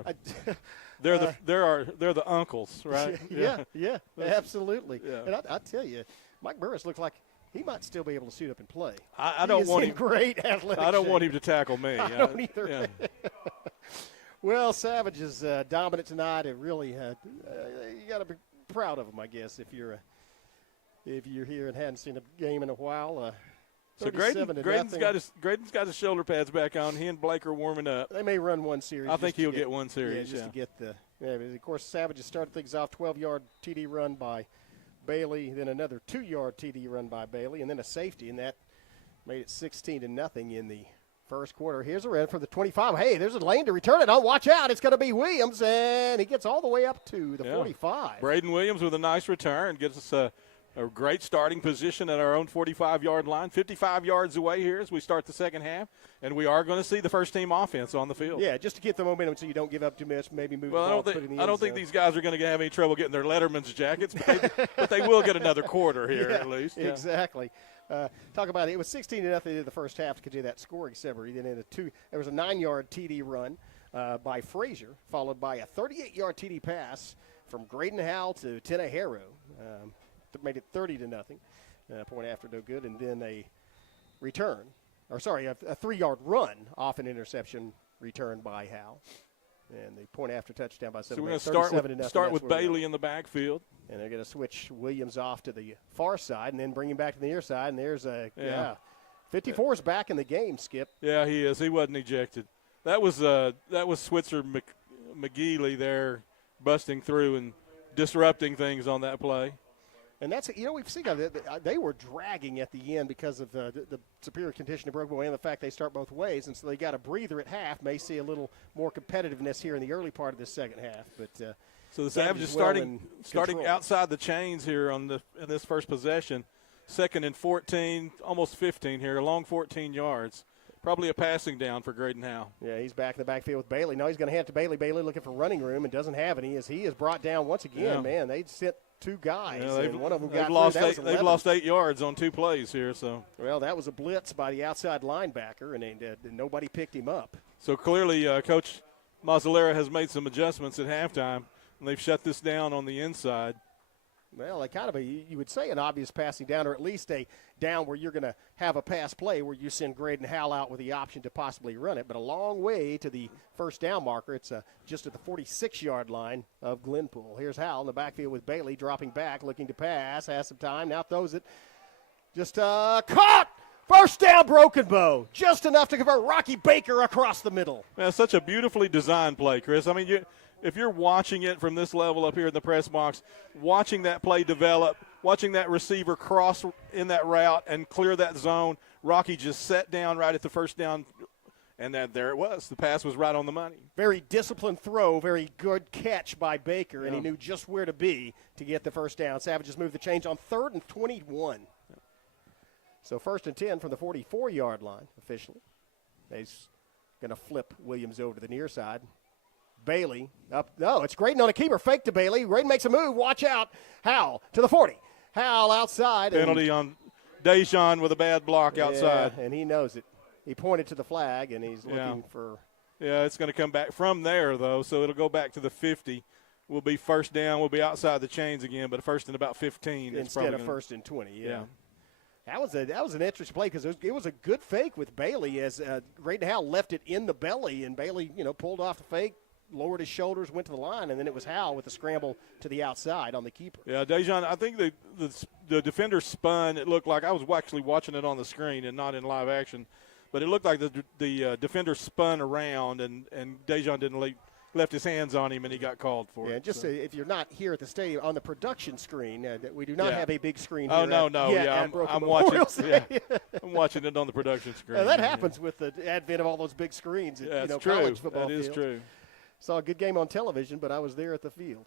are. They're the uncles, right? Yeah, absolutely. Yeah. And I tell you, Mike Burris looked like he might still be able to suit up and play. I don't want him. Great athletic I don't shape. want him to tackle me. I don't either. Yeah. Well, Savage is dominant tonight. It really, you got to be proud of him, I guess, if you're here and hadn't seen a game in a while. So Graydon's got his shoulder pads back on. He and Blake are warming up. They may run one series. I think he'll get one series. To get the. Yeah, of course, Savage has started things off. 12-yard TD run by Bailey, then another 2-yard TD run by Bailey, and then a safety, and that made it 16-0 in the first quarter. Here's a red for the 25. Hey, there's a lane to return it. Oh, watch out. It's going to be Williams, and he gets all the way up to the 45. Braden Williams with a nice return. Gets us a great starting position at our own 45-yard line. 55 yards away here as we start the second half, and we are going to see the first-team offense on the field. Yeah, just to get the momentum so you don't give up too much, maybe move the ball, put it in the end I don't think these guys are going to have any trouble getting their Letterman's jackets, but they will get another quarter here at least. Yeah. Exactly. Talk about it. It was 16-0 in the first half to continue that scoring summary. Then there was a 9-yard TD run by Frazier, followed by a 38-yard TD pass from Graydon Howell to Tenna Harrow. Made it 30-0. Point after, no good. And then a 3-yard run off an interception returned by Howell. And the point after touchdown by 7. So we're going to start with Bailey in the backfield. And they're going to switch Williams off to the far side and then bring him back to the near side. And there's 54 is back in the game, Skip. Yeah, he is. He wasn't ejected. That was Switzer McGeely there busting through and disrupting things on that play. And that's, we've seen they were dragging at the end because of the superior condition of Broken Bow and the fact they start both ways. And so they got a breather at half. May see a little more competitiveness here in the early part of this second half. But so the Savage is starting outside the chains here in this first possession. 2nd and 14, almost 15 here, a long 14 yards. Probably a passing down for Graydon Howell. Yeah, he's back in the backfield with Bailey. Now he's going to hand it to Bailey. Bailey looking for running room and doesn't have any as he is brought down once again. Yeah. Man, they sent 2 guys, and one of them got through. They've lost 8 yards on 2 plays here. So well, that was a blitz by the outside linebacker, and nobody picked him up. So clearly, Coach Mazzolera has made some adjustments at halftime, and they've shut this down on the inside. Well, they kind of you would say an obvious passing down, or at least a down where you're going to have a pass play where you send Graydon Howell out with the option to possibly run it. But a long way to the first down marker. It's just at the 46-yard line of Glenpool. Here's Howell in the backfield with Bailey dropping back, looking to pass, has some time, now throws it. Just caught! First down, Broken Bow. Just enough to convert Rocky Baker across the middle. Man, such a beautifully designed play, Chris. I mean, if you're watching it from this level up here in the press box, watching that play develop, watching that receiver cross in that route and clear that zone, Rocky just sat down right at the first down, and there it was. The pass was right on the money. Very disciplined throw, very good catch by Baker, and he knew just where to be to get the first down. Savages moved the change on 3rd and 21. So 1st and 10 from the 44-yard line officially. He's going to flip Williams over to the near side. Bailey up. No, it's Graydon on a keeper. Fake to Bailey. Graydon makes a move. Watch out. Howell to the 40. Howell outside. Penalty on Dejan with a bad block outside. And he knows it. He pointed to the flag, and he's looking for. Yeah, it's going to come back from there, though, so it'll go back to the 50. We'll be first down. We'll be outside the chains again, but first and about 15. Instead of 1st and 20, yeah. That was an interesting play because it was a good fake with Bailey as Graydon Howell left it in the belly, and Bailey, pulled off the fake, lowered his shoulders, went to the line, and then it was Howell with the scramble to the outside on the keeper. Yeah, Dejan, I think the defender spun. It looked like I was actually watching it on the screen and not in live action, but it looked like the defender spun around, and Dejan didn't left his hands on him, and he got called for it. Just if you're not here at the stadium, on the production screen, we do not have a big screen here. Oh, no. I'm watching. I'm watching it on the production screen. That happens with the advent of all those big screens at college football fields. That is true. Saw a good game on television, but I was there at the field.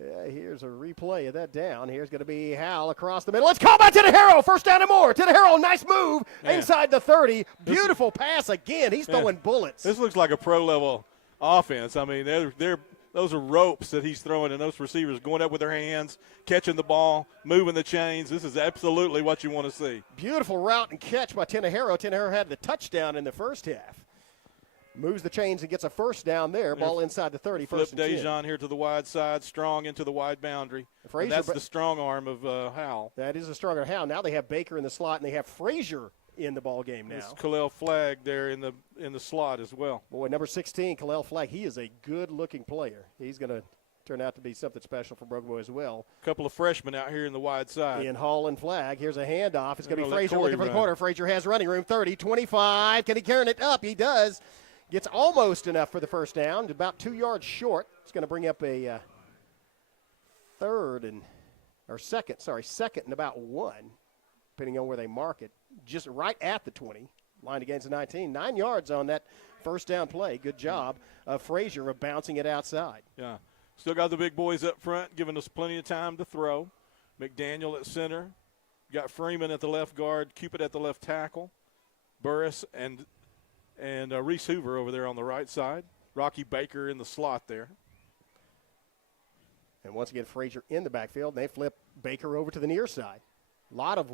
Yeah, here's a replay of that down. Here's going to be Hal across the middle. Let's call by Tenejero. First down and more. Tenejero, nice move inside the 30. Beautiful pass again. He's throwing bullets. This looks like a pro-level offense. I mean, those are ropes that he's throwing, and those receivers going up with their hands, catching the ball, moving the chains. This is absolutely what you want to see. Beautiful route and catch by Tenejero. Tenejero had the touchdown in the first half. Moves the chains and gets a first down there. Ball inside the 30. Flip Dejan here to the wide side, strong into the wide boundary. And that's the strong arm of Howell. That is a strong arm of Howell. Now they have Baker in the slot, and they have Frazier in the ball game now. It's Khalil Flagg there in the slot as well. Boy, number 16, Khalil Flagg, he is a good-looking player. He's going to turn out to be something special for Broken Bow as well. A couple of freshmen out here in the wide side. In Hall and Flagg. Here's a handoff. It's going to be Frazier looking for the corner. Frazier has running room. 30, 25. Can he carry it up? He does. Gets almost enough for the first down, about 2 yards short. It's going to bring up a second and about 1, depending on where they mark it. Just right at the 20, line against the 19. 9 yards on that first down play. Good job of Frazier of bouncing it outside. Yeah. Still got the big boys up front, giving us plenty of time to throw. McDaniel at center. Got Freeman at the left guard, Cupid at the left tackle. Burris and Reese Hoover over there on the right side. Rocky Baker in the slot there. And once again, Frazier in the backfield. And they flip Baker over to the near side. A lot of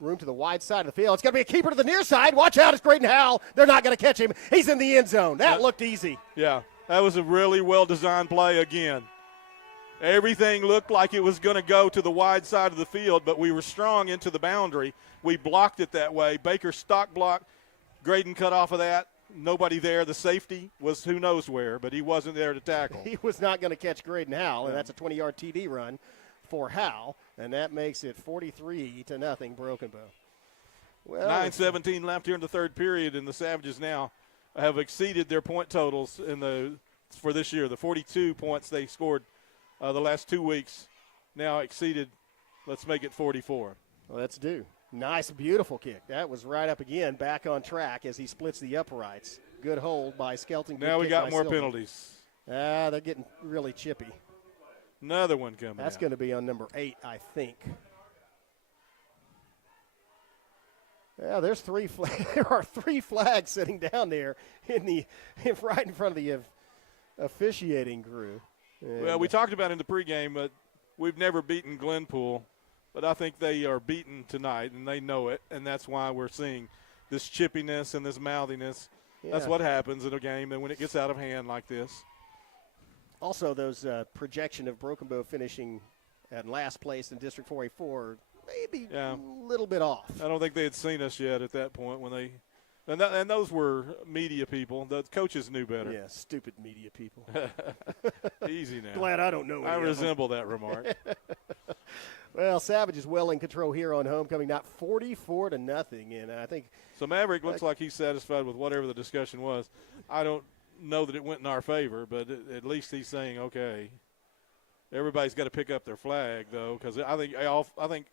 room to the wide side of the field. It's going to be a keeper to the near side. Watch out, it's Graydon Howell. They're not going to catch him. He's in the end zone. That looked easy. Yeah, that was a really well-designed play again. Everything looked like it was going to go to the wide side of the field, but we were strong into the boundary. We blocked it that way. Baker stock block. Graydon cut off of that. Nobody there. The safety was who knows where, but he wasn't there to tackle. He was not going to catch Graydon Howell, and that's a 20-yard TD run for Howell, and that makes it 43-0 Broken Bow. Well, 9:17 left here in the third period, and the Savages now have exceeded their point totals for this year. The 42 points they scored the last 2 weeks now exceeded. Let's make it 44. Let's do. Nice, beautiful kick. That was right up again, back on track as he splits the uprights. Good hold by Skelton. Now we got more penalties. They're getting really chippy. Another one coming. That's going to be on number 8, I think. Yeah, there's there are 3 flags sitting down there right in front of the officiating crew. And well, we talked about in the pregame, but we've never beaten Glenpool. But I think they are beaten tonight, and they know it, and that's why we're seeing this chippiness and this mouthiness. Yeah. That's what happens in a game, and when it gets out of hand like this. Also, those projection of Broken Bow finishing at last place in District 4A4 maybe a little bit off. I don't think they had seen us yet at that point when they and those were media people. The coaches knew better. Yeah, stupid media people. Easy now. Glad I don't know. I resemble that remark. Well, Savage is well in control here on homecoming, not 44-0, and I think so. Maverick looks like he's satisfied with whatever the discussion was. I don't know that it went in our favor, but at least he's saying, okay, everybody's got to pick up their flag though, because I think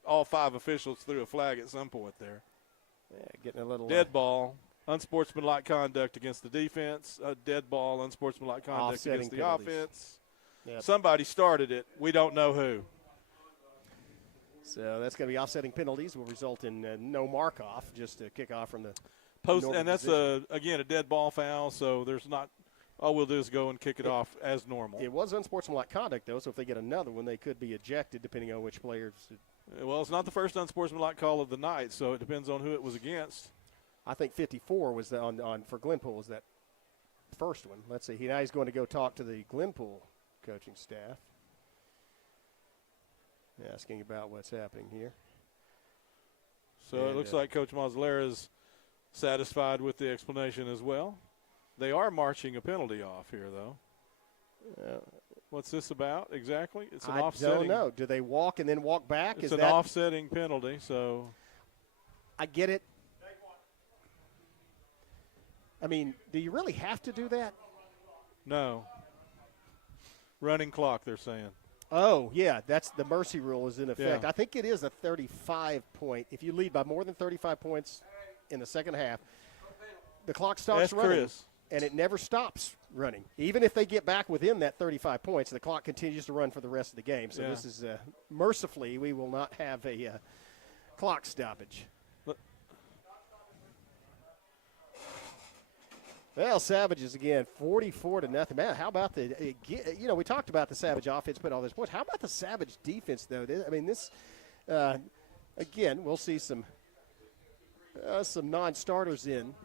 all 5 officials threw a flag at some point there. Yeah, getting a little dead ball, unsportsmanlike conduct against the defense, dead ball, unsportsmanlike conduct against the offense. Yep. Somebody started it. We don't know who. So that's going to be offsetting penalties will result in no mark-off, just a kick-off from the post. And that's, again, a dead ball foul, so there's not – all we'll do is go and kick it off as normal. It was unsportsmanlike conduct, though, so if they get another one, they could be ejected depending on which players. Well, it's not the first unsportsmanlike call of the night, so it depends on who it was against. I think 54 was for Glenpool was that first one. Let's see. Now he's going to go talk to the Glenpool coaching staff. Asking about what's happening here. So it looks like Coach Mazzolera is satisfied with the explanation as well. They are marching a penalty off here, though. What's this about exactly? It's an offsetting. I don't know. Do they walk and then walk back? It's an offsetting penalty, so. I get it. I mean, do you really have to do that? No. Running clock, they're saying. Oh, yeah, that's the mercy rule is in effect. Yeah. I think it is a 35-point. If you lead by more than 35 points in the second half, the clock starts running. Chris. and it never stops running. Even if they get back within that 35 points, the clock continues to run for the rest of the game. So this is, mercifully, we will not have a clock stoppage. Well, Savages again, 44-0. Man, how about we talked about the Savage offense put all those points. How about the Savage defense, though? Again, we'll see some non-starters in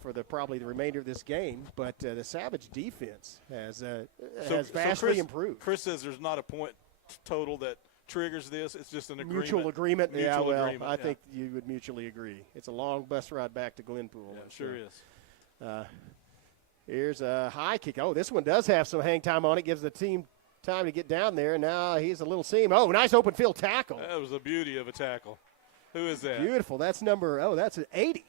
for probably the remainder of this game, but the Savage defense has vastly improved. Chris says there's not a point total that triggers this. It's just an agreement. Mutual agreement. Agreement. I think you would mutually agree. It's a long bus ride back to Glenpool. Yeah, it sure is. Here's a high kick. Oh, this one does have some hang time on it. Gives the team time to get down there. Now he's a little seam. Oh, nice open field tackle. That was a beauty of a tackle. Who is that? Beautiful. That's an 80.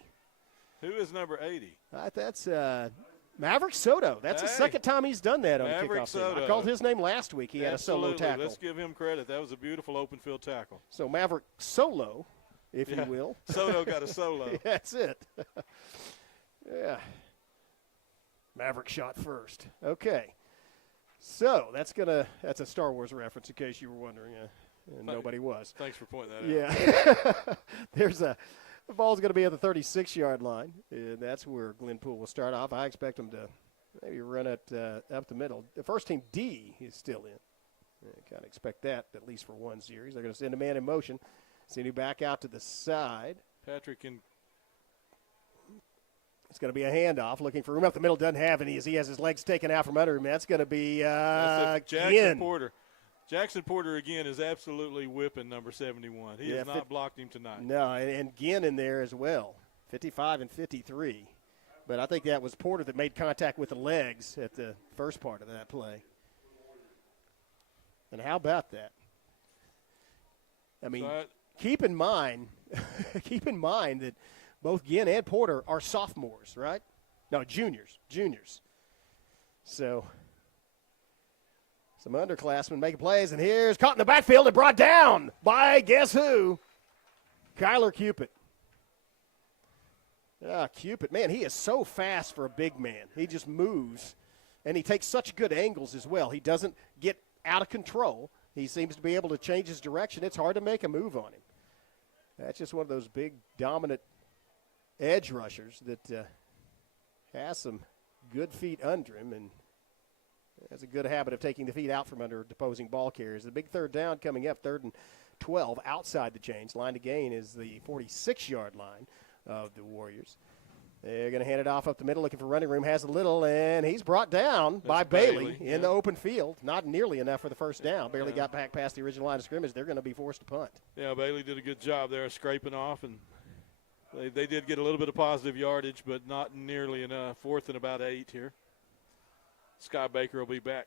Who is number 80? That's Maverick Soto. That's the second time he's done that on Maverick kickoff. Soto. I called his name last week. He had a solo tackle. Let's give him credit. That was a beautiful open field tackle. So Maverick Solo, if you will. Soto got a solo. That's it. Yeah. Maverick shot first. Okay. So that's a Star Wars reference in case you were wondering. And nobody was. Thanks for pointing that out. Yeah. The ball's going to be at the 36-yard line, and that's where Glenpool will start off. I expect them to maybe run it up the middle. The first team D is still in. Kind of expect that at least for one series. They're going to send a man in motion. Send him back out to the side. Patrick and it's going to be a handoff, looking for room up the middle. Doesn't have any as he has his legs taken out from under him. That's going to be Jackson Porter. Jackson Porter, again, is absolutely whipping number 71. He has not blocked him tonight. No, and Ginn in there as well, 55 and 53. But I think that was Porter that made contact with the legs at the first part of that play. And how about that? I mean, keep in mind that both Ginn and Porter are sophomores, right? No, juniors. So some underclassmen making plays, and here's caught in the backfield and brought down by guess who? Kyler Cupid. Cupid, man, he is so fast for a big man. He just moves, and he takes such good angles as well. He doesn't get out of control. He seems to be able to change his direction. It's hard to make a move on him. That's just one of those big, dominant edge rushers that has some good feet under him and has a good habit of taking the feet out from under opposing ball carriers. The big third down coming up, 3rd and 12 outside the chains. Line to gain is the 46-yard line of the Warriors. They're going to hand it off up the middle, looking for running room. Has a little, and he's brought down by Bailey in the open field. Not nearly enough for the first down. Barely got back past the original line of scrimmage. They're going to be forced to punt. Yeah, Bailey did a good job there scraping off, and they did get a little bit of positive yardage, but not nearly enough. 4th and about 8 here. Sky Baker will be back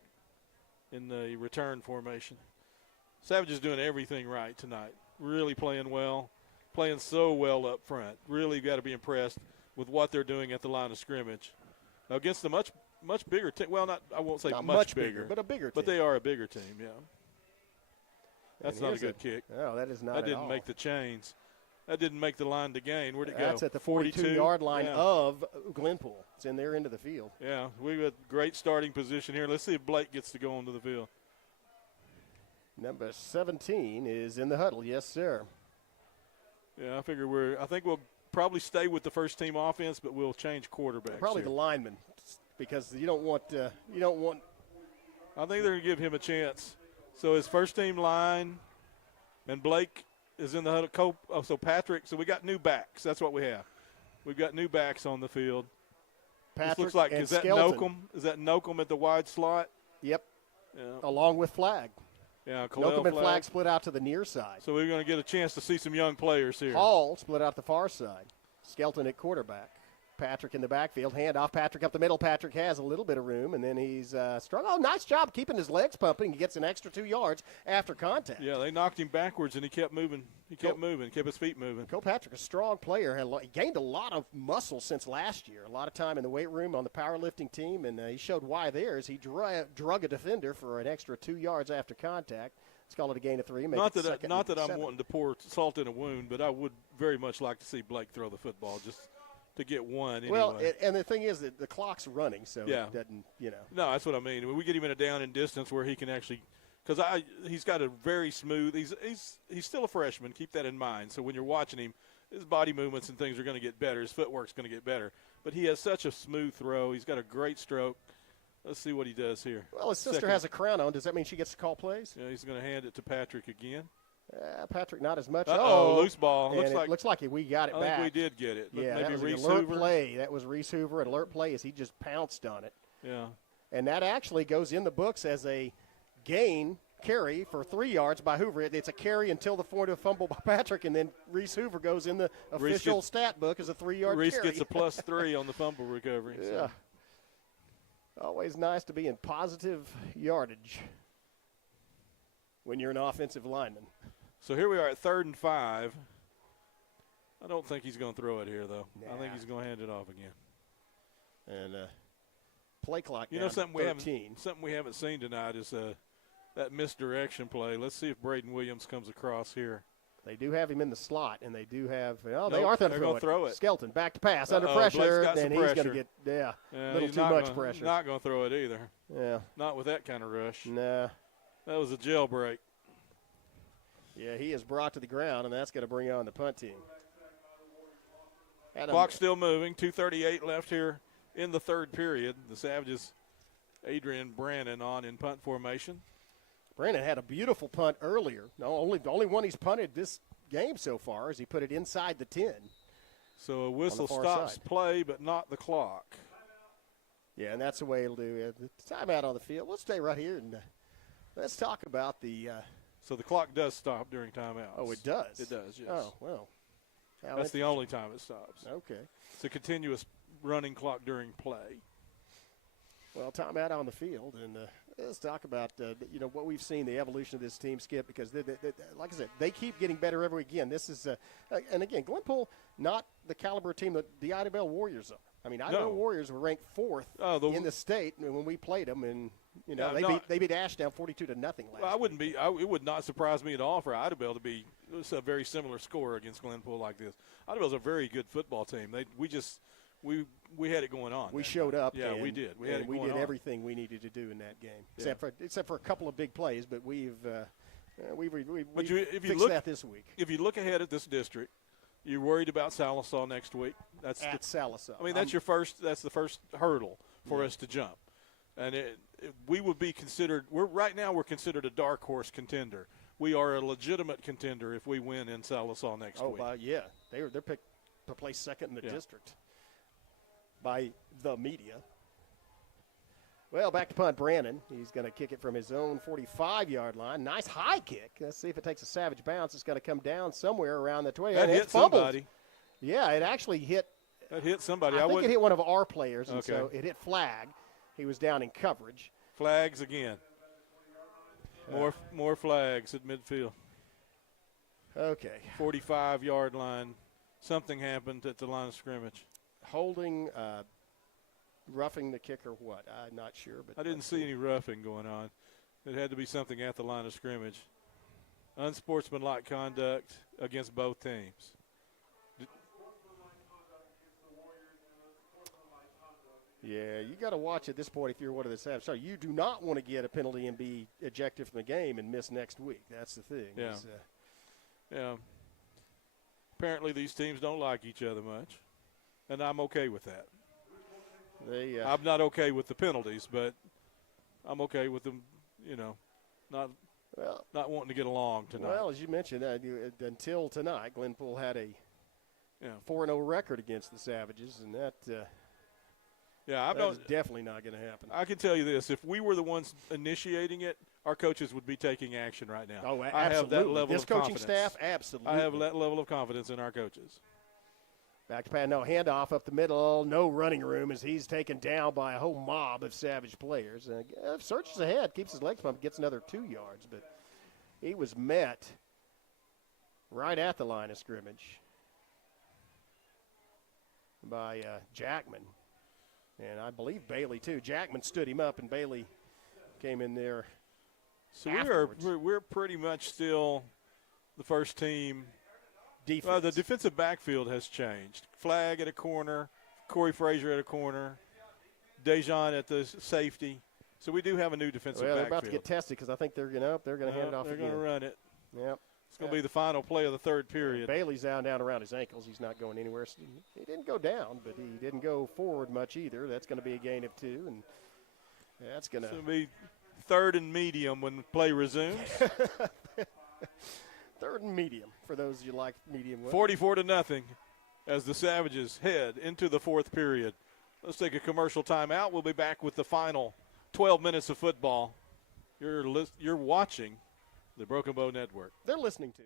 in the return formation. Savage is doing everything right tonight. Really playing well, playing so well up front. Really got to be impressed with what they're doing at the line of scrimmage. Now against a much bigger team. Well, I won't say much bigger, but a bigger team. But they are a bigger team, yeah. That's not a good kick. No, that is not. That didn't make the chains. That didn't make the line to gain. Where'd it go? That's at the 42-yard line of Glenpool. It's in there into the field. Yeah, we've got great starting position here. Let's see if Blake gets to go onto the field. Number 17 is in the huddle. Yes, sir. Yeah, I think we'll probably stay with the first team offense, but we'll change quarterbacks. Probably the lineman, because you don't want. I think they're going to give him a chance. So his first team line, and Blake is in the huddle. So Patrick. So we got new backs. That's what we have. We've got new backs on the field. Patrick this looks like and is that Skelton. Nocum? Is that Nocum at the wide slot? Yep. Yeah. Along with Flagg. Yeah, Nocum and Flagg split out to the near side. So we're going to get a chance to see some young players here. Hall split out the far side. Skelton at quarterback. Patrick in the backfield. Handoff. Patrick up the middle. Patrick has a little bit of room, and then he's strung. Oh, nice job keeping his legs pumping. He gets an extra 2 yards after contact. Yeah, they knocked him backwards, and he kept moving. Kept his feet moving. Cole Patrick, a strong player, he gained a lot of muscle since last year. A lot of time in the weight room on the powerlifting team, and he showed why there as he drug a defender for an extra 2 yards after contact. Let's call it a gain of 3. Not that I'm wanting to pour salt in a wound, but I would very much like to see Blake throw the football. Just to get one anyway. Well, and the thing is that the clock's running, so it doesn't, No, that's what I mean. We get him in a down and distance where he can actually – because he's got a very smooth – he's still a freshman. Keep that in mind. So when you're watching him, his body movements and things are going to get better. His footwork's going to get better. But he has such a smooth throw. He's got a great stroke. Let's see what he does here. Well, his sister has a crown on. Does that mean she gets to call plays? Yeah, he's going to hand it to Patrick again. Patrick, not as much. Uh-oh, loose ball. Looks like we got it back. I think we did get it. Yeah, maybe that was Reese an alert Hoover. play. That was Reese Hoover. An alert play as he just pounced on it. Yeah. And that actually goes in the books as a carry for 3 yards by Hoover. It's a carry until the point of fumble by Patrick, and then Reese Hoover goes in the official stat book as a 3-yard carry. Reese gets a +3 on the fumble recovery. Yeah. So. Always nice to be in positive yardage when you're an offensive lineman. So here we are at 3rd and 5. I don't think he's going to throw it here, though. Nah. I think he's going to hand it off again. And play clock down to something 13. we haven't seen tonight is that misdirection play. Let's see if Braden Williams comes across here. They do have him in the slot, and they do have they are going going to throw it. Skelton back to pass under pressure, and he's going to get a little too much pressure. Not going to throw it either. Yeah, not with that kind of rush. Nah, that was a jailbreak. Yeah, he is brought to the ground, and that's going to bring on the punt team. Clock still moving. 2:38 left here in the 3rd period. The Savages, Adrian Brannon on in punt formation. Brandon had a beautiful punt earlier. No, the only one he's punted this game so far is he put it inside the 10. So a whistle stops play, but not the clock. Yeah, and that's the way it'll do it. Timeout on the field. We'll stay right here and let's talk about the so the clock does stop during timeouts. Oh, it does? It does, yes. Oh, well. That's the only time it stops. Okay. It's a continuous running clock during play. Well, timeout on the field, and let's talk about what we've seen, the evolution of this team, Skip, because they, like I said, they keep getting better every weekend. This is, and again, Glenpool, not the caliber team that the Idabel Warriors are. I mean, Idabel Warriors were ranked 4th in the state when we played them, and they beat Ashdown 42-0 last week. It would not surprise me at all for Idabel to be a very similar score against Glenpool like this. Idabel's a very good football team. We had it going on. We showed up. Yeah, we did. We did everything we needed to do in that game, except for a couple of big plays. But we fixed that this week. If you look ahead at this district, you're worried about Salisaw next week. That's at Salisaw. I mean, that's the first hurdle for us to jump, and we would be considered. We're considered a dark horse contender. We are a legitimate contender if we win in Salisaw next week. Yeah, they're picked to place second in the district by the media. Well, back to punt, Brannon. He's going to kick it from his own 45-yard line. Nice high kick. Let's see if it takes a Savage bounce. It's going to come down somewhere around the 20. That hit somebody. Yeah, it actually hit. That hit somebody. I think it hit one of our players, and so it hit Flag. He was down in coverage. Flags again. More flags at midfield. Okay. 45-yard line. Something happened at the line of scrimmage. Holding, roughing the kicker, what? I'm not sure. But I didn't see any roughing going on. It had to be something at the line of scrimmage. Unsportsmanlike conduct against both teams. Yeah, you got to watch at this point if you're one of the Savages. So you do not want to get a penalty and be ejected from the game and miss next week. That's the thing. Yeah. Yeah. Apparently these teams don't like each other much, and I'm okay with that. I'm not okay with the penalties, but I'm okay with them, not wanting to get along tonight. Well, as you mentioned, until tonight, Glenpool had a 4-0 record against the Savages, and that is definitely not going to happen. I can tell you this. If we were the ones initiating it, our coaches would be taking action right now. Oh, absolutely. I have that level this of coaching confidence. Staff, absolutely. I have that level of confidence in our coaches. Back to Pat, no handoff up the middle, no running room as he's taken down by a whole mob of Savage players. Searches ahead, keeps his legs pumped, gets another 2 yards, but he was met right at the line of scrimmage by Jackman. And I believe Bailey, too. Jackman stood him up, and Bailey came in there. So we're pretty much still the first team defense. Well, the defensive backfield has changed. Flag at a corner, Corey Frazier at a corner, Dejon at the safety. So we do have a new defensive backfield. They're about to get tested because I think they're going to hand it off again. again. They're going to run it. Yep. It's going to be the final play of the third period. Bailey's down around his ankles. He's not going anywhere. So he didn't go down, but he didn't go forward much either. That's going to be a gain of 2, and that's going to be third and medium when play resumes. Third and medium for those you like medium. 44-0 as the Savages head into the fourth period. Let's take a commercial timeout. We'll be back with the final 12 minutes of football. You're watching the Broken Bow Network. They're listening to.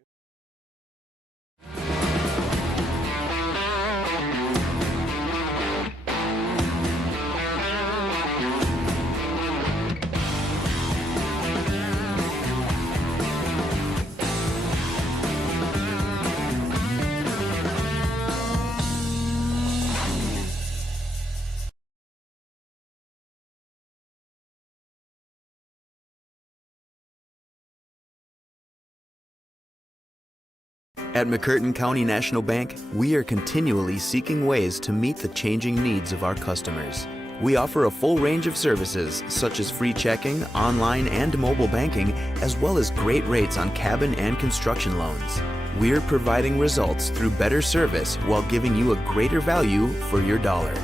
At McCurtain County National Bank, we are continually seeking ways to meet the changing needs of our customers. We offer a full range of services such as free checking, online and mobile banking, as well as great rates on cabin and construction loans. We're providing results through better service while giving you a greater value for your dollar.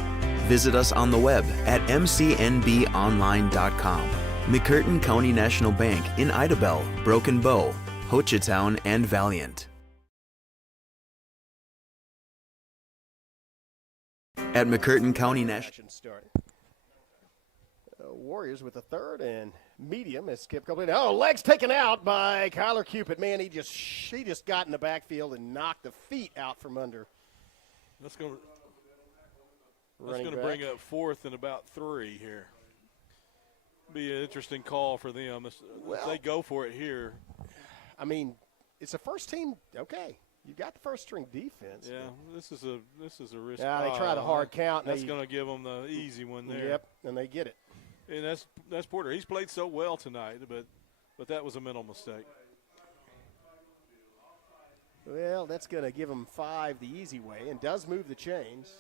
Visit us on the web at mcnbonline.com. McCurtain County National Bank in Idabel, Broken Bow, Hochatown, and Valiant. At McCurtain County National. Warriors with a third and medium as Skip Copeland. Oh, legs taken out by Kyler Cupid. Man, he just got in the backfield and knocked the feet out from under. That's going to bring up fourth and about 3 here. Be an interesting call for them if they go for it here. I mean, it's a first team. Okay. You got the first string defense. Yeah, this is a risk. Yeah, they tried a hard count. That's going to give them the easy one there. Yep, and they get it. And that's Porter. He's played so well tonight, but that was a mental mistake. Well, that's going to give them 5 the easy way, and does move the chains.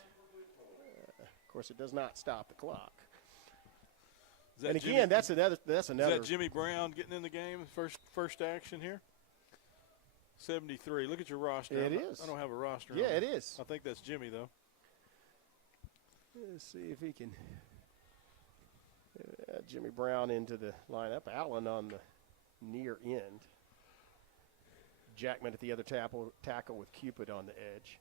Of course, it does not stop the clock. And again, that's another. Is that Jimmy Brown getting in the game? First action here. 73. Look at your roster. It is. I don't have a roster. Yeah, it is. I think that's Jimmy, though. Let's see if he can. Jimmy Brown into the lineup. Allen on the near end. Jackman at the other tackle with Cupid on the edge.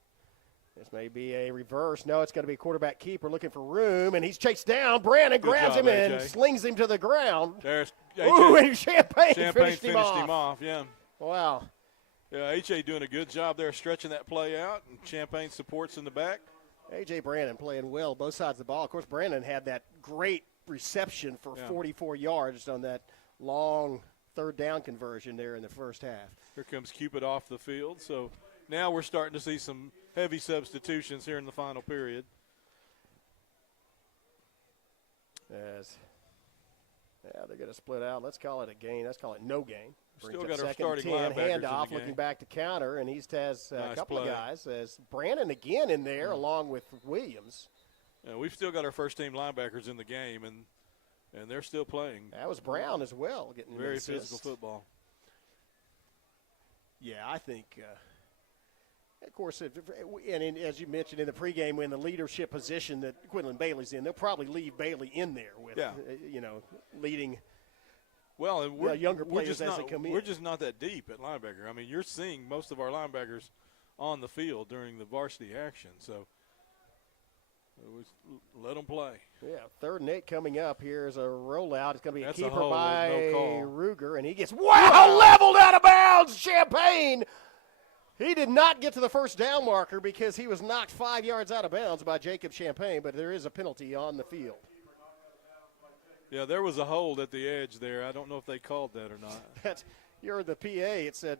This may be a reverse. No, it's going to be quarterback keeper looking for room, and he's chased down. Brandon grabs him and slings him to the ground. There's Ooh, and Champagne finished him off. Yeah. Wow. Yeah, A.J. doing a good job there stretching that play out, and Champagne supports in the back. A.J. Brandon playing well both sides of the ball. Of course, Brandon had that great reception for 44 yards on that long third down conversion there in the first half. Here comes Cupid off the field. So now we're starting to see some heavy substitutions here in the final period. They're going to split out. Let's call it a gain. Let's call it no gain. Still got our starting linebackers handoff, looking back to counter, and he has a couple of guys. As Brandon again in there, along with Williams. Yeah, we've still got our first-team linebackers in the game, and they're still playing. That was Brown as well, getting very physical football. Yeah, I think. Of course, and as you mentioned in the pregame, when the leadership position that Quinlan Bailey's in, they'll probably leave Bailey in there with, leading. Well, and we're younger players as they come in. We're just not that deep at linebacker. I mean, you're seeing most of our linebackers on the field during the varsity action, so let them play. Yeah, 3rd and 8 coming up. Here's a rollout. It's going to be a keeper hold, by no Ruger, and he gets leveled out of bounds. Champagne. He did not get to the first down marker because he was knocked 5 yards out of bounds by Jacob Champagne, but there is a penalty on the field. Yeah, there was a hold at the edge there. I don't know if they called that or not. You're the PA. It said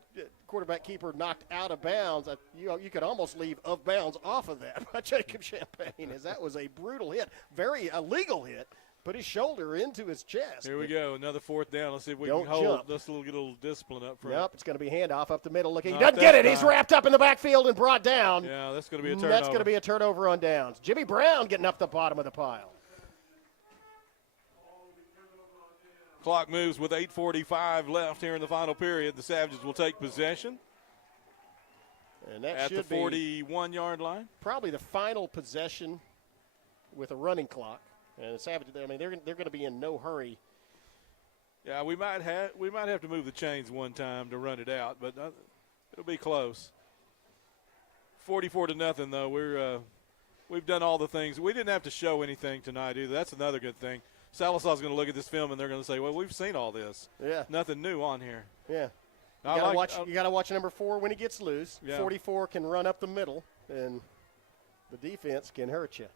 quarterback keeper knocked out of bounds. You could almost leave of bounds off of that by Jacob Champagne, as that was a brutal hit, very illegal hit. put his shoulder into his chest. Here we go, another 4th down. Let's see if we can hold. Let's get a little discipline up front. Nope, it's going to be handoff up the middle. Look, he doesn't get it. He's wrapped up in the backfield and brought down. Yeah, that's going to be a turnover. That's going to be a turnover on downs. Jimmy Brown getting up the bottom of the pile. Clock moves with 8:45 left here in the final period. The Savages will take possession. And that at should the 41-yard line. Probably the final possession with a running clock. And the Savages, I mean, they're going to be in no hurry. Yeah, we might have to move the chains one time to run it out, but it'll be close. 44-0 though. We've done all the things. We didn't have to show anything tonight either. That's another good thing. Sallisaur's going to look at this film and they're going to say, "Well, we've seen all this. Yeah, nothing new on here." Yeah. You got to watch number 4 when he gets loose. Yeah. 44 can run up the middle, and the defense can hurt you.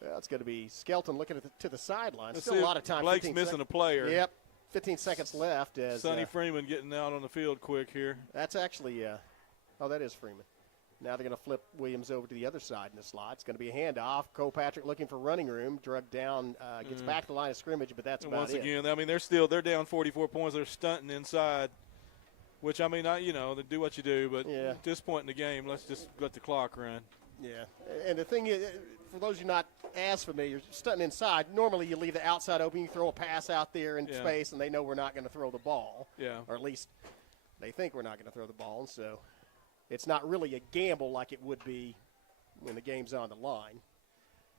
Well, it's going to be Skelton looking to the sideline. Still a lot of time. Blake's missing a player. Yep. 15 seconds left. As Sonny Freeman getting out on the field quick here. That's actually that is Freeman. Now they're going to flip Williams over to the other side in the slot. It's going to be a handoff. Cole Patrick looking for running room. Drug down, gets back to the line of scrimmage, but that's about it. Once again, I mean, they're down 44 points. They're stunting inside. Which, I mean, they do what you do, but at this point in the game, let's just let the clock run. Yeah, and the thing is, for those of you not as familiar, stunting inside, normally you leave the outside open, you throw a pass out there in space, and they know we're not going to throw the ball. Yeah. Or at least they think we're not going to throw the ball, and so it's not really a gamble like it would be when the game's on the line.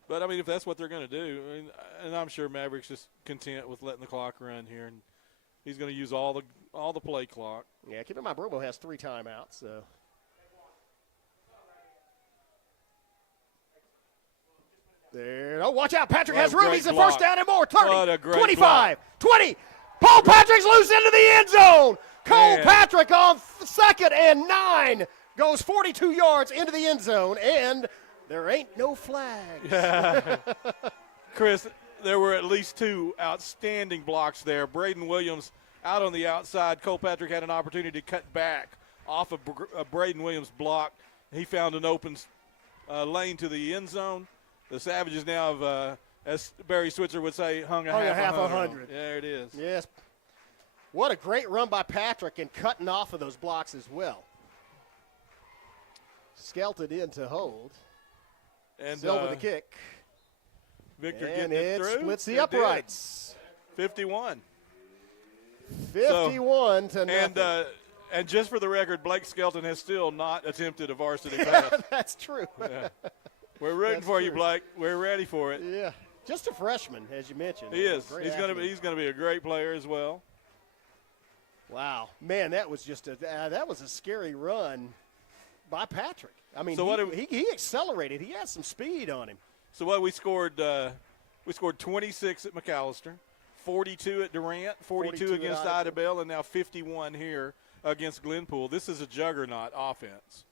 But, I mean, if that's what they're going to do, and I'm sure Maverick's just content with letting the clock run here, and he's going to use all the play clock. Yeah, keep in mind, Brobo has 3 timeouts, so. There. Oh, watch out. Patrick has room. He's the first down and more. 30, 25, block. 20. Paul Patrick's loose into the end zone. Cole Patrick on 2nd and 9 goes 42 yards into the end zone, and there ain't no flags. Chris, there were at least 2 outstanding blocks there. Braden Williams out on the outside. Cole Patrick had an opportunity to cut back off of Braden Williams' block. He found an open lane to the end zone. The Savages now have, as Barry Switzer would say, hung a half a hundred. There it is. Yes. What a great run by Patrick and cutting off of those blocks as well. Skelton in to hold. And Silva the kick. Victor and getting it through. Splits the uprights. 51. 51 to nothing. And just for the record, Blake Skelton has still not attempted a varsity pass. That's true. Yeah. We're rooting for you, Blake. We're ready for it. Yeah, just a freshman, as you mentioned. He is. He's going to be a great player as well. Wow, man, that was just that was a scary run by Patrick. I mean, he accelerated. He had some speed on him. So what we scored 26 at McAllister, 42 at Durant, 42 against Ida Bell, and now 51 here against Glenpool. This is a juggernaut offense.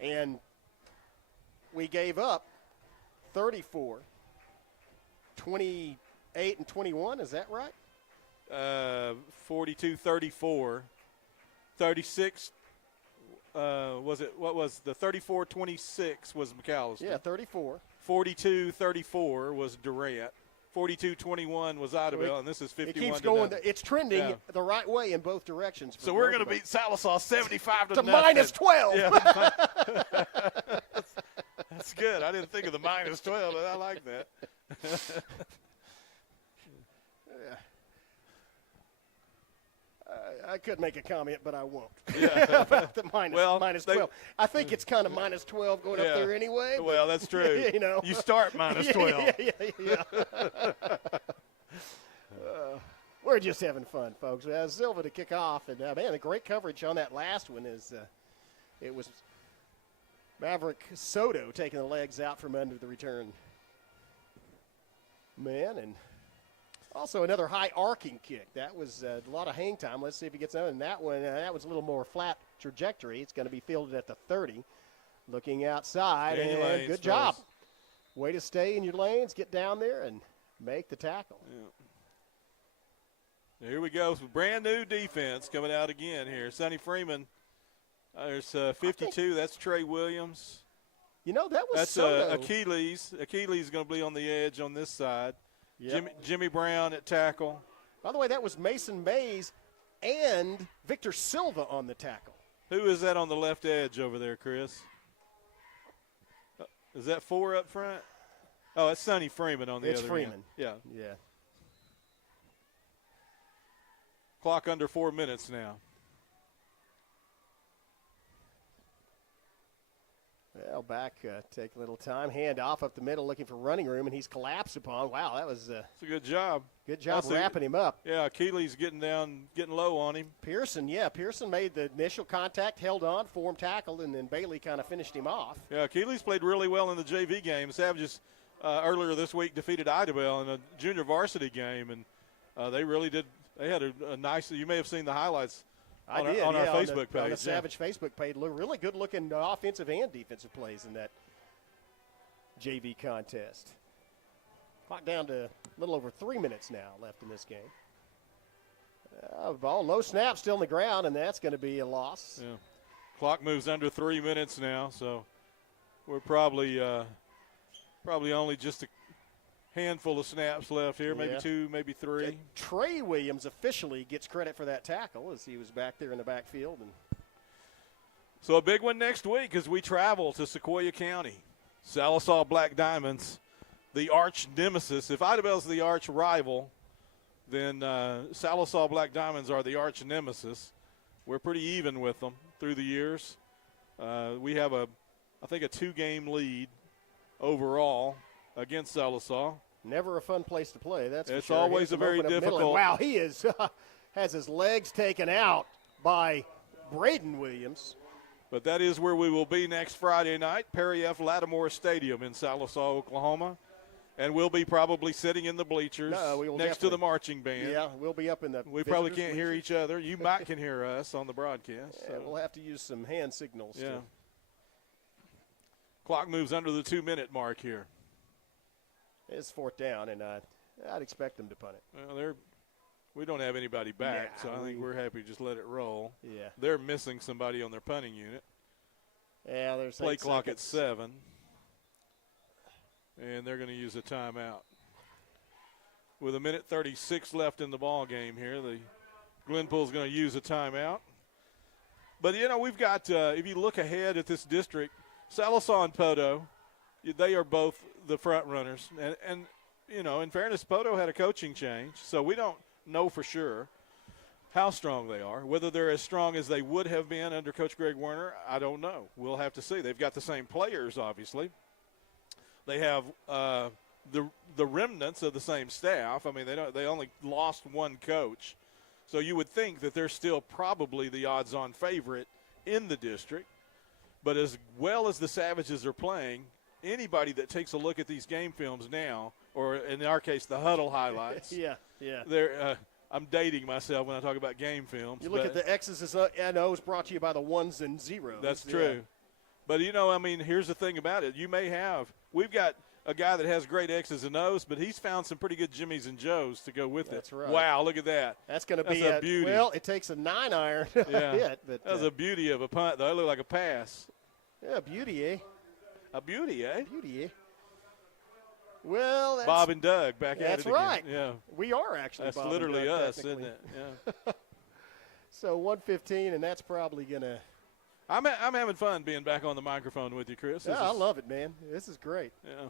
And we gave up 34, 28, and 21. Is that right? 42, 34, 36. Was it? What was the 34, 26 was McAllister. Yeah, 34. 42, 34 was Durant. 42, 21 was Ida Bell, and this is 51. It keeps going. It's trending the right way in both directions. So we're going to beat Sallisaw 75 to minus 12. Yeah. That's good. I didn't think of the minus 12, but I like that. I could make a comment, but I won't. About the minus 12. I think it's kind of minus 12 going up there anyway. Well, that's true. You start minus 12. Yeah. We're just having fun, folks. Silva to kick off, and man, the great coverage on that last one is it was Maverick Soto taking the legs out from under the return man, and also another high arcing kick. That was a lot of hang time. Let's see if he gets out. And that one, that was a little more flat trajectory. It's going to be fielded at the 30. Looking outside, and good job. Way to stay in your lanes, get down there, and make the tackle. Yeah. Here we go. So brand new defense coming out again here. Sonny Freeman. There's 52. That's Trey Williams. You know, that was That's Achilles. Achilles is going to be on the edge on this side. Yep. Jimmy Brown at tackle. By the way, that was Mason Mays and Victor Silva on the tackle. Who is that on the left edge over there, Chris? Is that 4 up front? Oh, it's Sonny Freeman on the other Freeman. end. Yeah. Yeah. Clock under 4 minutes now. Well, back, take a little time. Hand off up the middle, looking for running room, and he's collapsed upon. Wow, that was it's a good job. Good job wrapping him up. Yeah, Keeley's getting low on him. Pearson made the initial contact, held on, form tackled, and then Bailey kind of finished him off. Yeah, Keeley's played really well in the JV game. Savages earlier this week defeated Idabel in a junior varsity game, and they really did. They had a nice – you may have seen the highlights on our Facebook page. On the Savage Facebook page. Really good-looking offensive and defensive plays in that JV contest. Clock down to a little over 3 minutes now left in this game. Ball, low snap, still on the ground, and that's going to be a loss. Yeah. Clock moves under 3 minutes now, so we're probably only just a handful of snaps left here, maybe 2, maybe 3. Trey Williams officially gets credit for that tackle as he was back there in the backfield. And so a big one next week as we travel to Sequoyah County. Sallisaw Black Diamonds, the arch nemesis. If Idabel's the arch rival, then Sallisaw Black Diamonds are the arch nemesis. We're pretty even with them through the years. We have I think a 2-game lead overall against Sallisaw. Never a fun place to play. That's it's for sure. Always a very difficult. Wow, he has his legs taken out by Braden Williams. But that is where we will be next Friday night, Perry F. Lattimore Stadium in Sallisaw, Oklahoma. And we'll be probably sitting in the bleachers next to the marching band. Yeah, we'll be up in the We probably can't hear each other. You might can hear us on the broadcast. Yeah, we'll have to use some hand signals. Yeah. Clock moves under the 2-minute mark here. It's 4th down, and I'd expect them to punt it. Well, we don't have anybody back, so I think we're happy to just let it roll. Yeah. They're missing somebody on their punting unit. Yeah, there's play clock seconds. at 7. And they're going to use a timeout. With 1:36 left in the ball game here, the Glenpool's going to use a timeout. But, we've got, if you look ahead at this district, Sallisaw and Poto, they are both the front runners. And in fairness, Poto had a coaching change, so we don't know for sure how strong they are. Whether they're as strong as they would have been under Coach Greg Werner, I don't know. We'll have to see. They've got the same players, obviously. They have the remnants of the same staff. I mean, they only lost one coach. So you would think that they're still probably the odds-on favorite in the district. But as well as the Savages are playing, anybody that takes a look at these game films now, or in our case, the huddle highlights. Yeah. I'm dating myself when I talk about game films. You look at the X's and O's brought to you by the 1s and 0s. That's true. But, here's the thing about it. We've got a guy that has great X's and O's, but he's found some pretty good Jimmies and Joes to go with it. That's right. Wow, look at that. That's going to be a beauty. Well, it takes a 9-iron hit. But, that was a beauty of a punt, though. It looked like a pass. Yeah, beauty, eh? A beauty, eh? Beauty, eh? Well, that's Bob and Doug back at it again. That's right. Yeah. We are actually That's Bob literally and Doug, us, isn't it? Yeah. So 1:15, and that's probably going to – I'm having fun being back on the microphone with you, Chris. I love it, man. This is great. Yeah.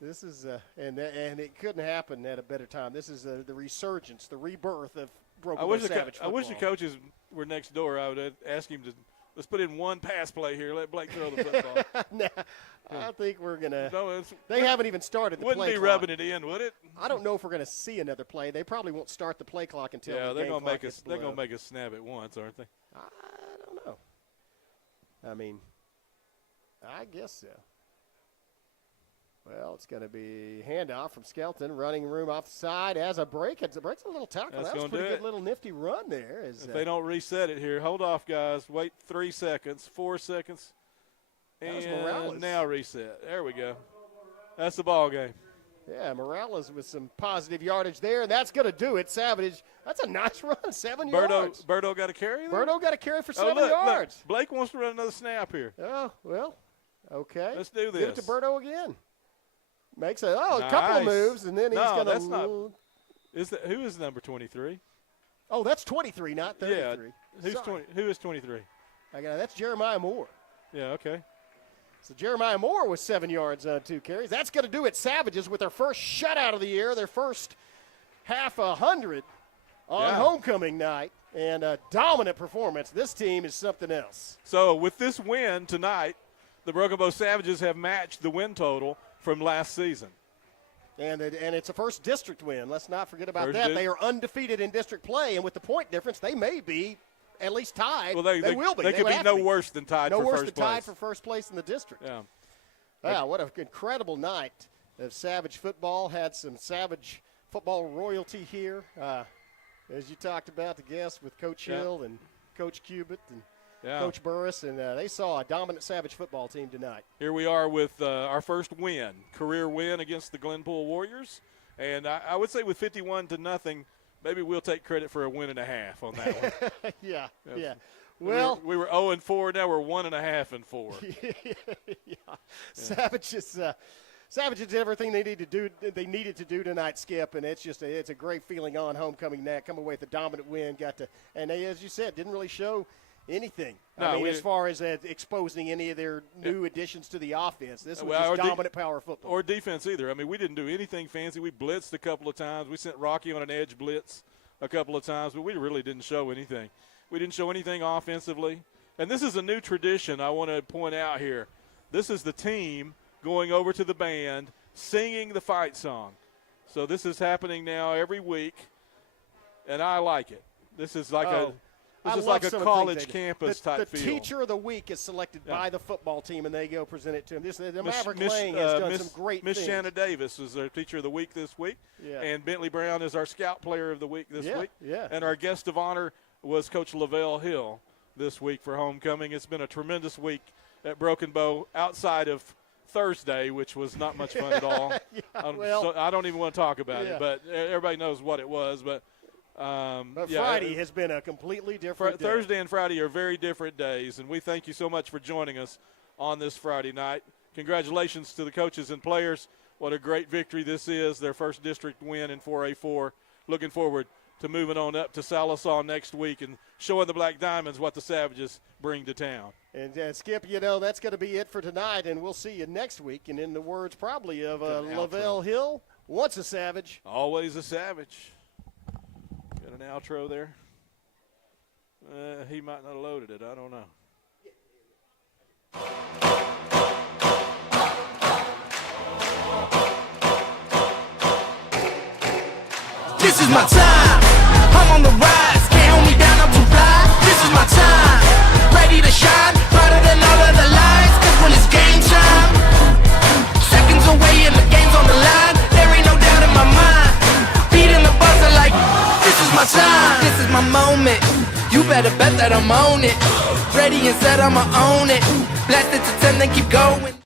This is and it couldn't happen at a better time. This is the resurgence, the rebirth of Broken Bow Savage football. I wish the coaches were next door. I would ask him to let's put in one pass play here. Let Blake throw the football. I think we're gonna. No, they haven't even started the play clock. Wouldn't be rubbing it in, would it? I don't know if we're gonna see another play. They probably won't start the play clock until they're gonna make us. They're gonna make us snap it once, aren't they? I don't know. I mean, I guess so. Well, it's going to be handoff from Skelton, running room off the side as a break. It breaks a little tackle. That was a pretty good little nifty run there. If they don't reset it here, hold off, guys. Wait 3 seconds, 4 seconds, and now reset. There we go. That's the ball game. Yeah, Morales with some positive yardage there, and that's going to do it. Savage, that's a nice run, 7 yards. Berto got a carry there? Berto got a carry for 7 yards. Look, Blake wants to run another snap here. Oh, well, okay. Let's do this. Give it to Berto again. Makes a couple of moves, and then he's going to. That's not. Who is number 23? Oh, that's 23, not 33. Yeah. Who is 23? That's Jeremiah Moore. Yeah, okay. So Jeremiah Moore was 7 yards on 2 carries. That's going to do it. Savages with their first shutout of the year, their first half 100 on homecoming night, and a dominant performance. This team is something else. So with this win tonight, the Broken Bow Savages have matched the win total from last season. And it's a first district win. Let's not forget about that. They are undefeated in district play, and with the point difference, they may be at least tied. Well, they will be. They could be no worse than tied for first place. No worse than tied for first place in the district. Yeah. Wow, what an incredible night of Savage football. Had some Savage football royalty here, as you talked about, the guests with Coach Hill and Coach Cubitt and Coach Burris, and they saw a dominant Savage football team tonight. Here we are with our first win, career win against the Glenpool Warriors. And I would say with 51-0, maybe we'll take credit for a win and a half on that one. Yeah. Well, we were 0-4. Now we're 1.5-4. Savages did everything they needed to do tonight, Skip, and it's a great feeling on homecoming night. Come away with a dominant win, and they, as you said, didn't really show anything. As far as exposing any of their new additions to the offense. This was just dominant power football. Or defense either. We didn't do anything fancy. We blitzed a couple of times. We sent Rocky on an edge blitz a couple of times, but we really didn't show anything. We didn't show anything offensively. And this is a new tradition I want to point out here. This is the team going over to the band, singing the fight song. So this is happening now every week, and I like it. This is like a college campus type feel. The teacher of the week is selected by the football team, and they go present it to him. The Maverick Lang has done some great things. Miss Shanna Davis is our teacher of the week this week, and Bentley Brown is our scout player of the week this week. Yeah. And our guest of honor was Coach Lavelle Hill this week for homecoming. It's been a tremendous week at Broken Bow outside of Thursday, which was not much fun at all. I don't even want to talk about it, but everybody knows what it was. But Friday has been a completely different day. Thursday and Friday are very different days, and we thank you so much for joining us on this Friday night. Congratulations to the coaches and players. What a great victory this is, their first district win in 4A4. Looking forward to moving on up to Sallisaw next week and showing the Black Diamonds what the Savages bring to town. And Skip, that's going to be it for tonight, and we'll see you next week. And in the words probably of Lavelle Hill, once a Savage, always a Savage. Got an outro there? He might not have loaded it. I don't know. This is my time. I'm on the rise. Can't hold me down, I'm too fly. This is my time. Ready to shine. Brighter than all of the lights. Cause when it's game time, seconds away and the game's on the line. There ain't no doubt in my mind. Beating the buzzer like, this is my time. This is my moment. You better bet that I'm on it. Ready and set, I'ma own it. Blast it to 10, then keep going.